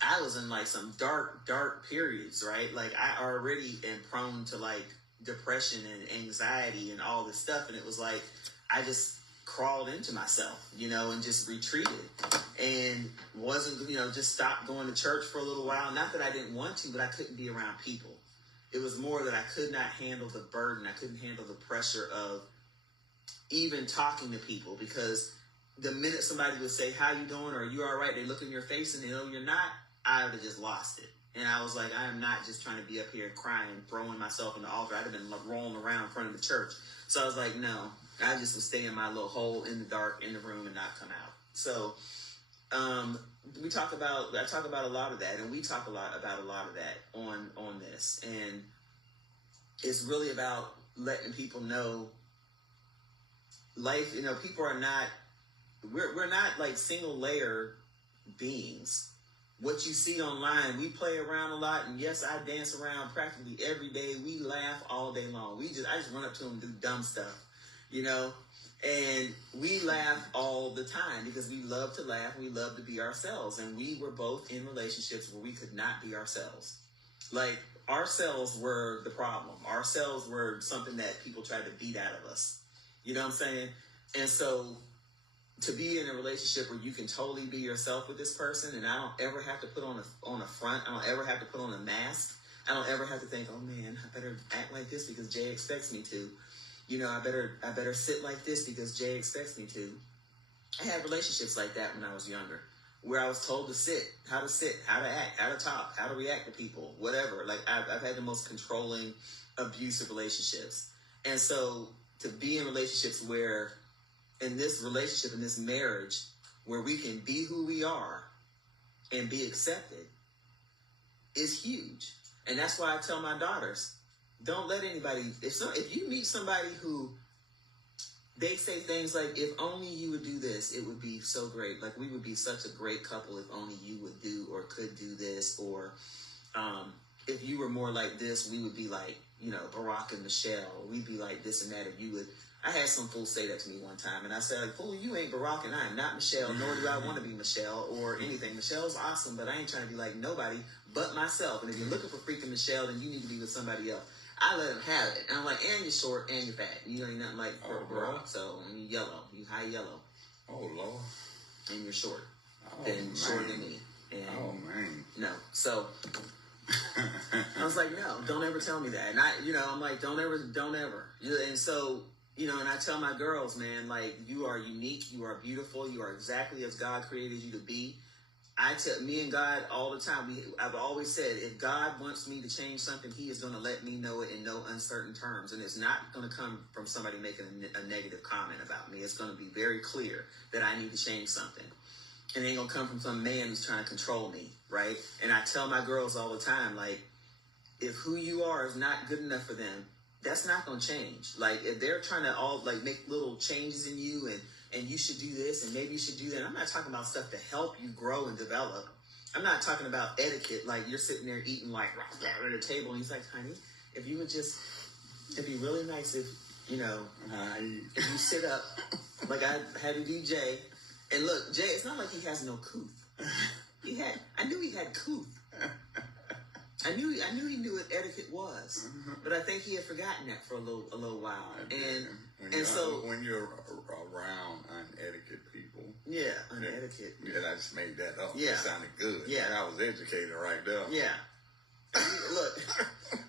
I was in like some dark periods, right? Like I already am prone to like depression and anxiety and all this stuff. And it was like, I just crawled into myself, and just retreated and wasn't, just stopped going to church for a little while. Not that I didn't want to, but I couldn't be around people. It was more that I could not handle the burden. I couldn't handle the pressure of even talking to people because the minute somebody would say, how you doing? Or are you all right? They look in your face and they know you're not. I would have just lost it. And I was like, I am not just trying to be up here crying, throwing myself in the altar. I'd have been rolling around in front of the church. So I was like, no, I just would stay in my little hole in the dark in the room and not come out. So I talk about a lot of that, and we talk about a lot of that on this. And it's really about letting people know life, people are not, we're not like single layer beings. What you see online, we play around a lot, and yes, I dance around practically every day. We laugh all day long. I just run up to them and do dumb stuff, and we laugh all the time because we love to laugh and we love to be ourselves. And we were both in relationships where we could not be ourselves. Like, ourselves were the problem. Ourselves were something that people tried to beat out of us. You know what I'm saying? And so to be in a relationship where you can totally be yourself with this person, and I don't ever have to put on a front, I don't ever have to put on a mask, I don't ever have to think, oh man, I better act like this because Jay expects me to. I better sit like this because Jay expects me to. I had relationships like that when I was younger, where I was told to sit, how to act, how to talk, how to react to people, whatever. Like I've had the most controlling, abusive relationships. And so to be in relationships where, in this relationship, in this marriage, where we can be who we are and be accepted is huge. And that's why I tell my daughters, don't let anybody, if you meet somebody who, they say things like, if only you would do this, it would be so great. Like, we would be such a great couple if only you would do or could do this. Or if you were more like this, we would be like, Barack and Michelle. We'd be like this and that. If you would. I had some fool say that to me one time. And I said, like, fool, you ain't Barack and I am not Michelle, nor do I want to be Michelle or anything. Michelle's awesome, but I ain't trying to be like nobody but myself. And if you're looking for freaking Michelle, then you need to be with somebody else. I let him have it. And I'm like, and you're short and you're fat. You ain't nothing like Barack. So, and you're yellow. You high yellow. Oh, Lord. And you're short. Oh, then man. shorter than me. And oh, man. No. So I was like, no, don't ever tell me that. And I'm like, don't ever. And so, and I tell my girls, man, like, you are unique, you are beautiful, you are exactly as God created you to be. I tell me and God all the time, I've always said, if God wants me to change something, he is going to let me know it in no uncertain terms. And it's not going to come from somebody making a negative comment about me. It's going to be very clear that I need to change something. And it ain't going to come from some man who's trying to control me, right? And I tell my girls all the time, like, if who you are is not good enough for them, that's not going to change. Like, if they're trying to all, like, make little changes in you and you should do this and maybe you should do that. I'm not talking about stuff to help you grow and develop. I'm not talking about etiquette, like you're sitting there eating like at the table and he's like, honey, if you would just, it'd be really nice if, if you sit up, like I had to do Jay. And look, Jay, it's not like he has no couth. I knew he had couth. I knew he knew what etiquette was, but I think he had forgotten that for a little while. So when you're around unetiquette people, unetiquette. Yeah, I just made that up. Yeah, it sounded good. Yeah, I was educated right there. Yeah. Look,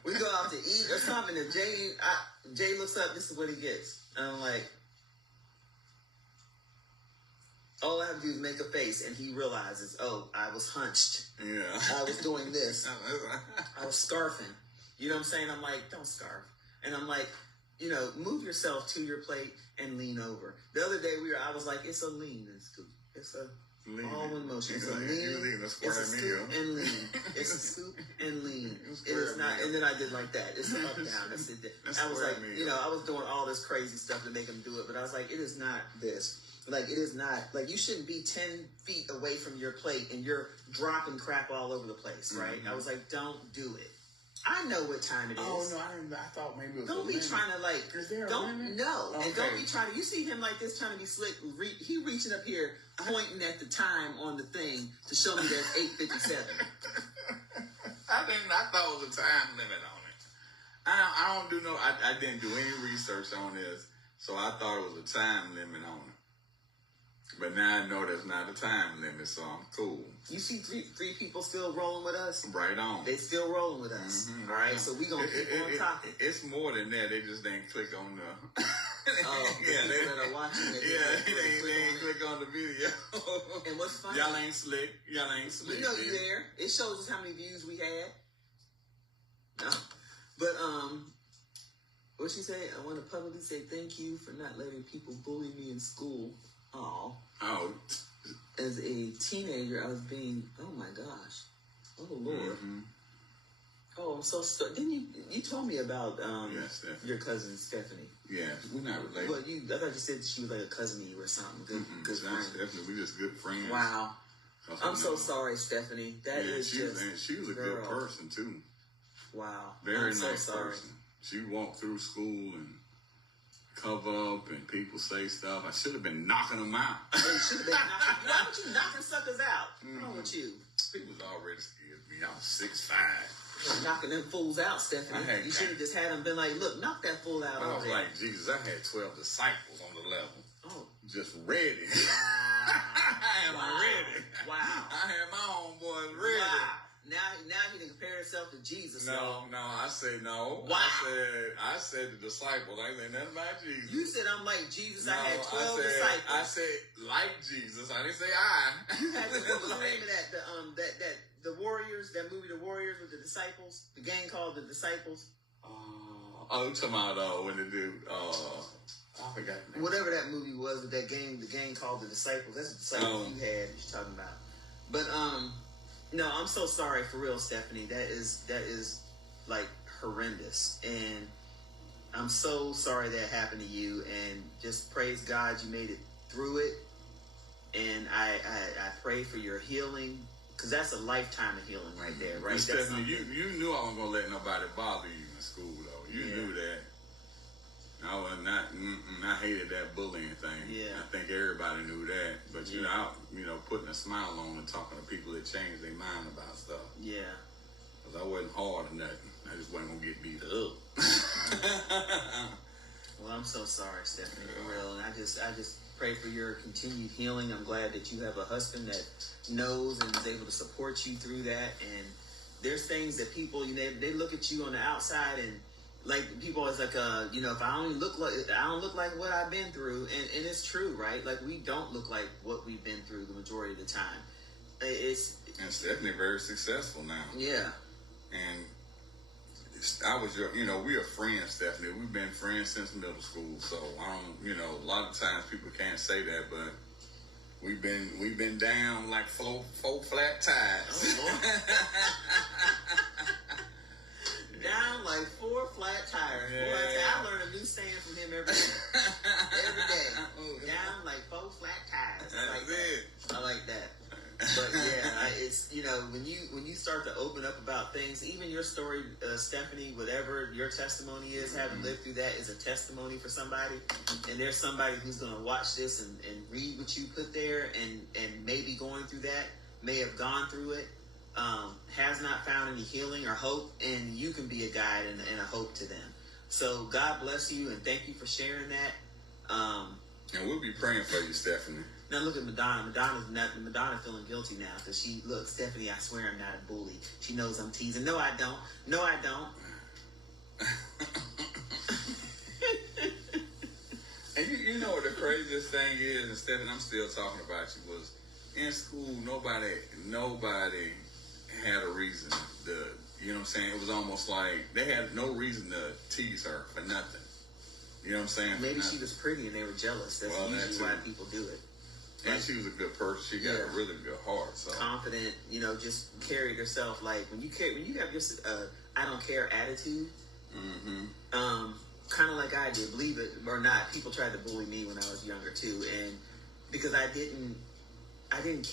we go out to eat or something, and Jay looks up. This is what he gets, and I'm like, all I have to do is make a face, and he realizes, oh, I was hunched. Yeah. I was doing this. I was scarfing. You know what I'm saying? I'm like, don't scarf. And I'm like, move yourself to your plate and lean over. The other day I was like, it's a lean and scoop. It's a lean. All in motion. It's a lean. It's a scoop and lean. It's a scoop and lean. It is not. And then I did like that. It's up down. That's it. I was like, I was doing all this crazy stuff to make him do it, but I was like, it is not this. Like, it is not, like, you shouldn't be 10 feet away from your plate and you're dropping crap all over the place, right? I was like, don't do it. I know what time it is. Oh, no, I thought maybe it was Don't be trying to, like, is there no. Okay. And don't be trying to, you see him like this trying to be slick. He reaching up here, pointing at the time on the thing to show me that's 8:57. I thought it was a time limit on it. I didn't do any research on this, so I thought it was a time limit on it. But now I know there's not a time limit, so I'm cool. You see three people still rolling with us? Right on. They still rolling with us. Mm-hmm. All right, so we going to keep on talking. It's more than that. They just didn't click on the... People that are watching it. They ain't click on the video. And what's funny? Y'all ain't slick. You know you there. It shows us how many views we had. No. But, what she say? I want to publicly say thank you for not letting people bully me in school. Oh. As a teenager, I was being, oh my gosh. Oh Lord. Mm-hmm. Oh, I'm so sorry. Didn't you told me about your cousin Stephanie? Yeah, we're not related. Well, I thought you said she was like a cousin to you or something. Good friend. Stephanie, we just good friends. Wow. I'm so sorry, Stephanie. She was a good person too. Wow. Very nice person. She walked through school and cover up and people say stuff. I should have been knocking them out. You should have been knocking. Why don't you knocking suckers out? What's wrong with you? People was already scared of me. I was 6'5". You're knocking them fools out, Stephanie. You should have just had them been like, look, knock that fool out. I was like, Jesus, I had 12 disciples on the level. Oh. Just ready. Wow. I am ready. Wow. I had my homeboys ready. Wow. Now he can compare himself to Jesus. No, I said said no. Wow. I said the disciples. I ain't said nothing about Jesus. You said I'm like Jesus. No, I had 12 disciples. I said like Jesus. I didn't say I. You had what was the name of that? The Warriors. That movie, The Warriors, with the disciples. The gang called The Disciples. You talking about when the dude. I forgot the name. Whatever that movie was with that gang, the gang called The Disciples. That's the disciples you had. You're talking about. But no, I'm so sorry for real, Stephanie. That is like horrendous, and I'm so sorry that happened to you. And just praise God you made it through it. And I pray for your healing, because that's a lifetime of healing right there, right? And Stephanie, you knew I wasn't gonna let nobody bother you in school, though. You knew that. I was not. I hated that bullying thing. Yeah. I think everybody knew that. But you know, putting a smile on and talking to people that change their mind about stuff. Yeah. Because I wasn't hard or nothing. I just wasn't gonna get beat up. Well, I'm so sorry, Stephanie, for real. And I just pray for your continued healing. I'm glad that you have a husband that knows and is able to support you through that. And there's things that people, they look at you on the outside, and like people always like, if I don't look like what I've been through, and it's true, right? Like we don't look like what we've been through the majority of the time. And Stephanie very successful now. Yeah. And we are friends, Stephanie. We've been friends since middle school. So I don't, a lot of times people can't say that, but we've been down like four flat tires. Oh, down like 4 flat tires. Yeah. Boy, I learn a new saying from him every day. Down like 4 flat tires. I like that. But yeah, it's when you start to open up about things, even your story, Stephanie, whatever your testimony is, having lived through that is a testimony for somebody. And there's somebody who's going to watch this and read what you put there, and maybe going through that, may have gone through it. Has not found any healing or hope, and you can be a guide and a hope to them. So God bless you, and thank you for sharing that. And we'll be praying for you, Stephanie. Now look at Madonna. Madonna feeling guilty now because Stephanie, I swear I'm not a bully. She knows I'm teasing. No, I don't. And you know what the craziest thing is, and Stephanie, I'm still talking about you, was in school, nobody had a reason to, you know what I'm saying? It was almost like they had no reason to tease her for nothing. You know what I'm saying? Maybe she was pretty and they were jealous. That's usually why people do it. And she was a good person. She got a really good heart. So confident, just carried herself like when you have just I don't care attitude. Kind of like I did, believe it or not. People tried to bully me when I was younger too, and because I didn't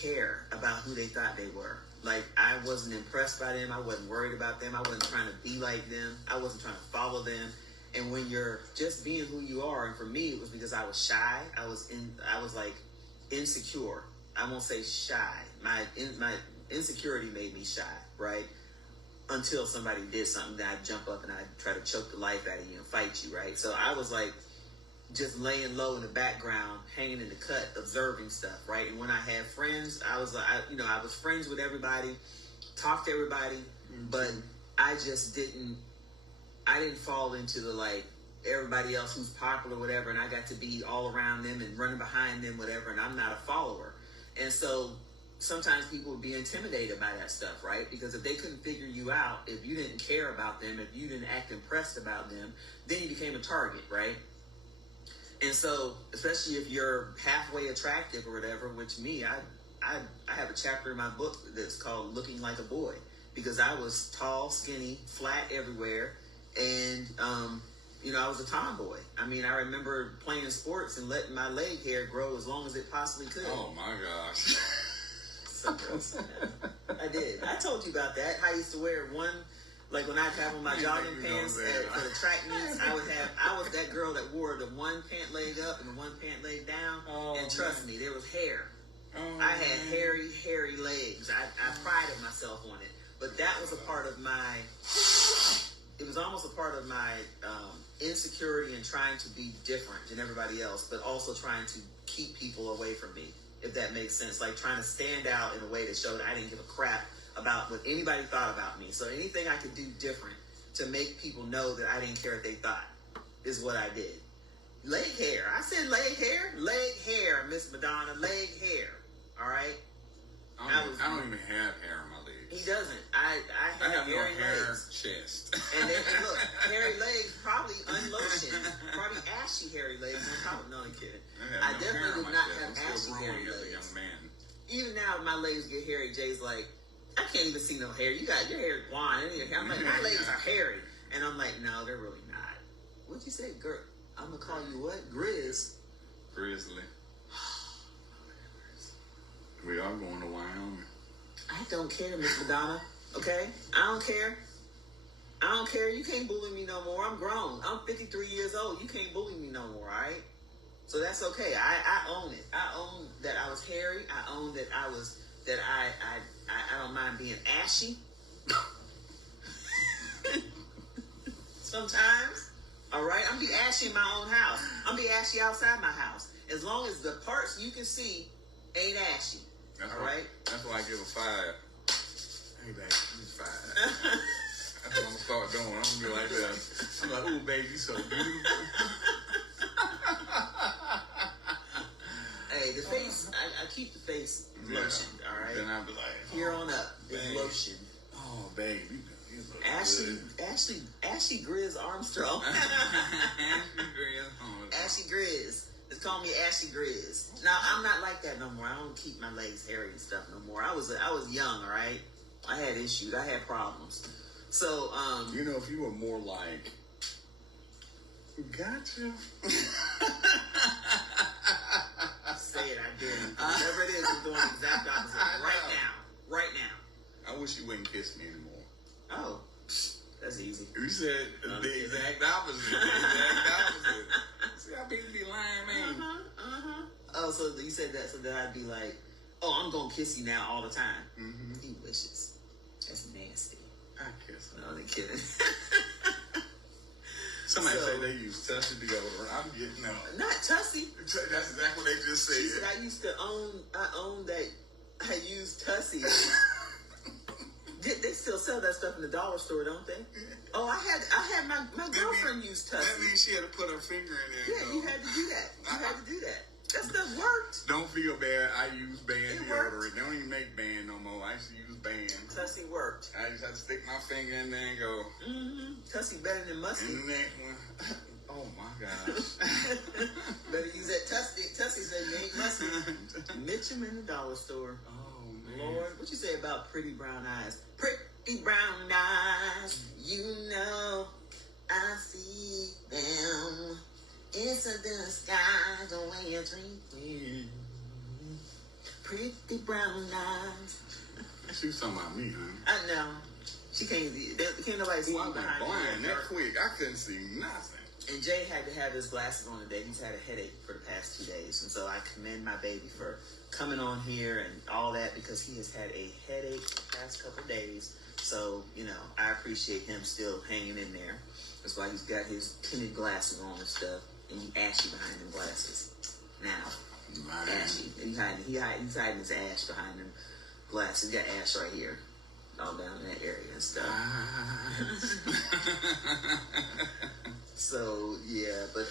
care about who they thought they were. Like, I wasn't impressed by them. I wasn't worried about them. I wasn't trying to be like them. I wasn't trying to follow them. And when you're just being who you are, and for me, it was because I was shy. I was like insecure. I won't say shy. My insecurity made me shy, right? Until somebody did something, then I'd jump up and I'd try to choke the life out of you and fight you, right? So I was like, just laying low in the background, hanging in the cut, observing stuff, right? And when I had friends, I was friends with everybody, talked to everybody, but I didn't fall into the like everybody else who's popular, whatever, and I got to be all around them and running behind them, whatever, and I'm not a follower. And so sometimes people would be intimidated by that stuff, right? Because if they couldn't figure you out, if you didn't care about them, if you didn't act impressed about them, then you became a target, right? And so, especially if you're halfway attractive or whatever, which me, I have a chapter in my book that's called Looking Like a Boy, because I was tall, skinny, flat everywhere, and, I was a tomboy. I mean, I remember playing sports and letting my leg hair grow as long as it possibly could. Oh, my gosh. So gross. I did. I told you about that. I used to wear one... Like when I'd have on my jogging pants for the track meets, I was that girl that wore the one pant leg up and the one pant leg down. And trust me, there was hair. I had hairy legs. I prided myself on it. But that was a part of my, it was almost a part of my insecurity and trying to be different than everybody else, but also trying to keep people away from me, if that makes sense. Like trying to stand out in a way that showed I didn't give a crap about what anybody thought about me. So anything I could do different to make people know that I didn't care what they thought. Is what I did. Leg hair. I said leg hair. Leg hair, Miss Madonna. Leg hair. All right. I don't even have hair on my legs. He doesn't. I have no hairy hair legs. chest. And then look, hairy legs, probably unlotioned, probably ashy hairy legs on top of. No, I'm kidding. I definitely did not have ashy hairy legs. Young man. Even now, my legs get hairy. Jay's like, I can't even see no hair. You got your hair blonde. I'm like, my legs are hairy, and I'm like, no, they're really not. What'd you say, girl? I'm gonna call you what? Grizz. Grizzly. We are going to Wyoming. I don't care, Miss Madonna. Okay? I don't care. I don't care. You can't bully me no more. I'm grown. I'm 53 years old. You can't bully me no more, all right? So that's okay. I own it. I own that I was hairy. I own that I don't mind being ashy. Sometimes. All right? I'm be ashy in my own house. I'm be ashy outside my house. As long as the parts you can see ain't ashy. All right? That's why I give a 5. Hey, baby, it's 5. That's what I'm going to start doing. I'm going to be like that. I'm like, ooh, baby, you so beautiful. Hey, the face, I keep the face lotion, all right? Then I'll be like, here on up is lotion. Oh, baby, you look good. Ashley Grizz Armstrong. Ashley Grizz. Just call me Ashley Grizz. Now, I'm not like that no more. I don't keep my legs hairy and stuff no more. I was young, all right? I had issues. I had problems. So, you know, if you were more like, gotcha. Say it, I dare you. Whatever it is, I'm doing the exact opposite right now. I wish you wouldn't kiss me anymore. Oh, that's easy. You said the exact opposite. See how people be lying, man. Oh, so you said that so that I'd be like, oh, I'm gonna kiss you now all the time. Mm-hmm. He wishes. That's nasty. I kiss her. No, they're kidding. Somebody say they use Tussie deodorant. I'm getting no. Not Tussie. That's exactly what they just said. She said I used to own that. I used Tussie. They still sell that stuff in the dollar store, don't they? Oh, I had my girlfriend use Tussie. That means she had to put her finger in there. Yeah, you had to do that. You had to do that. That stuff worked. Don't feel bad. I use Band deodorant. They don't even make Band no more. I used to use Band. Tussie worked. I just had to stick my finger in there and go. Mm-hmm. Tussie better than Musty. And the next one. Oh my gosh. Better use that Tussie. Tussie said you ain't Musty. Mitchum in the dollar store. Oh man. Lord, what you say about pretty brown eyes? Pretty brown eyes, you know I see them. It's a disguise the way you treat me. Pretty brown eyes. She was talking about me, huh? I know. She can't nobody see you I went behind blind you. that quick. I couldn't see nothing. And Jay had to have his glasses on today. He's had a headache for the past 2 days. And so I commend my baby for coming on here and all that because he has had a headache the past couple of days. So, you know, I appreciate him still hanging in there. That's why he's got his tinted glasses on and stuff. And you ashy behind them glasses. Now. Ashy. And he's hiding his ash behind them glasses. He got ash right here. All down in that area and stuff. So, yeah, but,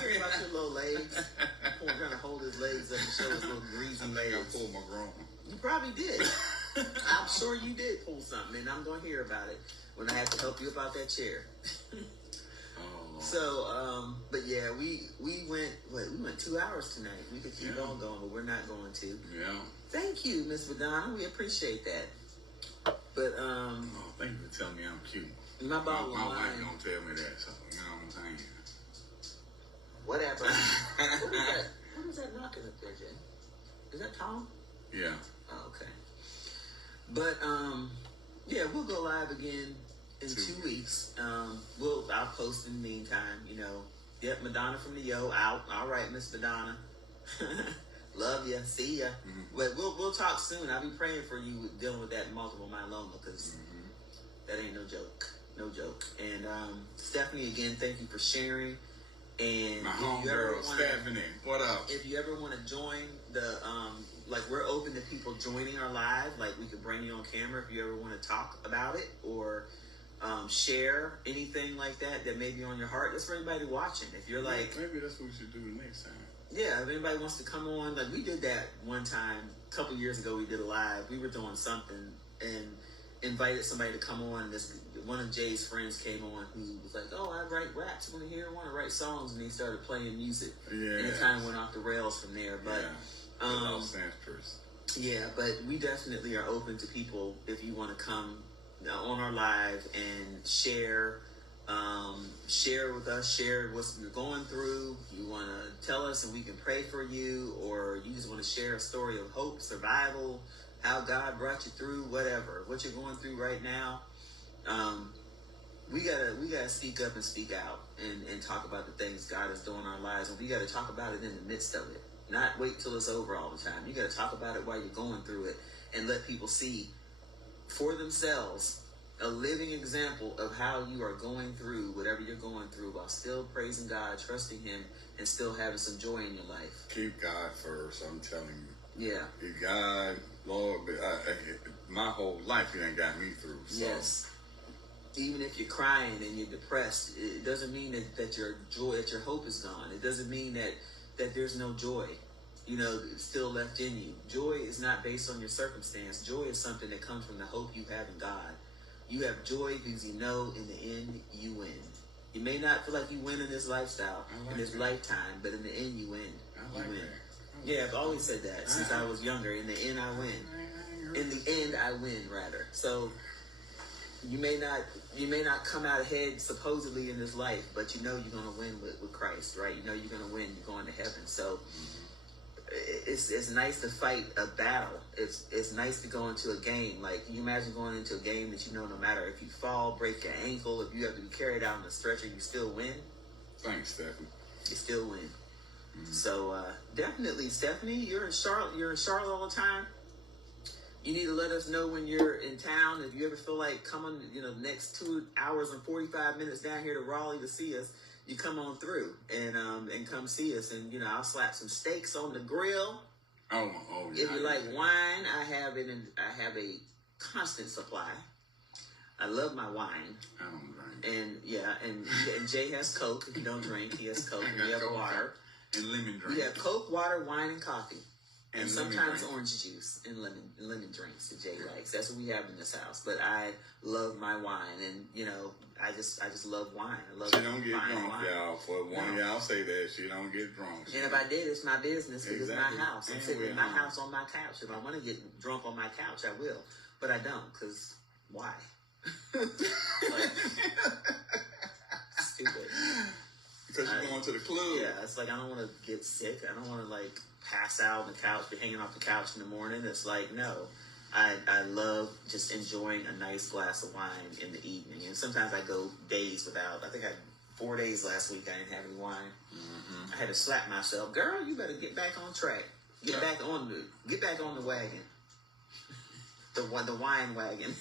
hearing about your little legs. I'm trying to hold his legs up and show his little greasy legs. I pulled my groin. You probably did. I'm sure you did pull something, and I'm going to hear about it when I have to help you about that chair. Oh. So, but yeah, we went 2 hours tonight. We could keep on going, but we're not going to. Yeah. Thank you, Miss Madonna. We appreciate that. But, oh, thank you for telling me I'm cute. My bottle of my wine. wife don't tell me that, so you know what I'm saying. Whatever. What is that knocking up there, Jay? Is that Tom? Yeah. Oh, okay. But yeah, we'll go live again in 2 weeks. I'll post in the meantime. You know, yep, Madonna from the Yo out. All right, Miss Madonna. Love ya. See ya. Mm-hmm. But we'll talk soon. I'll be praying for you with dealing with that multiple myeloma because that ain't no joke. No joke. And Stephanie, again, thank you for sharing. And my homegirl Stephanie, what up? If you ever want to join the like, we're open to people joining our live. Like, we could bring you on camera if you ever want to talk about it or share anything like that may be on your heart. That's for anybody watching. If you're like, maybe that's what we should do the next time. Yeah, if anybody wants to come on, like we did that one time a couple years ago. We did a live. We were doing something and invited somebody to come on. One of Jay's friends came on who was like, "Oh, I write raps. Want to write songs?" And he started playing music. Yeah, and it kind of went off the rails from there. But yeah, but we definitely are open to people if you want to come on our live and share with us, share what you're going through. You want to tell us and we can pray for you, or you just want to share a story of hope, survival, how God brought you through whatever, what you're going through right now. We gotta speak up and speak out and talk about the things God is doing in our lives, and we gotta talk about it in the midst of it. Not wait till it's over all the time. You gotta talk about it while you're going through it and let people see for themselves a living example of how you are going through whatever you're going through while still praising God, trusting Him, and still having some joy in your life. Keep God first, I'm telling you. Yeah. Keep God, Lord, my whole life He ain't got me through. So. Yes. Even if you're crying and you're depressed, it doesn't mean that your joy, that your hope is gone. It doesn't mean that there's no joy, still left in you. Joy is not based on your circumstance. Joy is something that comes from the hope you have in God. You have joy because you know in the end you win. You may not feel like you win in this lifestyle, in this lifetime, but in the end you win. You win. Yeah, I've always said that since I was younger. In the end I win. In the end I win, rather. So you may not come out ahead supposedly in this life, but you know you're going to win with Christ, right? You know you're going to win. You're going to heaven. So it's nice to fight a battle. It's nice to go into a game. Like, you imagine going into a game that no matter if you fall, break your ankle, if you have to be carried out on a stretcher, you still win. Thanks, Stephanie. You still win. Mm-hmm. So definitely, Stephanie, you're in Charlotte. You're in Charlotte all the time. You need to let us know when you're in town. If you ever feel like coming, the next 2 hours and 45 minutes down here to Raleigh to see us, you come on through and come see us, and I'll slap some steaks on the grill. Oh yeah. If you like wine, I have a constant supply. I love my wine. I don't drink. And Jay has Coke. If you don't drink, he has Coke. And we have water and lemon drink. We have Coke, water, wine, and coffee. And sometimes drink. Orange juice and lemon drinks that Jay likes. That's what we have in this house. But I love my wine, and I just love wine. I love. She don't get drunk, wine. y'all. For one of y'all say that, she don't get drunk. And if I did, it's my business because exactly. It's my house. I'm sitting in my house on my couch. If I want to get drunk on my couch, I will. But I don't, because why? Stupid. Because you're going to the club. Yeah, it's like I don't want to get sick. I don't want to pass out on the couch, be hanging off the couch in the morning. It's like, no. I love just enjoying a nice glass of wine in the evening. And sometimes I go days without. I think I had 4 days last week I didn't have any wine. Mm-hmm. I had to slap myself. Girl, you better get back on track. Get back on the wagon. The wine wagon.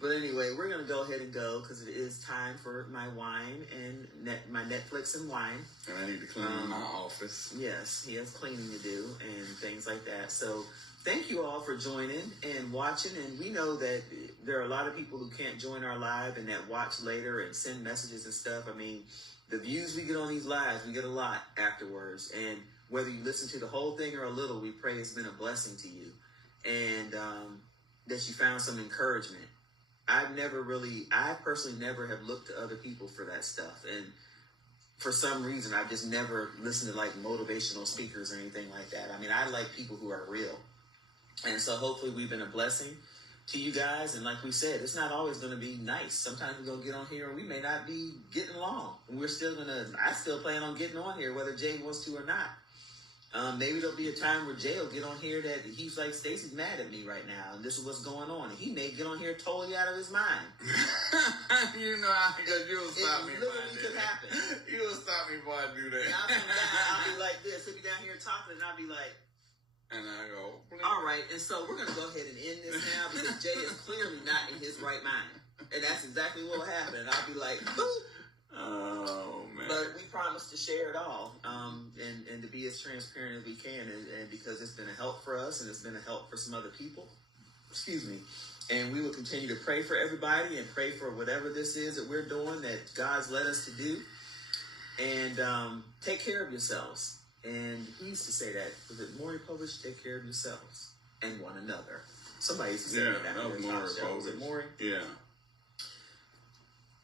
But anyway, we're going to go ahead and go because it is time for my wine and my Netflix and wine. And I need to clean my office. Yes, he has cleaning to do and things like that. So thank you all for joining and watching. And we know that there are a lot of people who can't join our live and that watch later and send messages and stuff. I mean, the views we get on these lives, we get a lot afterwards. And whether you listen to the whole thing or a little, we pray it's been a blessing to you. And that you found some encouragement. I personally never have looked to other people for that stuff. And for some reason, I've just never listened to motivational speakers or anything like that. I mean, I like people who are real. And so hopefully we've been a blessing to you guys. And like we said, it's not always going to be nice. Sometimes we're going to get on here and we may not be getting along. And I still plan on getting on here, whether Jay wants to or not. Maybe there'll be a time where Jay will get on here that he's like, Stacey's mad at me right now, and this is what's going on. And he may get on here totally out of his mind. Because you'll stop me. It literally could happen. You'll stop me before I do that. And I'll be like this. He'll be down here talking, and I'll be like, and I go, please. All right. And so we're going to go ahead and end this now because Jay is clearly not in his right mind. And that's exactly what will happen. And I'll be like, boop. Oh man! But we promise to share it all, and to be as transparent as we can, and because it's been a help for us, and it's been a help for some other people. Excuse me. And we will continue to pray for everybody and pray for whatever this is that we're doing that God's led us to do. And take care of yourselves. And who used to say that? Was it Maury Povich? Take care of yourselves and one another. Somebody used to say that. That was Maury Povich. Was it Maury? Yeah.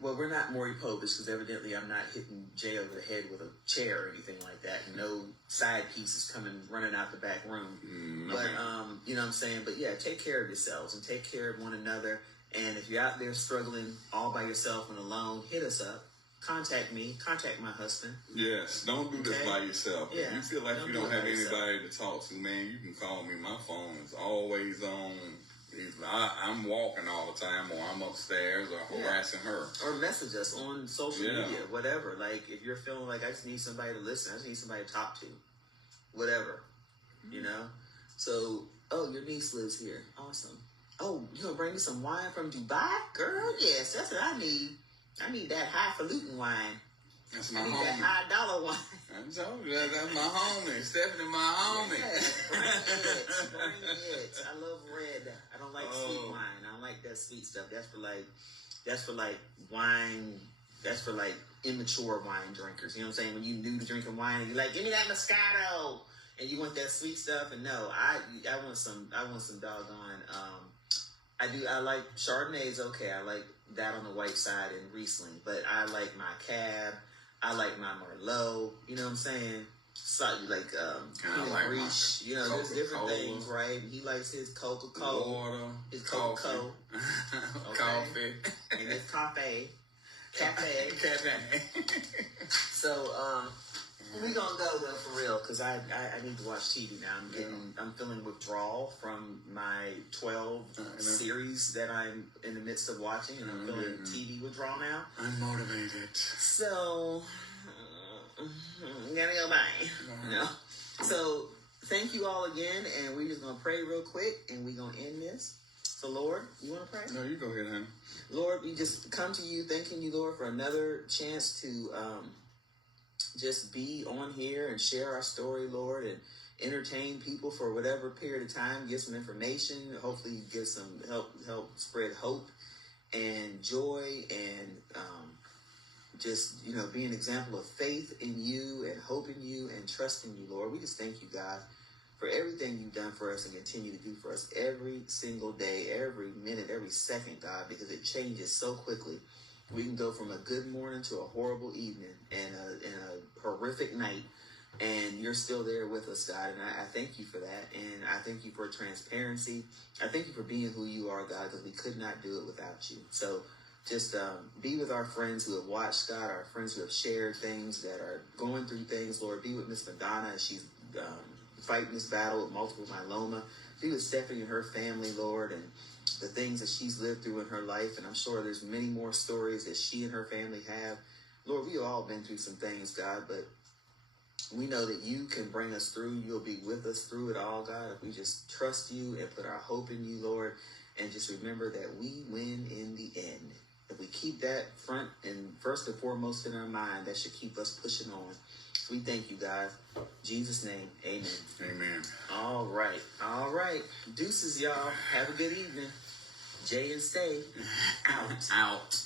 Well, we're not Maury Povich because evidently I'm not hitting Jay over the head with a chair or anything like that. No side pieces coming running out the back room. But you know what I'm saying? But yeah, take care of yourselves and take care of one another. And if you're out there struggling all by yourself and alone, hit us up. Contact me. Contact my husband. Yes, don't do this by yourself. Yeah, if you feel like you don't have anybody to talk to, man, you can call me. My phone is always on. I'm walking all the time, or I'm upstairs, or harassing her. Or message us on social media, whatever. Like, if you're feeling like I just need somebody to listen, I just need somebody to talk to, whatever, you know? So, oh, your niece lives here. Awesome. Oh, you gonna bring me some wine from Dubai? Girl, yes, that's what I need. I need that highfalutin wine. That's my I need homie. that high dollar wine. I told you, that's my homie. Stephanie, my homie. Yes, bring it. Bring it. I love red. I don't like sweet wine. I don't like that sweet stuff. That's for like wine. That's for like immature wine drinkers. You know what I'm saying? When you new to drinking wine, and you're like, give me that Moscato, and you want that sweet stuff. And no, I want some doggone. I like Chardonnay's okay. I like that on the white side and Riesling, but I like my Cab. I like my Merlot. You know what I'm saying? So like Pinot like Gris. You know, there's different things, right? He likes his Coca-Cola, water, his Coca-Cola, coffee, and his cafe. So we gonna go though for real because I need to watch TV now. I'm feeling withdrawal from my 12 series that I'm in the midst of watching, and I'm feeling TV withdrawal now. I'm motivated. So gotta go bye. No. So thank you all again, and we're just gonna pray real quick, and we're gonna end this. So Lord, you want to pray? No, you go ahead, honey. Lord, we just come to you, thanking you, Lord, for another chance to just be on here and share our story, Lord, and entertain people for whatever period of time, give some information, hopefully give some help spread hope and joy, and just, you know, be an example of faith in you and hope in you and trust in you, Lord. We just thank you, God, for everything you've done for us and continue to do for us every single day, every minute, every second, God, because it changes so quickly. We can go from a good morning to a horrible evening and a horrific night, and you're still there with us, God. And I thank you for that, and I thank you for transparency. I thank you for being who you are, God, because we could not do it without you. So just be with our friends who have watched, God, our friends who have shared things, that are going through things, Lord. Be with Miss Madonna as she's fighting this battle with multiple myeloma. Be with Stephanie and her family, Lord, and the things that she's lived through in her life. And I'm sure there's many more stories that she and her family have. Lord, we've all been through some things, God, but we know that you can bring us through. You'll be with us through it all, God, if we just trust you and put our hope in you, Lord, and just remember that we win in the end. If we keep that front and first and foremost in our mind, that should keep us pushing on. So we thank you, God. In Jesus' name, amen. Amen. All right. Deuces, y'all. Have a good evening. Jay and Stay. Out.